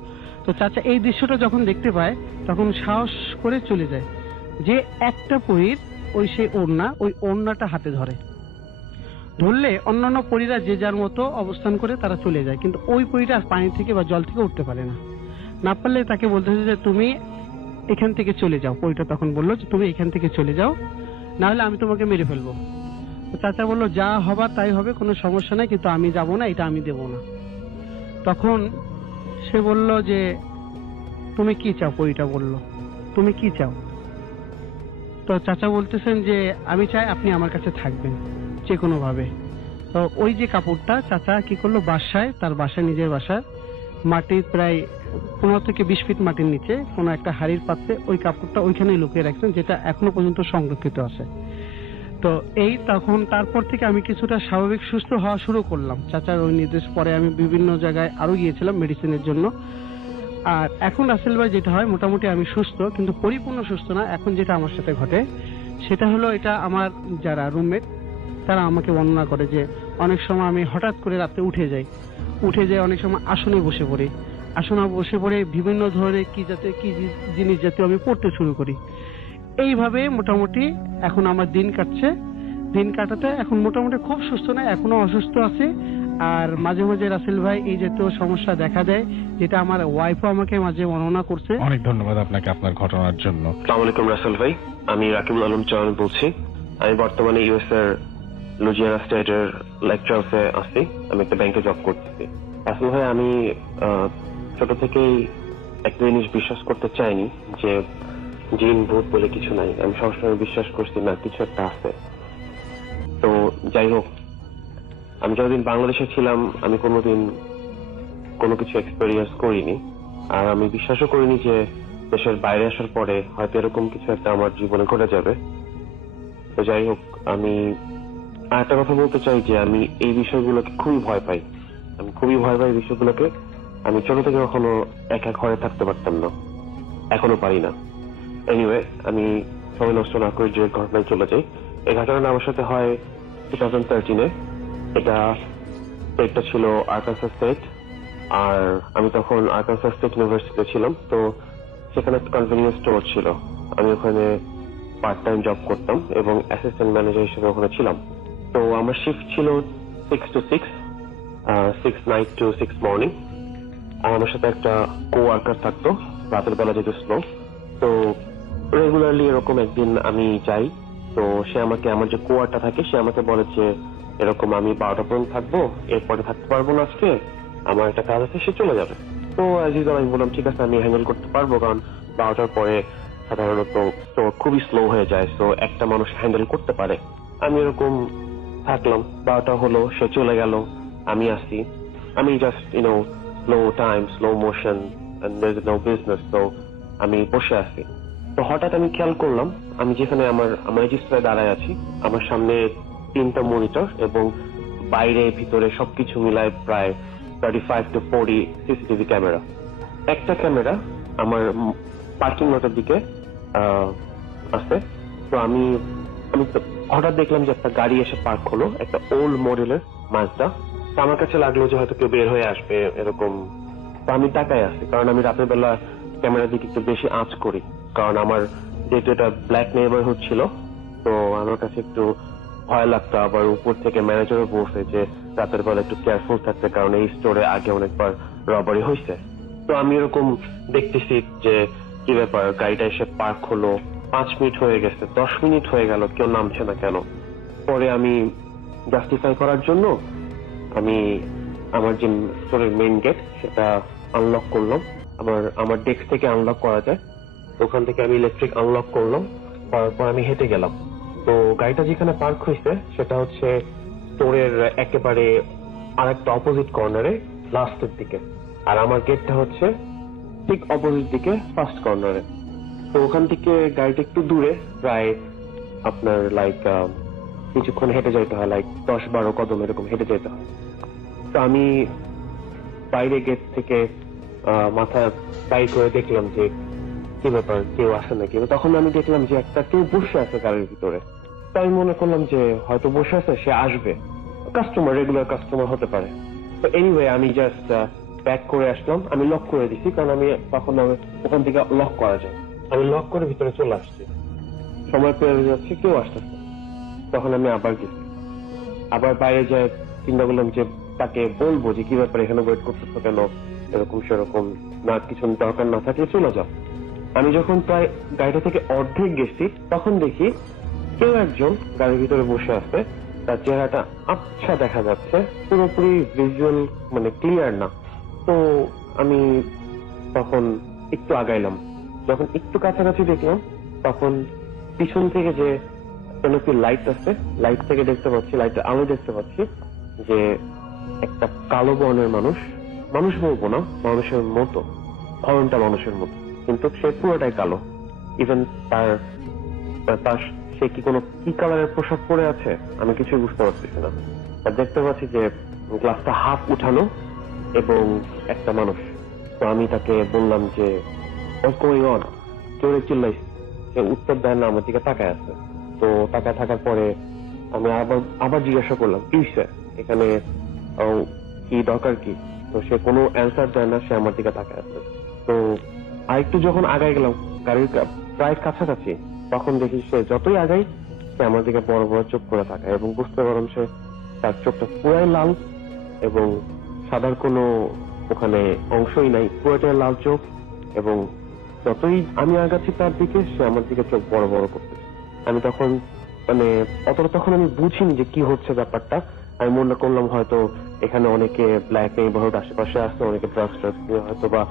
তো চাচা এই দৃশ্যটা যখন দেখতে পায় তখন সাহস করে চলে যায়, যে একটা পরীর ওই ওড়নাটা হাতে ধরলে অন্যান্য পরীরা যে যার মতো অবস্থান করে তারা চলে যায়, কিন্তু ওই পরীটা পানি থেকে বা জল থেকে উঠতে পারে না পারলে তাকে বলতে হচ্ছে যে তুমি এখান থেকে চলে যাও। পরীটা তখন বললো যে তুমি এখান থেকে চলে যাও, না হলে আমি তোমাকে মেরে ফেলবো। তো চাচা বললো যা হবার তাই হবে, কোনো সমস্যা নাই, কিন্তু আমি যাব না, এটা আমি দেব না। তখন সে বলল যে তুমি কি চাও? পরীটা বলল তুমি কি চাও? তো চাচা বলতেছেন যে আমি চাই আপনি আমার কাছে থাকবেন যে কোনো ভাবে। তো ওই যে কাপড়টা চাচা কি করলো, তার বাসায় নিজের বাসায় মাটির প্রায় 15 থেকে 20 ফিট মাটির নিচে কোনো একটা হাড়ির পাত্রে ওই কাপড়টা ওইখানে লুকিয়ে রাখছেন, যেটা এখনো পর্যন্ত সংরক্ষিত আছে। তো তারপর থেকে আমি কিছুটা স্বাভাবিক সুস্থ হওয়া শুরু করলাম। চাচার ওই নির্দেশ পরে আমি বিভিন্ন জায়গায় আরো গিয়েছিলাম মেডিসিনের জন্য। আর এখন রাসেল ভাই যেটা হয়, মোটামুটি আমি সুস্থ, কিন্তু পরিপূর্ণ সুস্থ না। এখন যেটা আমার সাথে ঘটে সেটা হলো, এটা আমার যারা রুমমেট তারা আমাকে বর্ণনা করে যে অনেক সময় আমি হঠাৎ করে রাতে উঠে যাই অনেক সময় আসনে বসে পড়ে বিভিন্ন ধরনের কি জিনিস জাতীয় আমি পড়তে শুরু করি। এইভাবে মোটামুটি এখন আমার দিন কাটাতে এখন মোটামুটি খুব সুস্থ না, এখনো অসুস্থ আছে। আর মাঝে মাঝে রাসেল ভাই এই জাতীয় সমস্যা দেখা দেয়, যেটা আমার ওয়াইফও আমাকে মাঝে বর্ণনা করছে। অনেক ধন্যবাদ আপনাকে আপনার ঘটনার জন্য। আসসালামু আলাইকুম রাসেল ভাই, আমি রাকিবুল আলম চয়ন বলছি। আমি বর্তমানে ইউএস এর লুজিয়ানা স্টেটের লেকচারার্সে আছি। আমি একটা ব্যাংকে জব করতেছি। রাসেল ভাই, আমি ছোট থেকেই একটা জিনিস বিশ্বাস করতে চাইনি যে জিন ভূত বলে কিছু নাই। আমি সবসময় বিশ্বাস করছি না, কিছু একটা আছে। তো যাই হোক, আমি যতদিন বাংলাদেশে ছিলাম আমি কোনোদিন কোনো কিছু এক্সপেরিয়েন্স করিনি, আর আমি বিশ্বাসও করিনি যে দেশের বাইরে আসার পরে হয়তো এরকম কিছু একটা আমার জীবনে ঘটে যাবে। তো যাই হোক, আমি আরেকটা কথা বলতে চাই যে আমি এই বিষয়গুলোকে খুবই ভয় পাই। বিষয়গুলোকে। আমি ছোট থেকে কখনো একা ঘরে থাকতে পারতাম না, এখনো পারি না। এনিওয়ে, আমি সময় নষ্ট না করে যে ঘটনায় চলে যাই। এই ঘটনাটা আমার সাথে হয় 2013-এ। স্টেটটা ছিল আরকানসাস স্টেট, আর আমি তখন আরকানসাস স্টেট ইউনিভার্সিটিতে ছিলাম। তো সেখানে একটা কনভেনিয়েন্স স্টোর ছিল, আমি ওখানে পার্ট টাইম জব করতাম এবং অ্যাসিস্ট্যান্ট ম্যানেজার হিসেবে ওখানে ছিলাম। তো আমার শিফট ছিল 6 to 6, 6 নাইট to 6 মর্নিং। আর আমার সাথে একটা কো-ওয়ার্কার থাকতো, রাতের বেলা যেহেতু স্লো। তো রেগুলারলি এরকম একদিন আমি যাই, তো সে আমাকে, আমার যে কো-ওয়ার্কার থাকে, সে আমাকে বলে যে এরকম আমি 12টা পর্যন্ত থাকবো, এরপরে থাকতে পারবো না, আজকে আমার একটা কাজ আছে, সে চলে যাবে। তো আমি বললাম ঠিক আছে, আমি হ্যান্ডেল করতে পারবো, কারণ 12টার পরে সাধারণত স্টোর খুবই স্লো হয়ে যায়, তো একটা মানুষ হ্যান্ডেল করতে পারে। আমি এরকম থাকলাম, 12টা হলো, সে চলে গেল, আমি আসি। আমি just slow time, slow motion, no business. তো আমি বসে আছি। তো হঠাৎ আমি খেয়াল করলাম, আমি যেখানে আমার রেজিস্টারে দাঁড়ায় আছি, আমার সামনে 3টা মনিটর এবং বাইরে ভিতরে সবকিছু মিলায় প্রায় 35 to 40 সিসিটিভি ক্যামেরা। একটা ক্যামেরা আমার পার্কিং লটের দিকে আছে। তো আমি হঠাৎ দেখলাম যে একটা গাড়ি এসে পার্ক হলো, একটা ওল্ড মডেলের মাজদা। তো আমার কাছে লাগলো যে হয়তো কেউ বের হয়ে আসবে এরকম। তো আমি তাকায় আছি, কারণ আমি রাতের বেলা ক্যামেরার দিকে একটু বেশি আঁচ করি, কারণ আমার যেহেতু এটা ব্ল্যাক নেইবারহুড ছিল, তো আমার কাছে একটু ভয় লাগতো। আবার উপর থেকে ম্যানেজারও বলছে যে রাতের বেলা একটু কেয়ারফুল থাকতে, কারণ এই স্টোরে আগে অনেকবার রবারি হয়েছে। তো আমি এরকম দেখতেছি যে কি ব্যাপার, গাড়িটা এসে পার্ক হলো, 5 মিনিট হয়ে গেছে, 10 মিনিট হয়ে গেল, কেউ নামছে না কেন। পরে আমি জাস্টিফাই করার জন্য আমি আমার যে স্টোরের মেইন গেট সেটা আনলক করলাম। আমার ডেস্ক থেকে আনলক করা যায়, ওখান থেকে আমি ইলেকট্রিক আনলক করলাম, তারপর আমি হেঁটে গেলাম। তো গাড়িটা যেখানে পার্ক হয়েছে সেটা হচ্ছে স্টোরের একেবারে আরেকটা অপোজিট কর্নারে, লাস্টের দিকে। আর আমার গেটটা হচ্ছে ঠিক অপোজিট দিকে, ফার্স্ট কর্নারে। তো ওখান থেকে গাড়িটা একটু দূরে, প্রায় আপনার কিছুক্ষণ হেঁটে যেতে হয়, 10-12 কদম এরকম হেঁটে যেতে হয়। তো আমি বাইরে গেট থেকে মাথা টাই করে দেখলাম যে কি ব্যাপার, কেউ আসে নাকি। তখন আমি দেখলাম যে একটা কেউ বসে আছে গাড়ির ভিতরে। তো আমি মনে করলাম যে হয়তো বসে আছে, সে আসবে, কাস্টমার, রেগুলার কাস্টমার হতে পারে। তো এনিওয়ে, আমি জাস্ট ব্যাক করে আসলাম। আমি লক করে দিছি, কারণ আমি তখন ওখান থেকে লক করা যায়। আমি লক করে ভিতরে চলে আসছি, সময় পেয়ে যাচ্ছে, কেউ আসতেছে। তখন আমি আবার গেছি, আবার বাইরে যায় চিন্তা করলাম যে তাকে বলবো যে কি ব্যাপার, এখানে ওয়েট করতেছো কেন, এরকম সেরকম, না কিছু দরকার না থাকলে চলে যাও। আমি যখন প্রায় গাড়িটা থেকে অর্ধেক গেছি, তখন দেখি কেউ একজন গাড়ির ভিতরে বসে আছে, তার চেহারাটা আচ্ছা দেখা যাচ্ছে, পুরোপুরি ভিজুয়াল, ক্লিয়ার না। তো আমি তখন একটু আগাইলাম, যখন একটু কাছাকাছি দেখলাম, তখন পিছন থেকে যে কি লাইট আছে, লাইট থেকে দেখতে পাচ্ছি, লাইটের আলো দেখতে পাচ্ছি যে একটা কালো বর্ণের মানুষ বলবো না, মানুষের মতো, ধরনটা মানুষের মতো, কিন্তু সে পুরোটাই কালো। ইভেন সে কি কোনো কি কালারের পোশাক পরে আছে আমি কিছুই বুঝতে পারতেছি না। আর দেখতে পাচ্ছি যে গ্লাসটা হাফ উঠানো এবং একটা মানুষ। তো আমি তাকে বললাম যে কেউ চিল্লাইছে, সে উত্তর দেয় না, আমার দিকে তাকায় আছে। তো তাকায় থাকার পরে আমি আবার জিজ্ঞাসা করলাম কি হয়েছে, এখানে কি দরকার কি? তো সে কোনো অ্যান্সার দেয় না, সে আমার দিকে তাকায় আছে। তো আরেকটু যখন আগায় গেলাম গাড়ির প্রায় কাছাকাছি, তখন দেখি সে যতই আগাই সে আমার দিকে বড় বড় চোখ করে তাকায় এবং বুঝতে পারলাম সে তার চোখটা পুরাই লাল এবং সাদার কোনো ওখানে অংশই নাই, পুরোটাই লাল চোখ। এবং যতই আমি আগাচ্ছি তার দিকে সে আমার দিকে চোখ বড় বড় করতেছে। আমি তখন মানে অতটা তখন আমি বুঝিনি যে কি হচ্ছে ব্যাপারটা। আমি মনে করলাম হয়তো এখানে অনেকে ব্ল্যাক নেইবারহুড আশেপাশে আসছে, অনেকে ড্রাগস নিয়ে হয়তো বা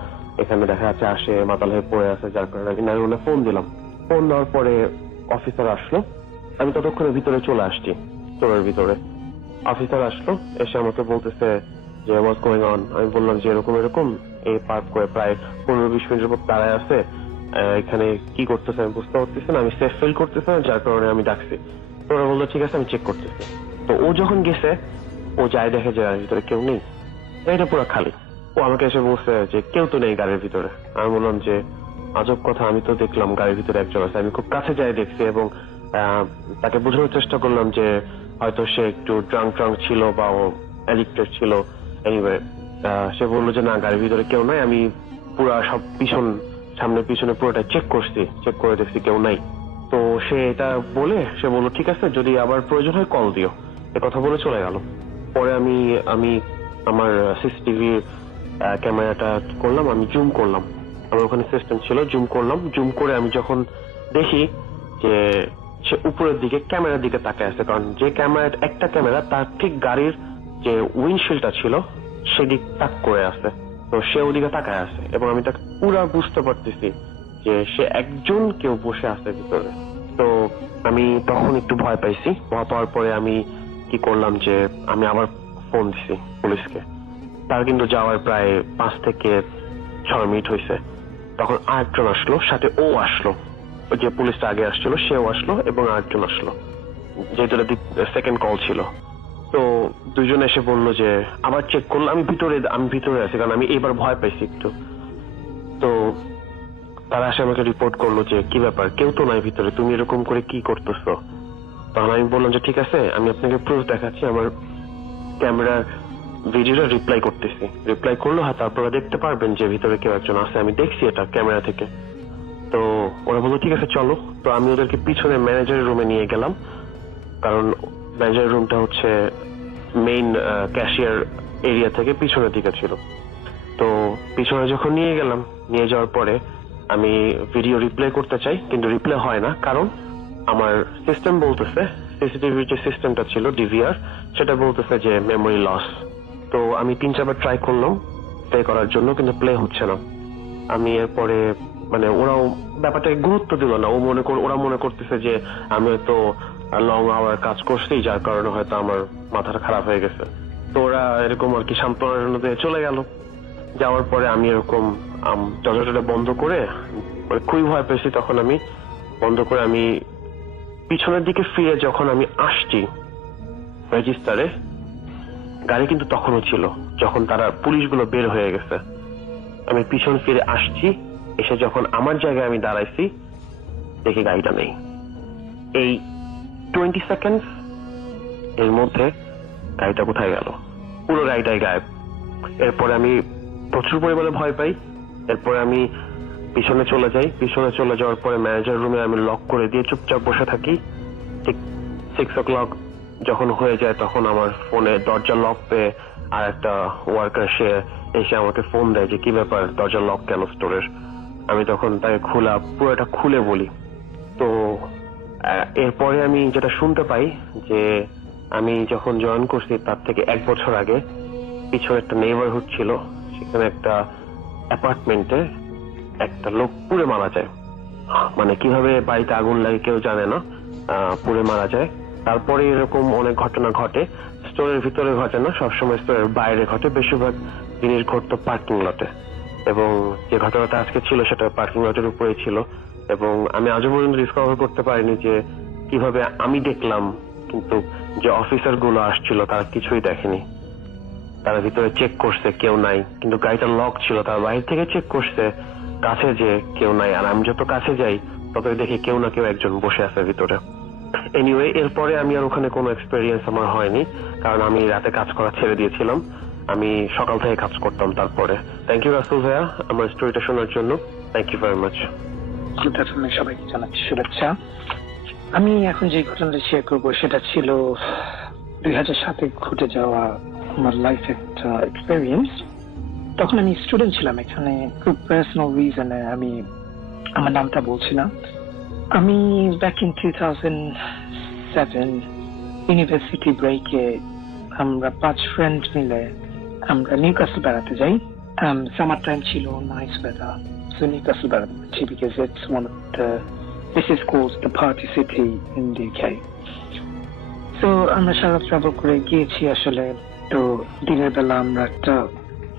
এখানে দেখা যাচ্ছে আসে মাতাল হয়ে পড়ে আছে, যার কারণে আমি 911 ফোন দিলাম। ফোন দেওয়ার পরে অফিসার আসলো, আমি ততক্ষণে ভিতরে চলে আসছি, স্টোরের ভিতরে। অফিসার আসলো, এসে আমাকে বলতেছে যে হোয়াটস গোয়িং অন। আমি বললাম যে এরকম এরকম, এই পার্ক করে প্রায় 15-20 মিনিটের পর দাঁড়ায় আছে, এখানে কি করতেছে আমি বুঝতে পারতেছি না, আমি সেফ ফিল করতেছি না, যার কারণে আমি ডাকছি। তো ওরা বললো ঠিক আছে আমি চেক করতেছি। তো ও যখন গেছে ও যাই দেখে যে গাড়ির ভিতরে কেউ নেই, এটা পুরো খালি। ও আমাকে এসে বলছে যে কেউ তো নেই গাড়ির ভিতরে। আমি বললাম যে আজব কথা, আমি তো দেখলাম গাড়ির ভিতরে একজন আছে। আমি খুব কাছে যাই দেখছি এবং তাকে বোঝানোর চেষ্টা করলাম যে হয়তো সে একটু ড্রাঙ্ক ছিল বা ও অ্যাডিক্টেড ছিল। এনিওয়ে সে বললো যে না, গাড়ির ভিতরে কেউ নাই। আমি পুরা সব সামনে পিছনে পুরোটা চেক করছি, চেক করে দেখছি কেউ নাই। তো সে এটা বলে সে বললো ঠিক আছে, যদি আবার প্রয়োজন হয় কল দিও, এ কথা বলে চলে গেল। পরে আমি আমার সিসিটিভি ক্যামেরাটা করলাম, আমি জুম করলাম, আমার ওখানে সিস্টেম ছিল, জুম করলাম। জুম করে আমি যখন দেখি যে সে উপরের দিকে ক্যামেরার দিকে তাকায় আছে, কারণ যে ক্যামেরা একটা ক্যামেরা তার ঠিক গাড়ির যে উইন্ডশিল্ডটা ছিল সেদিক তাক করে আছে, তো সে ওদিকে তাকায় আছে এবং আমি তাকে পুরো বুঝতে পারতেছি যে সে একজন কেউ বসে আছে ভিতরে। তো আমি তখন একটু ভয় পাইছি। ভয় পাওয়ার পরে আমি কি করলাম যে আমি আবার ফোন দিছি পুলিশকে। তার কিন্তু যাওয়ার প্রায় 5 থেকে 6 মিনিট হয়েছে। তখন আরেকজন আসলো, সাথে ও আসলো, ওই যে পুলিশটা আগে আসছিল সেও আসলো এবং আরেকজন আসলো, যেহেতু সেকেন্ড কল ছিল। তো দুইজন এসে বললো যে আবার চেক করলো। আমি ভিতরে আছি, কারণ আমি এবার ভয় পাইছি একটু। তো তারা এসে আমাকে রিপোর্ট করলো যে কি ব্যাপার, কেউ তো নাই ভিতরে, তুমি এরকম করে কি করতেছো? তখন আমি বললাম যে ঠিক আছে, আমি আপনাকে প্রুফ দেখাচ্ছি, আমার ক্যামেরার ভিডিওটা রিপ্লাই করতেছি। রিপ্লাই করলো, হ্যাঁ তারপরে দেখতে পারবেন যে ভিতরে কেউ একজন আছে, আমি দেখছি এটা ক্যামেরা থেকে। তো ওরা বললো ঠিক আছে চলো। তো আমি ওদেরকে পিছনে ম্যানেজারের রুমে নিয়ে গেলাম, কারণ ম্যানেজারের রুমটা হচ্ছে মেইন ক্যাশিয়ার এরিয়া থেকে পিছনের দিকে ছিল। তো পিছনে যখন নিয়ে গেলাম, নিয়ে যাওয়ার পরে আমি ভিডিও রিপ্লে করতে চাই, কিন্তু রিপ্লে হয় না, কারণ আমার সিস্টেম বলতেছে, সিসিটিভি যে সিস্টেমটা ছিল ডিভিআর, সেটা বলতেছে যে মেমোরি লস। তো আমি 3-4 বার ট্রাই করলাম প্লে করার জন্য, কিন্তু প্লে হচ্ছে না। আমি এরপরে মানে ওরাও ব্যাপারটাকে গুরুত্ব দিল না। ওরা মনে করতেছে যে আমি হয়তো লং আওয়ার কাজ করছি, যার কারণে হয়তো আমার মাথাটা খারাপ হয়ে গেছে। তো ওরা এরকম আর কি সান্ত্বনা দিয়ে চলে গেল। যাওয়ার পরে আমি এরকম দরজাটা বন্ধ করে, খুবই ভয় পেয়েছি তখন, আমি বন্ধ করে আমি পিছনের দিকে ফিরে যখন আমি আসছি রেজিস্টারে, গাড়ি কিন্তু তখনও ছিল, যখন তারা পুলিশগুলো বের হয়ে গেছে। আমি পিছন ফিরে আসছি, এসে যখন আমার জায়গায় আমি দাঁড়াইছি দেখি গাড়িটা নেই। এই 20 সেকেন্ড এর মধ্যে গাড়িটা কোথায় গেল, পুরো গাড়িটাই গায়েব। এরপরে আমি প্রচুর পরিমাণে ভয় পাই। এরপরে আমি পিছনে চলে যাই। পিছনে চলে যাওয়ার পরে ম্যানেজার রুমে আমি লক করে দিয়ে চুপচাপ বসে থাকি। ঠিক 6 o'clock যখন হয়ে যায়, তখন আমার ফোনে দরজা লক পেয়ে আর একটা ওয়ার্কার সে এসে আমাকে ফোন দেয় যে কি ব্যাপার, দরজা লক কেন স্টোরের? আমি তখন তাকে পুরোটা খুলে বলি। তো এরপরে আমি যেটা শুনতে পাই যে আমি যখন জয়েন করছি তার থেকে 1 বছর আগে পিছনে একটা নেইবারহুড ছিল, সেখানে একটা অ্যাপার্টমেন্টে একটা লোক পুড়ে মারা যায়। মানে কিভাবে বাড়িতে আগুন লাগে কেউ জানে না, পুড়ে মারা যায়। তারপরে এরকম অনেক ঘটনা ঘটে, স্টোরের ভিতরে ঘটে না, সবসময় স্টোরের বাইরে ঘটে। বেশিরভাগ জিনিস ঘটতো পার্কিং লটে, এবং যে ঘটনাটা আজকে ছিল সেটা পার্কিং লটের উপরেই ছিল। এবং আমি আজও পর্যন্ত ডিসকভার করতে পারিনি যে কিভাবে আমি দেখলাম, কিন্তু যে অফিসার গুলো আসছিল তারা কিছুই দেখেনি। তারা ভিতরে চেক করছে কেউ নাই, কিন্তু গাড়িটা লক ছিল। তারা বাইরে থেকে চেক করছে কাছে যে কেউ নাই, আর আমি যত কাছে যাই ততই দেখি কেউ না কেউ একজন বসে আছে ভিতরে। এনিওয়ে এরপরে আমি আর ওখানে কোনো এক্সপেরিয়েন্স আমার হয়নি, কারণ আমি রাতে কাজ করা ছেড়ে দিয়েছিলাম। আমি সকাল থেকে কাজ করতাম তারপরে। থ্যাংক ইউ রাসেল ভাইয়া আমার স্টোরিটা শোনার জন্য। Thank you very much. Good afternoon, সবাইকে জানাচ্ছি শুভেচ্ছা। আমি এখন যে ঘটনাটা শেয়ার করবো সেটা ছিল 2007-এ ঘটে যাওয়া আমার লাইফ একটা এক্সপেরিয়েন্স। তখন আমি স্টুডেন্ট ছিলাম এখানে, খুব পার্সোনাল রিজনে আমি আমার নামটা বলছি না। আমি ব্যাক ইন 2007 ইউনিভার্সিটি ব্রেকে আমরা 5 ফ্রেন্ড মিলে আমরা নিউক্যাসল বেড়াতে যাই। সামার টাইম ছিল, নাইস ওয়েদার, সো নিউক্যাসল বেড়াতে যাচ্ছি because it's one of the This is called the party city in the UK. So আমরা সারা ট্রাভেল করে গিয়েছি আসলে। তো দিনের বেলা আমরা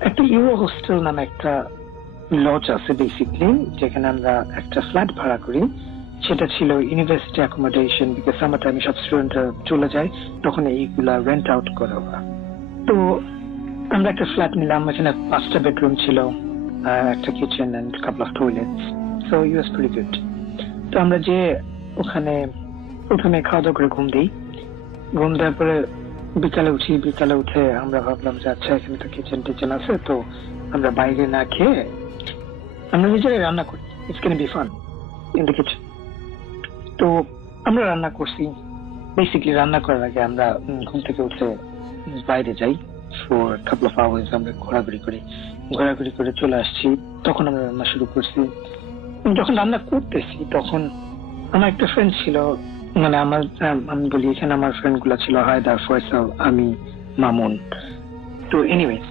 একটা ইউরো হোস্টেল নামে একটা লজ আছে বেসিকলি, যেখানে আমরা একটা ফ্ল্যাট ভাড়া করি। সেটা ছিল ইউনিভার্সিটি অ্যাকোমোডেশন, বিকজ সামার টাইমে সব স্টুডেন্টরা চলে যায়, তখন এইগুলা রেন্ট আউট করে ওরা। তো আমরা একটা ফ্ল্যাট নিলাম, এখানে 5টা বেডরুম ছিল, একটা kitchen and couple of toilets. So it was very good. তো আমরা যে ওখানে প্রথমে খাওয়া দাওয়া করে ঘুম দিই, ঘুম দেওয়ার পরে বিকালে উঠি। বিকালে উঠে আমরা ভাবলাম যে আচ্ছা এখানে তো কিচেন টিচেন আছে, তো আমরা বাইরে না খেয়ে আমরা নিজেরাই রান্না করি, it's can be fun in the kitchen. তো আমরা রান্না করছি। বেসিক্যালি রান্না করার আগে আমরা ঘুম থেকে উঠে বাইরে যাই ফর কাপল অফ আওয়ার্স, আমরা ঘোরাঘুরি করে চলে আসছি। তখন আমরা রান্না শুরু করছি। যখন রান্না করতেছি তখন আমার একটা ফ্রেন্ড ছিল, মানে আমি বলি এখানে আমার ফ্রেন্ড গুলা ছিল হায়দার, ফয়সাল, আমি, মামুন। তো এনিওয়েজ,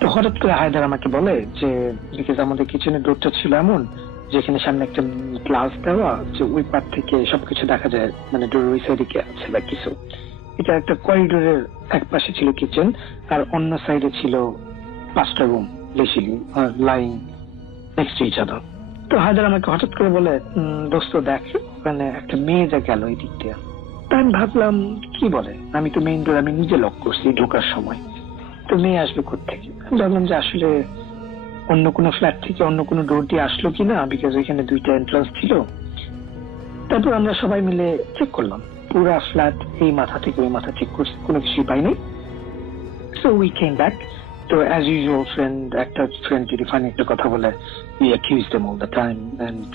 তো হঠাৎ করে হায়দার আমাকে বলে যে বিকজ আমাদের কিচেনের ডোরটা ছিল এমন যেখানে সামনে একটা গ্লাস দেওয়া, যে ওই পার থেকে সবকিছু দেখা যায়, মানে ডোর ওই সাইডে কে আছে বা কিছু। এটা একটা করিডোরের এক পাশে ছিল কিচেন, আর অন্য সাইডে ছিল 5টা room basically lying next to each other. তো হায়দার আমাকে হঠাৎ করে বলে, দোস্ত দেখ ওখানে একটা মেয়ে যা গেল এই দিক দিয়ে। তাই আমি ভাবলাম কি বলে, আমি তো মেইন ডোর আমি নিজে লক করছি ঢোকার সময়, তো মেয়ে আসবে কোত্থেকে। আমি ভাবলাম যে আসলে অন্য কোনো ফ্ল্যাট থেকে অন্য কোনো ডোর দিয়ে আসলো কিনা, বিকজ ওইখানে 2টা এন্ট্রান্স ছিল। তারপর আমরা সবাই মিলে চেক করলাম পুরা ফ্ল্যাট, এই মাথা থেকে ওই মাথা চেক করছি, কোনো কিছুই পাইনি। So we came back. তো অ্যাজ ইউজুয়াল একটা ফ্রেন্ড যদি ফানি একটা কথা বলে, we accuse them all the time and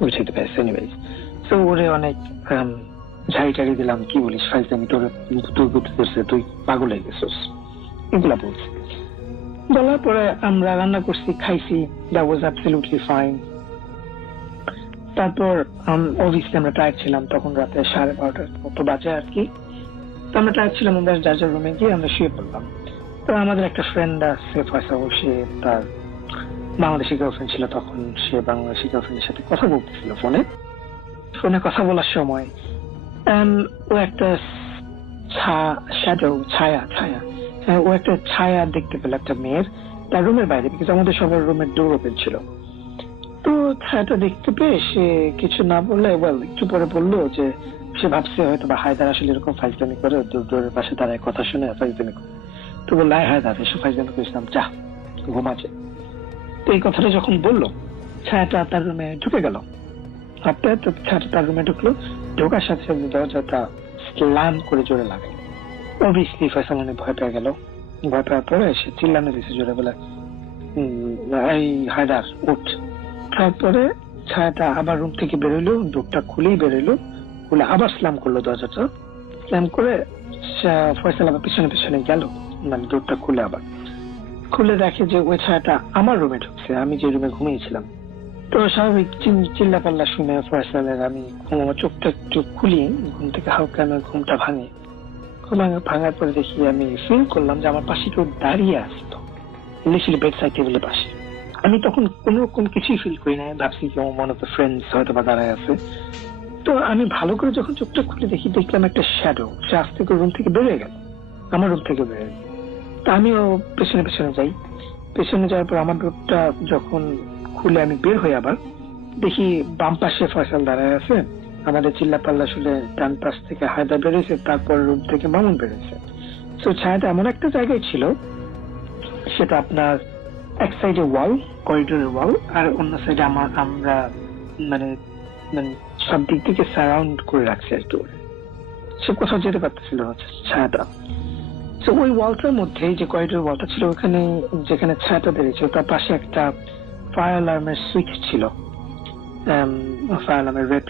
we take the best anyways. So ওরে অনেক ঝাড়ি দিলাম, কি বলিস ফাইজলামি, তোর বুদ্ধি ধরছে, তুই পাগল হয়ে গেছিস, এগুলা বলছি। বলার পরে আমরা রান্না করছি, খাইছি, that was absolutely fine. তারপর অবভিয়াসলি আমরা টায়ার্ড ছিলাম, তখন রাতে 12:30 মতো বাজে আর কি। তো আমরা টায়ার্ড ছিলাম, আমরা যার রুমে গিয়ে আমরা শুয়ে পড়লাম। তো আমাদের একটা ফ্রেন্ড আছে ফয়সাল, সে তার বাংলাদেশি গার্লফ্রেন্ড ছিল তখন, সে বাংলাদেশি গার্লফ্রেন্ডের সাথে কথা বলতেছিল ফোনে কথা বলার সময় ও একটা ও একটা ছায়া দেখতে পেল একটা মেয়ের, তার রুমের বাইরে, বিকজ আমাদের সবার রুমের ডোর ওপেন ছিল। তো ছায়াটা দেখতে পেয়ে সে কিছু না বলে একটু পরে বললো যে সে ভাবছে হয়তো বা হায়দার আসলে এরকম ফাইজলামি করে, ডোরের পাশে দাঁড়ায় কথা শুনে ফাইজলামি করে। তো বললো হায়দার এসব ফাইজলামি করেছিলাম, যা ঘুমাচ্ছে। তো এই কথাটা যখন বললো, ছায়াটা তার রুমে ঢুকে গেল। তো ছায়াটা তার রুমে ঢুকলো, ঢোকার সাথে সাথে দরজাটা স্ল্যাম করে জোরে লাগাই। অবভিয়াসলি ফয়সাল অনেক ভয় পেয়ে গেল। ভয় পাওয়ার পরে সে চিল্লানো দিয়েছে জোরে, বলে এই হায়দার উঠ। তারপরে ছায়াটা আবার রুম থেকে বেরোলো, ডোরটা খুলেই বেরোলো, খুলে আবার স্ল্যাম করলো দরজাটা। স্ল্যাম করে ফয়সাল আবার পিছনে গেল, মানে ডোরটা খুলে আবার খুলে দেখে যে ওই ছায়াটা আমার রুমে ঢুকছে, আমি যে রুমে ঘুমিয়েছিলাম। তো স্বাভাবিক চিল্লা পাল্লা শুনে ফয়সালের আমি চোখটা একটু খুলি, ঘুম থেকে হালকা আমি ঘুমটা ভাঙি। ভাঙার পরে দেখি, আমি ফিল করলাম যে আমার পাশে কেউ দাঁড়িয়ে আসতো, লিটারালি বেড সাইড টেবিলের পাশে। আমি তখন কোন কিছুই ফিল করি না, ভাবছি যে ওয়ান অফ দ্য ফ্রেন্ডস হয়তো বা দাঁড়ায় আছে। তো আমি ভালো করে যখন চোখটা খুলে দেখলাম একটা শ্যাডো, সে আস্তে করে রুম থেকে বেরিয়ে গেল, আমার রুম থেকে বেরিয়ে গেল। তা আমিও পেছনে যাই। পেছনে যাওয়ার পর আমার ডোরটা যখন খুলে আমি বের হই, আবার দেখি বাম পাশে ফয়সাল দাঁড়ায় আছে, আমাদের চিল্লা পাল্লা শুনে ডান পাশ থেকে হায়দার বেরিয়েছে, তারপর রুম থেকে মামুন বেরিয়েছে। তো ছায়াটা এমন একটা জায়গায় ছিল, সেটা আপনার এক সাইডে ওয়াল, করিডোরের ওয়াল, আর অন্য সাইডে আমরা মানে মানে সব দিক থেকে সারাউন্ড করে রাখছে আর কি। সে কোথাও যেতে পারতেছিল না ছায়াটা। তো ওই ওয়ালটার মধ্যে যে করিডোর ওয়ালটা ছিল, ওখানে যেখানে ছায়াটা বেরিয়েছিল তার পাশে একটা ফায়ার অ্যালার্মের সুইচ ছিল, ফায়ার অ্যালার্মের রেড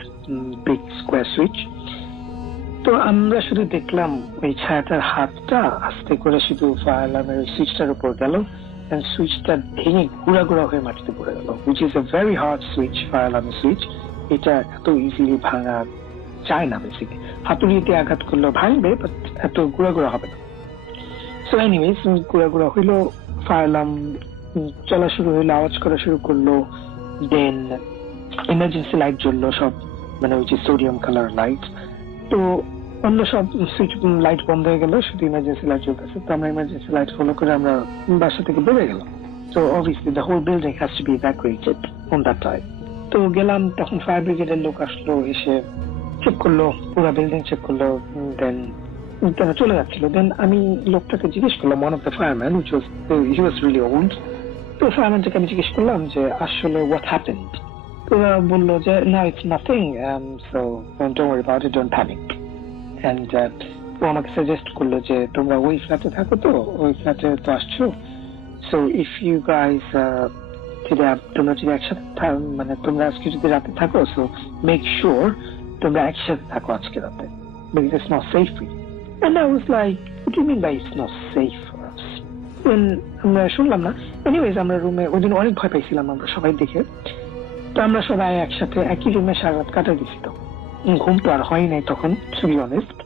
বিগ স্কোয়ার সুইচ। তো আমরা শুধু দেখলাম ওই ছায়াটার হাতটা আস্তে করে শুধু ফায়ার অ্যালার্মের ওই সুইচটার উপর গেল, সুইচটা ভেঙে গুঁড়া গুঁড়া হয়ে মাটিতে পড়ে গেল, which is a very hard switch, fire অ্যালার্মের সুইচ। এটা এত ইজিলি ভাঙা যায় না, বেসিক্যালি হাতুড়িতে আঘাত করলেও ভাঙবে, বাট এত গুঁড়া গুঁড়া হবে না। সো এনিওয়েজ গুঁড়া গুঁড়া হইলো, ফায়ার অ্যালার্ম চলা শুরু হইলো, আওয়াজ করা শুরু করলো, দেন ইমার্জেন্সি লাইট জ্বললো সব, মানে ওই যে সোডিয়াম কালার লাইট। তো অন্য সব সুইচ লাইট বন্ধ হয়ে গেল, শুধু ইমার্জেন্সি লাইট জ্বলতেছে। তো আমরা ইমার্জেন্সি লাইট ফলো করে আমরা বাসা থেকে বেরিয়ে গেলাম। তো obviously the whole building has to be evacuated on that time. তো গেলাম, তখন ফায়ার ব্রিগেডের লোক আসলো, এসে চেক করলো, পুরো বিল্ডিং চেক করলো, দেন তারা চলে যাচ্ছিল। দেন আমি লোকটাকে জিজ্ঞেস করলাম, one of the fireman, he was really old. তো ফায়ারম্যানটাকে আমি জিজ্ঞেস করলাম যে আসলে হোয়াট হ্যাপেন্ড। তো বললো যে না, it's nothing, so don't worry about it, don't panic. And ও আমাকে সাজেস্ট করলো যে তোমরা ওই ফ্ল্যাটে থাকো, তো ওই ফ্ল্যাটে তো আসছো, সো ইফ ইউ গাইজ তোমরা যদি একসাথে মানে তোমরা আজকে যদি রাতে থাকো, সো মেক শিওর তোমরা একসাথে থাকো আজকে রাতে, because it's not safe for you. And I was like, what do you mean by it's not safe for us? Then আমরা শুনলাম না। এনিওয়েজ আমরা রুমে ওই দিন অনেক ভয় পাইছিলাম আমরা সবাই দেখে। তো আমরা সবাই একসাথে একই রুমে সারা রাত কাটাই দিছি। তো ঘুম তো আর হয় নাই তখন, টু বি অনেস্ট।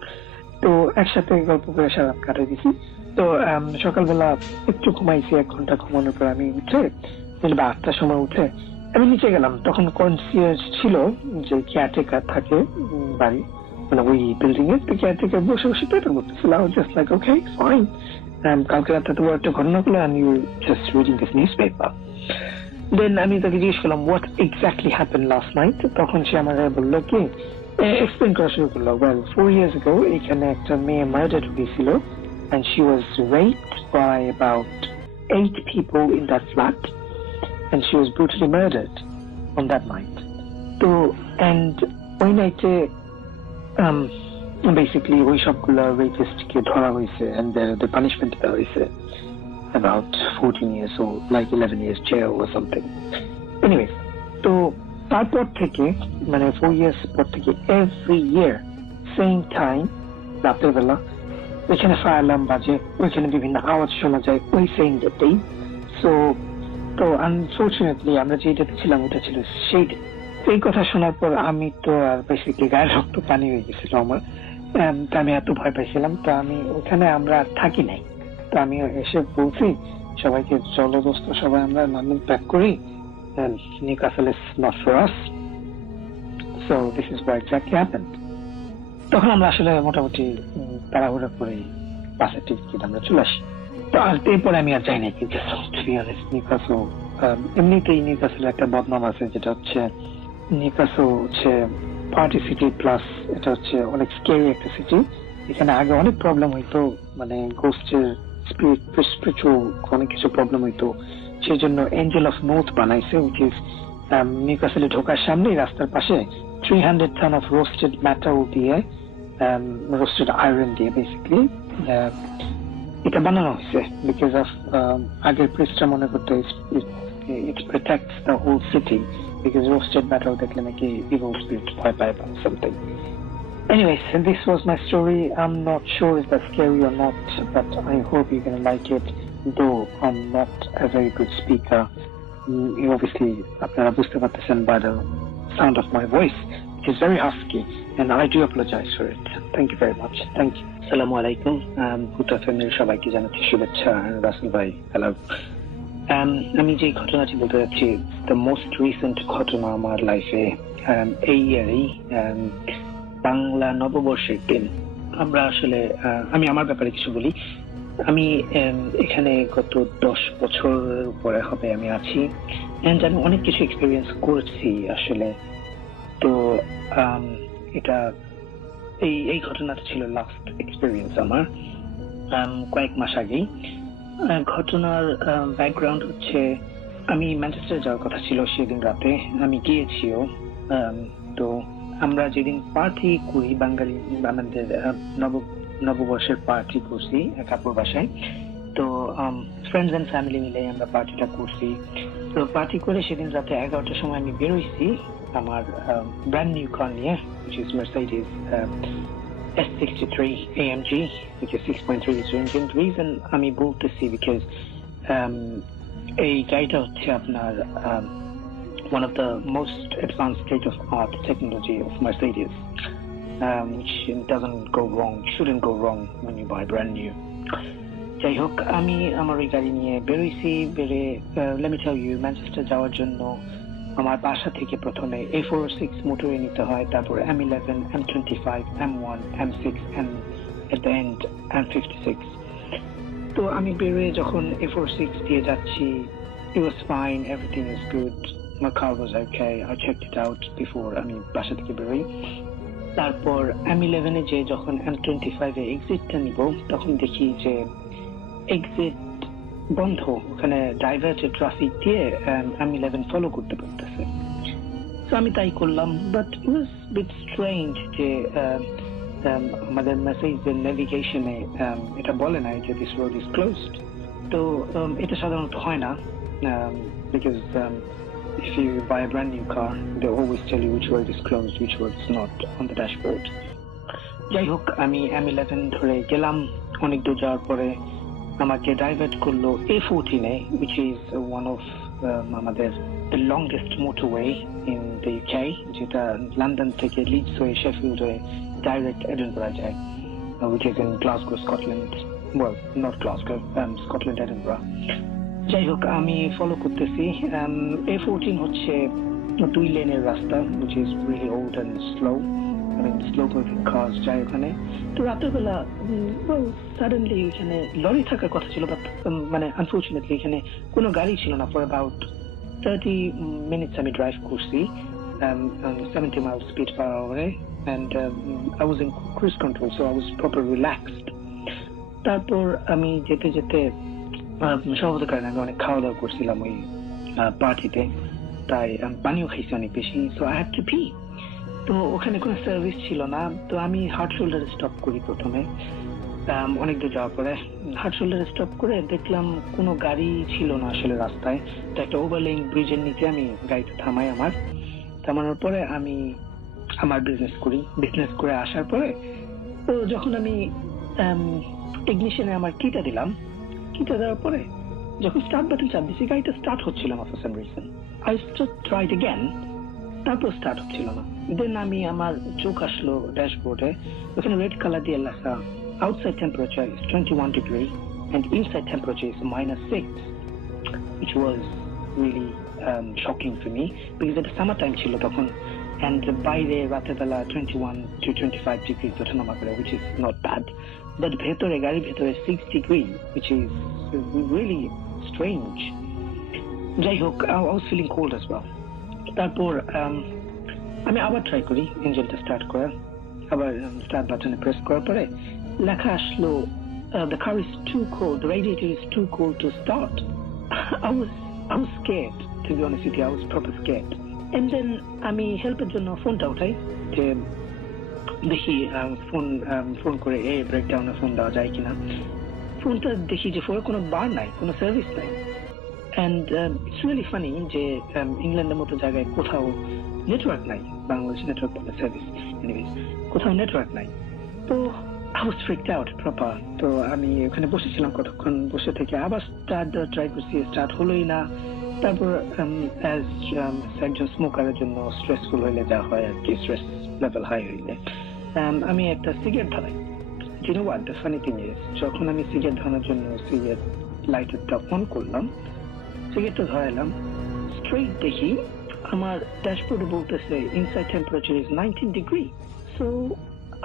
তো একসাথে গল্প করে সারা রাত কাটাই দিছি। তো সকালবেলা একটু ঘুমাইছি, 1 ঘন্টা ঘুমানোর পর আমি উঠে বা 8টার সময় উঠে আমি নিচে গেলাম। তখন কনসিয়ার্জ ছিল, যে কেয়ারটেকার থাকে বাড়ি, মানে ওই বিল্ডিং এর, তো কেয়ারটেকার বসে বসে পেপার করতেছিল। I was just like, okay, fine. কালকে রাতে তো একটা ঘটনা হলো, and you just reading this newspaper. Then আমি তাকে জিজ্ঞেস করলাম what exactly happened last night. তখন সে আমাকে বললো কি, এক্সপ্লেন করা শুরু করলো, well 4 years ago এখানে একটা মেয়ে মার্ডার হয়েছিল, and she was raped by about 8 people in that flat, and she was brutally murdered on that night. So, and ওই নাইটে basically ওই সবগুলো রেপিস্টকে ধরা হয়েছে, and the punishment দেওয়া হয়েছে about 14 years or like 11 years jail or something. Anyway, তো তারপর থেকে মানে 4 years পর থেকে every year same time রাতের বেলা ওইখানে ফায়ার অ্যালার্ম বাজে, ওইখানে বিভিন্ন আওয়াজ শোনা যায় ওই সেম ডেটেই। তো আনফর্চুনেটলি আমরা যে ডেটে ছিলাম ওটা ছিল সেই ডে। এই কথা শোনার পর আমি তো আর বেসিক্যালি গায়ের রক্ত পানি হয়ে গেছিল আমার। তা আমি এত ভয় পাইছিলাম, তো আমি ওখানে আমরা আর থাকি নাই। তো আমি এসে বলছি সবাইকে, চলো দোস্ত সবাই আমরা লন্ডন প্যাক করি, Newcastle is not for us, so this is what exactly happened. তখন আমরা আসলে মোটামুটি তাড়াহুড়া করে বাসের টিকিট আমরা চলে আসি। তো আর এরপরে আমি আর যাই না, কিন্তু নিউক্যাসল এমনিতেই নিউক্যাসলের একটা বদনাম আছে, যেটা হচ্ছে নিউক্যাসল হচ্ছে পার্টি সিটি প্লাস এটা হচ্ছে অনেক স্কেরি একটা সিটি। এখানে আগে অনেক প্রবলেম হইতো, মানে গোস্টের স্পিরিচুয়াল অনেক কিছু প্রবলেম হইতো। সেই জন্য এঞ্জেল অফ নর্থ বানাইছে, উইচ ইজ নিউক্যাসলে ঢোকার সামনেই রাস্তার পাশে 300 টন অফ রোস্টেড মেটাল দিয়ে, রোস্টেড আয়রন দিয়ে বেসিক্যালি এটা বানানো হয়েছে, বিকজ অফ আগের প্রিস্টরা মনে করতো it protects the whole city, because roasted metal দেখলে নাকি evil spirit ভয় পায় বা something. Anyways, this was my story. I'm not sure if that's scary or not, but I hope you're gonna like it, though I'm not a very good speaker. You obviously আপনারা বুঝতে পারতেছেন by the sound of my voice, which is very husky, and I do apologize for it. Thank you very much. Thank you. Assalamu alaikum. Kuta family সবাইকে জানাচ্ছি শুভেচ্ছা। রাসেল ভাই, hello. আমি যে ঘটনাটি বলতে যাচ্ছি, দ্য মোস্ট রিসেন্ট ঘটনা আমার লাইফে এই ইয়ারেই, বাংলা নববর্ষের দিন। আমরা আসলে আমি আমার ব্যাপারে কিছু বলি। আমি এখানে গত 10 বছরের উপরে হবে আমি আছি, এন্ড আমি অনেক কিছু এক্সপিরিয়েন্স করছি আসলে। তো এটা এই ঘটনাটা ছিল লাস্ট এক্সপিরিয়েন্স আমার কয়েক মাস আগেই। ঘটনার ব্যাকগ্রাউন্ড হচ্ছে, আমি ম্যানচেস্টার যাওয়ার কথা ছিল সেদিন রাতে, আমি গিয়েছিও, তো আমরা যেদিন পার্টি করি বাঙালি আমাদের নববর্ষের পার্টি করছি কাপড় বাসায়, তো ফ্রেন্ডস এন্ড ফ্যামিলি মিলে আমরা পার্টিটা করছি। তো পার্টি করে সেদিন রাতে 11টার সময় আমি বেরোইছি আমার ব্র্যান্ড নিউ কার নিয়ে, which is Mercedes S63 AMG, which is 6.3 liter engine. The reason আমি বলতেছি because এই গাড়িটা হচ্ছে আপনার one of the most advanced state-of-art technology of Mercedes, which doesn't go wrong, shouldn't go wrong when you buy brand new. যাই হোক, আমি আমার ওই গাড়ি নিয়ে বেরোইছি। let me tell you, Manchester যাওয়ার জন্য আমার বাসা থেকে প্রথমে A46 মোটরে নিতে হয়, তারপর M11, M25, M1, M6 and at the end M56. তো আমি বেরোয় যখন A46 দিয়ে যাচ্ছি, it was fine, everything is good, my car was okay, I checked it out before আমি বাসা থেকে বেরোই। তারপর M11 এ যে যখন M25 এ এক্সিটটা নিব, তখন দেখি যে এক্সিট বন্ধ, ওখানে ডাইভার্টেড ট্রাফিক দিয়ে M11 ফলো করতে পারতেছে। তো আমি তাই করলাম, but it was bit strange যে আমাদের মেসেজের নেভিগেশনে এটা বলে নাই যে দিস রোড ইজ ক্লোজড। তো এটা সাধারণত হয় না, because if you buy a brand new car, they always tell you which road is closed, which road is not on the dashboard. যাই হোক, আমি M11 ধরে গেলাম। অনেক দূর যাওয়ার পরে আমাকে ডাইভার্ট করলো A14 A, which is one of আমাদের the longest motorway in the UK, যেটা লন্ডন থেকে লিডস হয়ে শেফিল্ড হয়ে ডাইরেক্ট এডিনবরা যায়, which is in Glasgow, Scotland. Well, not Glasgow, Scotland, Edinburgh. যাই হোক, আমি ফলো করতেছি। A14 হচ্ছে 2 লেনের রাস্তা, which is really old and slow. I mean, slow moving cars যায় ওখানে। তো রাতের বেলা সাডেনলি এখানে লরি থাকার কথা ছিল, বাট মানে আনফর্চুনেটলি এখানে কোনো গাড়ি ছিল না। ফর অ্যাবাউট 30 minutes আমি ড্রাইভ করছি 70 miles speed per hour, and I was in cruise control, so I was proper relaxed. তারপর আমি যেতে যেতে স্বভাবত কারণে আমি অনেক খাওয়া দাওয়া করছিলাম ওই পার্টিতে, তাই পানিও খাইছি অনেক বেশি, so I had to P. তো ওখানে কোনো সার্ভিস ছিল না, তো আমি হার্ট শোল্ডারে স্টপ করি প্রথমে। অনেক দূর যাওয়ার পরে হার্ট শোল্ডারে স্টপ করে দেখলাম কোনো গাড়ি ছিল না আসলে রাস্তায়। তো একটা ওভারলেইং ব্রিজের নিচে আমি গাড়িটা থামাই। থামানোর পরে আমি আমার বিজনেস করে আসার পরে, তো যখন আমি টেকনিশিয়ানে আমার কিটা দেওয়ার পরে যখন স্টার্ট বাটন চাপ দিছি, গাড়িটা স্টার্ট হচ্ছিল না for some reason. I tried again, তারপর স্টার্ট হচ্ছিল না। দেন আমি আমার চোখ আসলো ড্যাশবোর্ডে, ওখানে রেড কালার দিয়ে লেখা outside temperature is 21 degree and inside temperature is -6, which was really shocking for me because at the summer time ছিল তখন, and বাইরে রাতের বেলা 21 to 25 degrees ওঠানামা করে, which is not bad, but গাড়ির ভেতরে 6 degree, which is really strange. যাই হোক, I was feeling cold as well. তারপর আমি আবার ট্রাই করি ইঞ্জিনটা স্টার্ট করার, আবার স্টার্ট বাটনে প্রেস করার পরে লেখা আসলো the car is too cold, the radiator is too cold to start. I was scared, to be honest with you. I was proper scared. And then আমি হেল্পের জন্য ফোনটা উঠাই যে দেখি ফোন করে ব্রেকডাউনে ফোন দেওয়া যায় কিনা। ফোনটা দেখি যে ফোনে কোনো বার নাই, কোনো সার্ভিস নাই। And it's really funny যে ইংল্যান্ডের মতো জায়গায় কোথাও নেটওয়ার্ক নাই, বাংলাদেশ নেটওয়ার্ক সার্ভিস, এনিওয়েজ কোথাও নেটওয়ার্ক নাই। তো I was freaked out proper. তো আমি ওখানে বসেছিলাম কতক্ষণ, বসে থেকে আবার স্টার্ট ট্রাই করছি, স্টার্ট হলোই না। তারপর একজন স্মোকারের জন্য স্ট্রেসফুল হইলে যা হয় আর কি, স্ট্রেস লেভেল হাই হইলে আমি একটা সিগারেট ধরাই। You know what the funny thing is, যখন আমি সিগারেট ধরানোর জন্য সিগারেট লাইটারটা অন করলাম, সিগারেটটা ধরাইলাম, স্ট্রেট দেখি আমার ড্যাশবোর্ডে বলতেছে inside temperature is 19 degree. So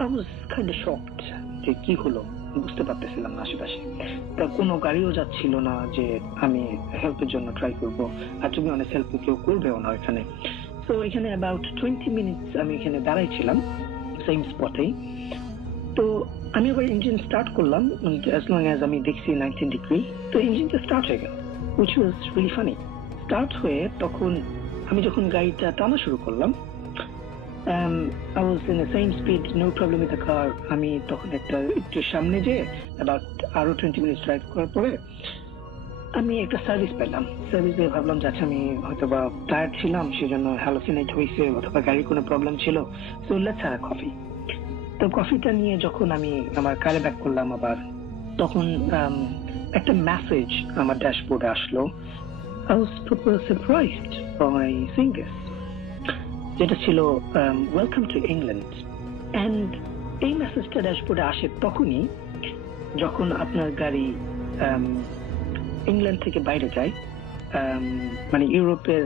I was kind of shocked যে কি হলো, বুঝতে পারতেছিলাম না আশেপাশে। তা কোনো গাড়িও যাচ্ছিল না যে আমি হেল্পের জন্য ট্রাই করবো, আর তুমি অনেক হেল্প কেউ করবেও না এখানে। তো এখানে অ্যাবাউট 20 মিনিটস আমি এখানে দাঁড়াইছিলাম সেম স্পটেই। তো আমি আবার ইঞ্জিন স্টার্ট করলাম, অ্যাজ লং অ্যাজ আমি দেখছি 19 ডিগ্রি। তো ইঞ্জিনটা স্টার্ট হয়ে গেল, which was really funny. Start হয়ে তখন আমি যখন গাড়িটা টানা শুরু করলাম, I was in the same speed, no problem with the car. আমি তখন একটু সামনে যে about আরো 20 minutes ড্রাইভ করার পরে আমি একটা সার্ভিস পেলাম। সার্ভিস দিয়ে ভাবলাম যাচ্ছে আমি হয়তো বা টায়ার্ড ছিলাম, সেজন্য হ্যালোসিনেট হয়েছে অথবা গাড়ির কোনো প্রবলেম ছিল, so let's have a coffee. তো কফিটা নিয়ে যখন আমি আমার কারে ব্যাক করলাম আবার, তখন একটা মেসেজ আমার ড্যাশবোর্ডে আসলো। I was surprised by seeing this, যেটা ছিল ওয়েলকাম টু ইংল্যান্ড। অ্যান্ড এই মেসেজটা ড্যাশবোর্ডে আসে তখনই যখন আপনার গাড়ি ইংল্যান্ড থেকে বাইরে যায়, মানে ইউরোপের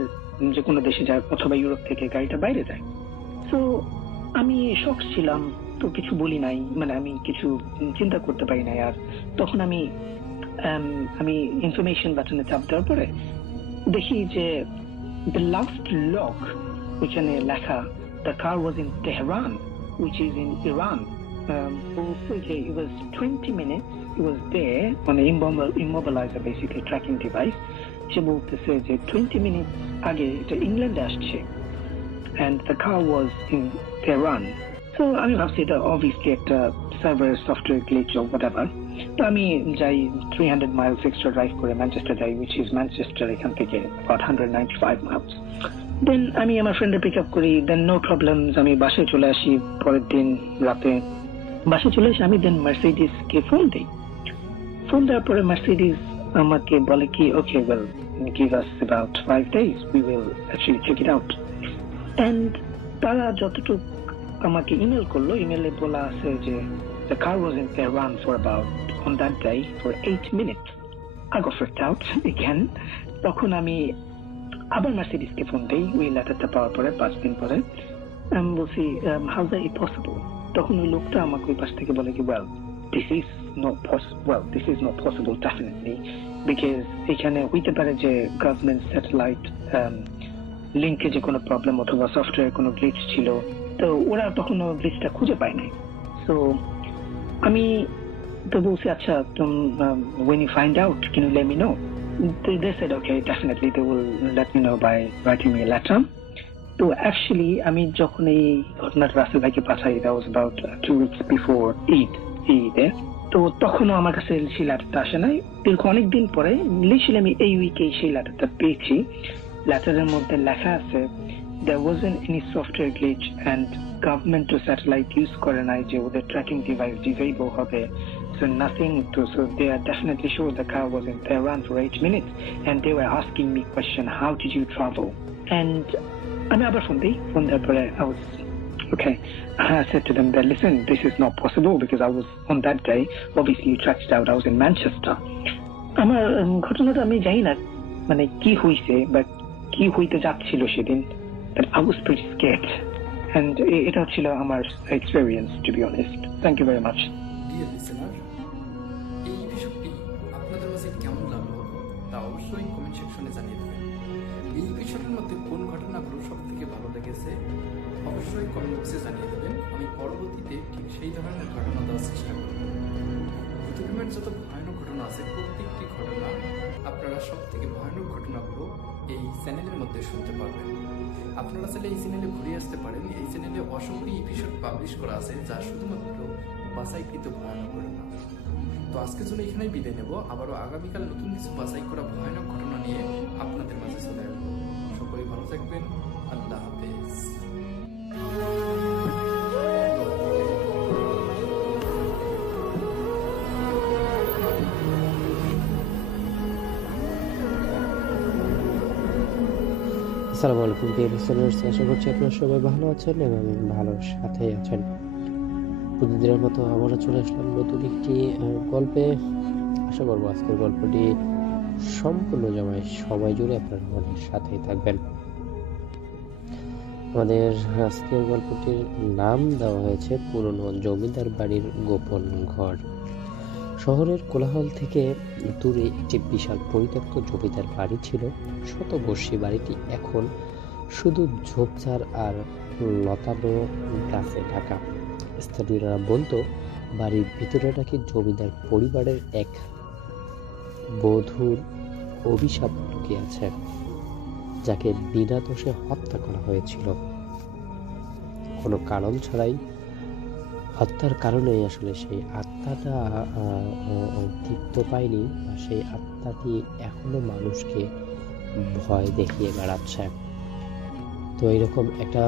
যে কোনো দেশে যায় অথবা ইউরোপ থেকে গাড়িটা বাইরে যায়। তো আমি শক ছিলাম, তো কিছু বলি নাই, মানে আমি কিছু চিন্তা করতে পারি নাই। আর তখন আমি ইনফরমেশন বাটনে চাপ দেওয়ার পরে দেখি যে the last log ওইখানে লেখা the car was in Tehran, which is in Iran. Also it was 20 minutes it was there on an immobilizer, basically tracking device. সে বলতেছে যে 20 minutes আগে এটা ইংল্যান্ডে আসছে and the car was in Tehran. So আমি ভাবছি এটা obviously একটা server software glitch or whatever. তো আমি যাই 300 miles extra drive করে ম্যানচেস্টার যাই, which is Manchester এখান থেকে about 195 miles. Then আমি আমার ফ্রেন্ডে পিক আপ করি, then no problems, আমি বাসায় চলে আসি পরের দিন রাতে। বাসায় চলে এসে আমি দেন মার্সিডিসকে ফোন দিই। ফোন দেওয়ার পরে মার্সিডিস আমাকে বলে কি ওকে well give us about 5 days, we will actually check it out. And তারা যতটুকু আমাকে ইমেল করলো, ইমেলে বলা আছে যে the car was in Tehran for about on that day for 8 minutes. I got freaked out again. তখন আমি আবার মার্সিডিসকে ফোন দিই ওই লেটারটা পাওয়ার পরে 5 দিন পরে। আমি বলছি how is it possible? তখন ওই লোকটা আমাকে ওই পাশ থেকে বলে কি well this is not possible definitely, because এখানে হইতে পারে যে গভর্নমেন্ট স্যাটেলাইট লিংকে যে কোনো প্রবলেম অথবা সফটওয়্যার কোনো গ্লিচ ছিল, তো ওরা তখন গ্লিচটা খুঁজে পায় নাই। সো আমি তো বলছি আচ্ছা when you find out can you let me know? They said okay definitely they will let me know by writing me a letter. তো অ্যাকচুয়ালি আমি যখন এই ঘটনাটা রাসেল ভাইকে পাঠাই, that was about 2 weeks before ঈদে, তো তখনও আমার কাছে সেই লেটারটা আসে নাই। দীর্ঘ অনেকদিন পরে লিটারালি আমি এই উইকে সেই লেটারটা পেয়েছি। লেটারের মধ্যে লেখা আছে there wasn't any software glitch and government to satellite use করে নাই যে ওদের ট্র্যাকিং ডিভাইস ডিসেবল হবে, so nothing to, so they are definitely sure the car was in Tehran for 8 minutes and they were asking me question how did you travel. And আমি আবার phone দিই, phone দেওয়ার পরে I was okay, I said to them that listen this is not possible because I was on that day obviously you tracked it out, I was in Manchester. আমার ঘটনাটা আমি জানি না মানে কি হইছে বা কি হইতে যাচ্ছিল সেদিন, but I was pretty scared and এটা ছিল আমার experience to be honest. Thank you very much. Dear listener, এই এপিসোডটি আপনাদের কাছে কেমন লাগলো তা অবশ্যই কমেন্ট সেকশনে জানিয়ে দেবেন। এই এপিসোডের মধ্যে কোন ঘটনাগুলো সব থেকে ভালো লেগেছে অবশ্যই কমেন্ট বক্সে জানিয়ে দেবেন। আমি পরবর্তীতে ঠিক সেই ধরনের ঘটনা দেওয়ার চেষ্টা করব। ভূতগৃহের যত ভয়ানক ঘটনা আছে প্রত্যেকটি ঘটনা আপনারা সব থেকে ভয়ানক ঘটনাগুলো এই চ্যানেলের মধ্যে শুনতে পারবেন। আপনারা চাইলে এই চ্যানেলে ঘুরে আসতে পারেন। এই চ্যানেলে অসংখ্য এপিসোড পাবলিশ করা আছে যা শুধুমাত্র বাছাইকৃত ভয়ানক ঘটনা। তো আজকের জন্য এখানেই বিদায় নেব। আবারও আগামীকাল নতুন কিছু বাছাই করা ভয়ানক ঘটনা নিয়ে আপনাদের মাঝে চলে আসবো। সকলেই ভালো থাকবেন। আল্লাহ হাফেজ। আসসালামু আলাইকুম প্রিয় লিসেনার্স, আশা করছি আপনারা সবাই ভালো আছেন এবং ভালো সাথেই আছেন। প্রতিদিনের মতো আমরা চলে আসলাম নতুন একটি গল্পে। আশা করবো আজকের গল্পটি সম্পূর্ণ সময় জুড়ে আপনারা আমাদের সাথেই থাকবেন। আমাদের আজকের গল্পটির নাম দেওয়া হয়েছে পুরনো জমিদার বাড়ির গোপন ঘর। শহরের কোলাহল থেকে দূরে একটি বিশাল পরিত্যক্ত জমিদার বাড়ি ছিল। শতবর্ষী বাড়িটি এখন শুধু ঝোপঝাড় আর লতানো গাছে ঢাকা। স্থানীয়রা বলতো বাড়ির ভিতরে নাকি জমিদার পরিবারের এক বধূর অভিশাপ লুকিয়ে আছে, যাকে বিনা দোষে হত্যা করা হয়েছিল। কোনো কারণ ছাড়াই হত্যার কারণে আসলে সেই আত্মাটা তৃপ্ত পায়নি, বা সেই আত্মাটি এখনো মানুষকে ভয় দেখিয়ে বেড়াচ্ছে। তো এরকম একটা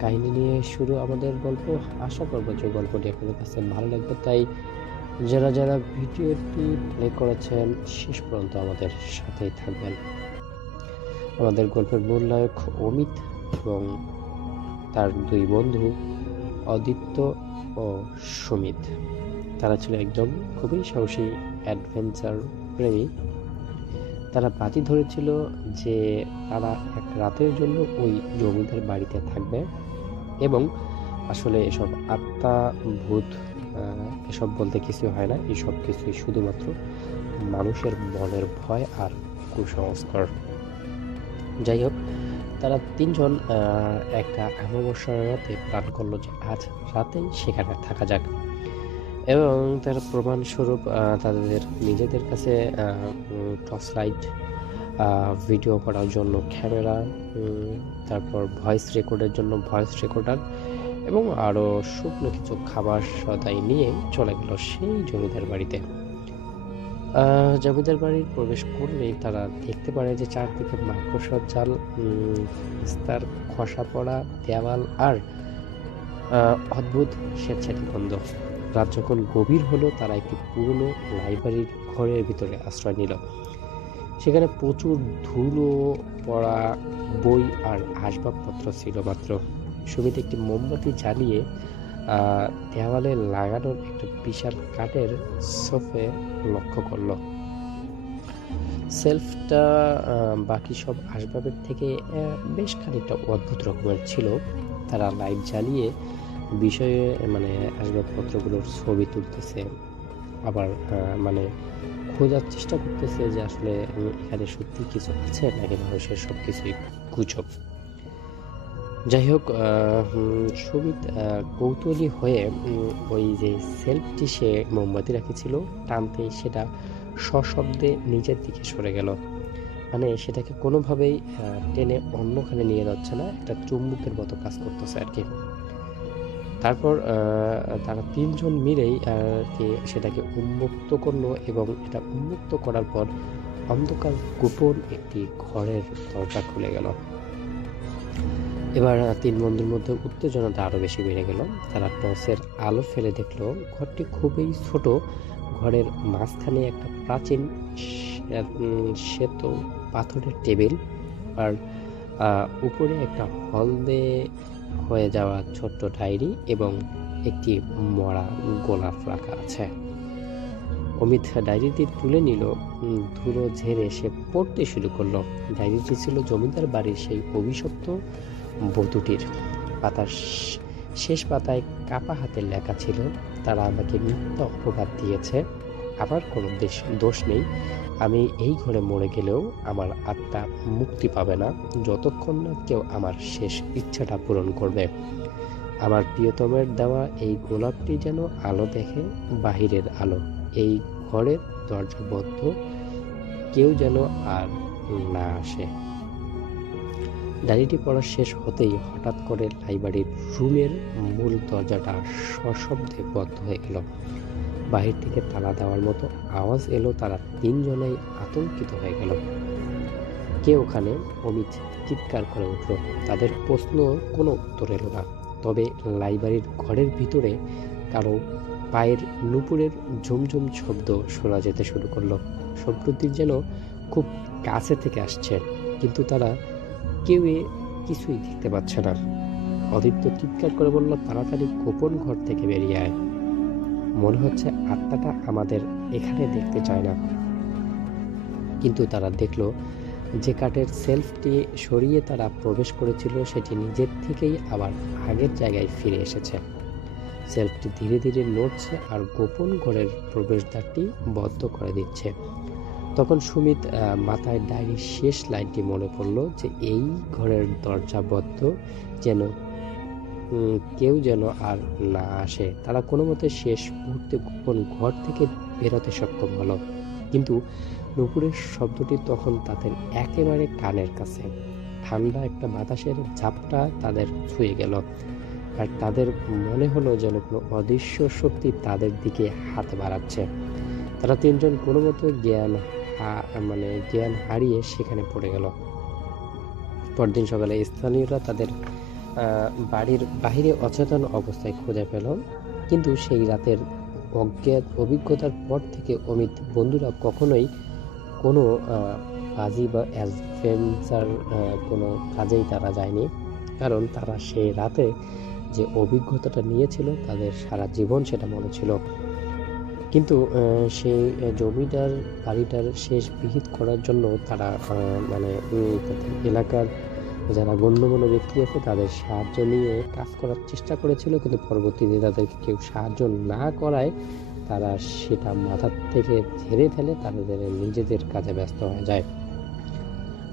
কাহিনী নিয়ে শুরু আমাদের গল্প। আশা করবো যে গল্পটি আপনাদের কাছে ভালো লাগবে, তাই যারা যারা ভিডিওটি প্লে করেছেন শেষ পর্যন্ত আমাদের সাথেই থাকবেন। আমাদের গল্পের মূল নায়ক অমিত এবং তার দুই বন্ধু অদিত্য ও সুমিত। তারা ছিল একজন খুবই সাহসী অ্যাডভেঞ্চার প্রেমী। তারা বাজি ধরেছিল যে তারা এক রাতের জন্য ওই জমিদার বাড়িতে থাকবে, এবং আসলে এসব আত্মা ভূত এসব বলতে কিছু হয় না, এসব কিছুই শুধুমাত্র মানুষের মনের ভয় আর কুসংস্কার। যাই হোক, তারা তিনজন একটা অমাবস্যার রাতে প্ল্যান করলো যে আজ রাতেই সেখানে থাকা যাক, এবং তারা প্রমাণস্বরূপ তাদের নিজেদের কাছে টর্চ লাইট, ভিডিও করার জন্য ক্যামেরা, তারপর ভয়েস রেকর্ডের জন্য ভয়েস রেকর্ডার এবং আরও শুকনো কিছু খাবার সদাই নিয়ে চলে গেল সেই জমিদার বাড়িতে। জমিদার বাড়ির প্রবেশ করলেই তারা দেখতে পারে যে চারদিকে মাকড়সার জাল, তার খসা পড়া দেওয়াল আর অদ্ভুত স্বেচ্ছাটি গন্ধ। রাত যখন গভীর হলো, তারা একটি পুরনো লাইব্রেরির ঘরের ভিতরে আশ্রয় নিল। সেখানে প্রচুর ধুলো পড়া বই আর আসবাবপত্র ছিল মাত্র। সুমিত একটি মোমবাতি জ্বালিয়ে দেওয়ালে লাগানোর একটা বিশাল কাঠের সোফে লক্ষ্য করল। সেলফটা বাকি সব আসবাবের থেকে বেশ খানিকটা অদ্ভুত রকমের ছিল। তারা লাইট জ্বালিয়ে বিষয়ে আসবাবপত্রগুলোর ছবি তুলতেছে, আবার খোঁজার চেষ্টা করতেছে যে আসলে এখানে সত্যি কিছু আছে নাকি মানুষের সব কিছুই গুজব। যাই হোক, সুমিত কৌতূহলী হয়ে ওই যে সেলফটি সে মোমবাতি রাখেছিল টানতেই সেটা সশব্দে নিচের দিকে সরে গেল। সেটাকে কোনোভাবেই টেনে অন্যখানে নিয়ে যাচ্ছে না, একটা চুম্বকের মতো কাজ করতেছে আর কি। তারপর তারা তিনজন মিলেই সেটাকে উন্মুক্ত করলো, এবং এটা উন্মুক্ত করার পর অন্ধকার গোপন একটি ঘরের দরজা খুলে গেল। এবার তিন বন্ধুর মধ্যে উত্তেজনাটা আরো বেশি বেড়ে গেল। তারা টর্চের আলো ফেলে দেখলো ঘরটি খুবই ছোট। ঘরের মাঝখানে একটা প্রাচীন শ্বেত পাথরের টেবিল, আর উপরে একটা হলদে হয়ে যাওয়া ছোট্ট ডায়েরি এবং একটি মরা গোলাপ রাখা আছে। অমিত ডায়েরিটি তুলে নিল, ধুলো ঝেড়ে সে পড়তে শুরু করলো। ডায়েরিটি ছিল জমিদার বাড়ির সেই অভিশপ্ত বধূটির। পাতার শেষ পাতায় কাপা হাতের লেখা ছিল, তারা আমাকে মিথ্যা অপবাদ দিয়েছে, আমার কোনো দোষ নেই। আমি এই ঘরে মরে গেলেও আমার আত্মা মুক্তি পাবে না যতক্ষণ না কেউ আমার শেষ ইচ্ছাটা পূরণ করবে। আমার প্রিয়তমের দেওয়া এই গোলাপটি যেন আলো দেখে, বাহিরের আলো। এই ঘরের দরজা বদ্ধ, কেউ যেন আর না আসে। ডায়েরিটি পড়া শেষ হতেই হঠাৎ করে লাইব্রেরির রুমের মূল দরজাটা সশব্দে বন্ধ হয়ে গেল। বাহির থেকে তালা দেওয়ার মতো আওয়াজ এলো। তারা তিনজনেই আতঙ্কিত হয়ে গেল। কে ওখানে? অমিত চিৎকার করে উঠল। তাদের প্রশ্ন কোনো উত্তর এলো না। তবে লাইব্রেরির ঘরের ভিতরে কারো পায়ের নুপুরের ঝুমঝুম শব্দ শোনা যেতে শুরু করলো। শব্দটি যেন খুব কাছে থেকে আসছে, কিন্তু তারা কেউ কিছুই দেখতে পাচ্ছে না। অদিত্য চিৎকার করে বলল, তাড়াতাড়ি গোপন ঘর থেকে বেরিয়ে আয়, মনে হচ্ছে আত্মাটা আমাদের এখানে দেখতে চায় না। কিন্তু তারা দেখলো যে কাঠের সেলফটি সরিয়ে তারা প্রবেশ করেছিল সেটি নিজের থেকেই আবার আগের জায়গায় ফিরে এসেছে। সেলফটি ধীরে ধীরে নড়ছে আর গোপন ঘরের প্রবেশদ্বারটি বন্ধ করে দিচ্ছে। তখন সুমিত মাথায় ডায়েরির শেষ লাইনটি মনে পড়ল যে এই ঘরের দরজা বদ্ধ, যেন কেউ যেন আর না আসে। তারা কোনো মতে শেষ মুহূর্তে গোপন ঘর থেকে বেরোতে সক্ষম হলো, কিন্তু নুপুরের শব্দটি তখন তাদের একেবারে কানের কাছে। ঠান্ডা একটা বাতাসের ঝাপটা তাদের ছুঁয়ে গেল। আর তাদের মনে হলো যেন কোনো অদৃশ্য শক্তি তাদের দিকে হাত বাড়াচ্ছে। তারা তিনজন কোনো মতো জ্ঞান হারিয়ে সেখানে পড়ে গেল। পরদিন সকালে স্থানীয়রা তাদের বাড়ির বাহিরে অচেতন অবস্থায় খুঁজে পেল, কিন্তু সেই রাতের অজ্ঞাত অভিজ্ঞতার পর থেকে অমিত বন্ধুরা কখনোই কোনো বাজি বা অ্যাডভেঞ্চার কোনো কাজেই তারা যায়নি, কারণ তারা সেই রাতে যে অভিজ্ঞতাটা নিয়েছিল তাদের সারা জীবন সেটা মনে ছিল। কিন্তু সেই জমিদার বাড়িটার শেষ বিহিত করার জন্য তারা তাদের এলাকার যারা গণ্যমান্য ব্যক্তি আছে তাদের সাহায্য নিয়ে কাজ করার চেষ্টা করেছিল, কিন্তু পরবর্তীতে তাদেরকে কেউ সাহায্য না করায় তারা সেটা মাথার থেকে ঝেড়ে ফেলে, তাদের নিজেদের কাজে ব্যস্ত হয়ে যায়।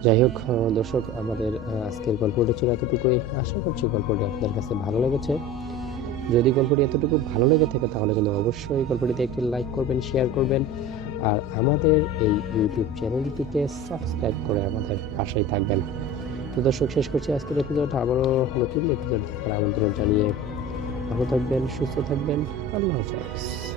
যাই হোক দর্শক, আমাদের আজকের গল্পটি ছিল এতটুকুই। আশা করছি গল্পটি আপনাদের কাছে ভালো লেগেছে। যদি গল্পটি এতটুকু ভালো লেগে থাকে তাহলে কিন্তু অবশ্যই গল্পটিতে একটি লাইক করবেন, শেয়ার করবেন, আর আমাদের এই ইউটিউব চ্যানেলটিকে সাবস্ক্রাইব করে আমাদের পাশেই থাকবেন। তো দর্শক, শেষ করছি আজকের এপিসোড। আবারও নতুন এপিসোড দেখার আমন্ত্রণ জানিয়ে ভালো থাকবেন, সুস্থ থাকবেন। আল্লাহ হাফেজ।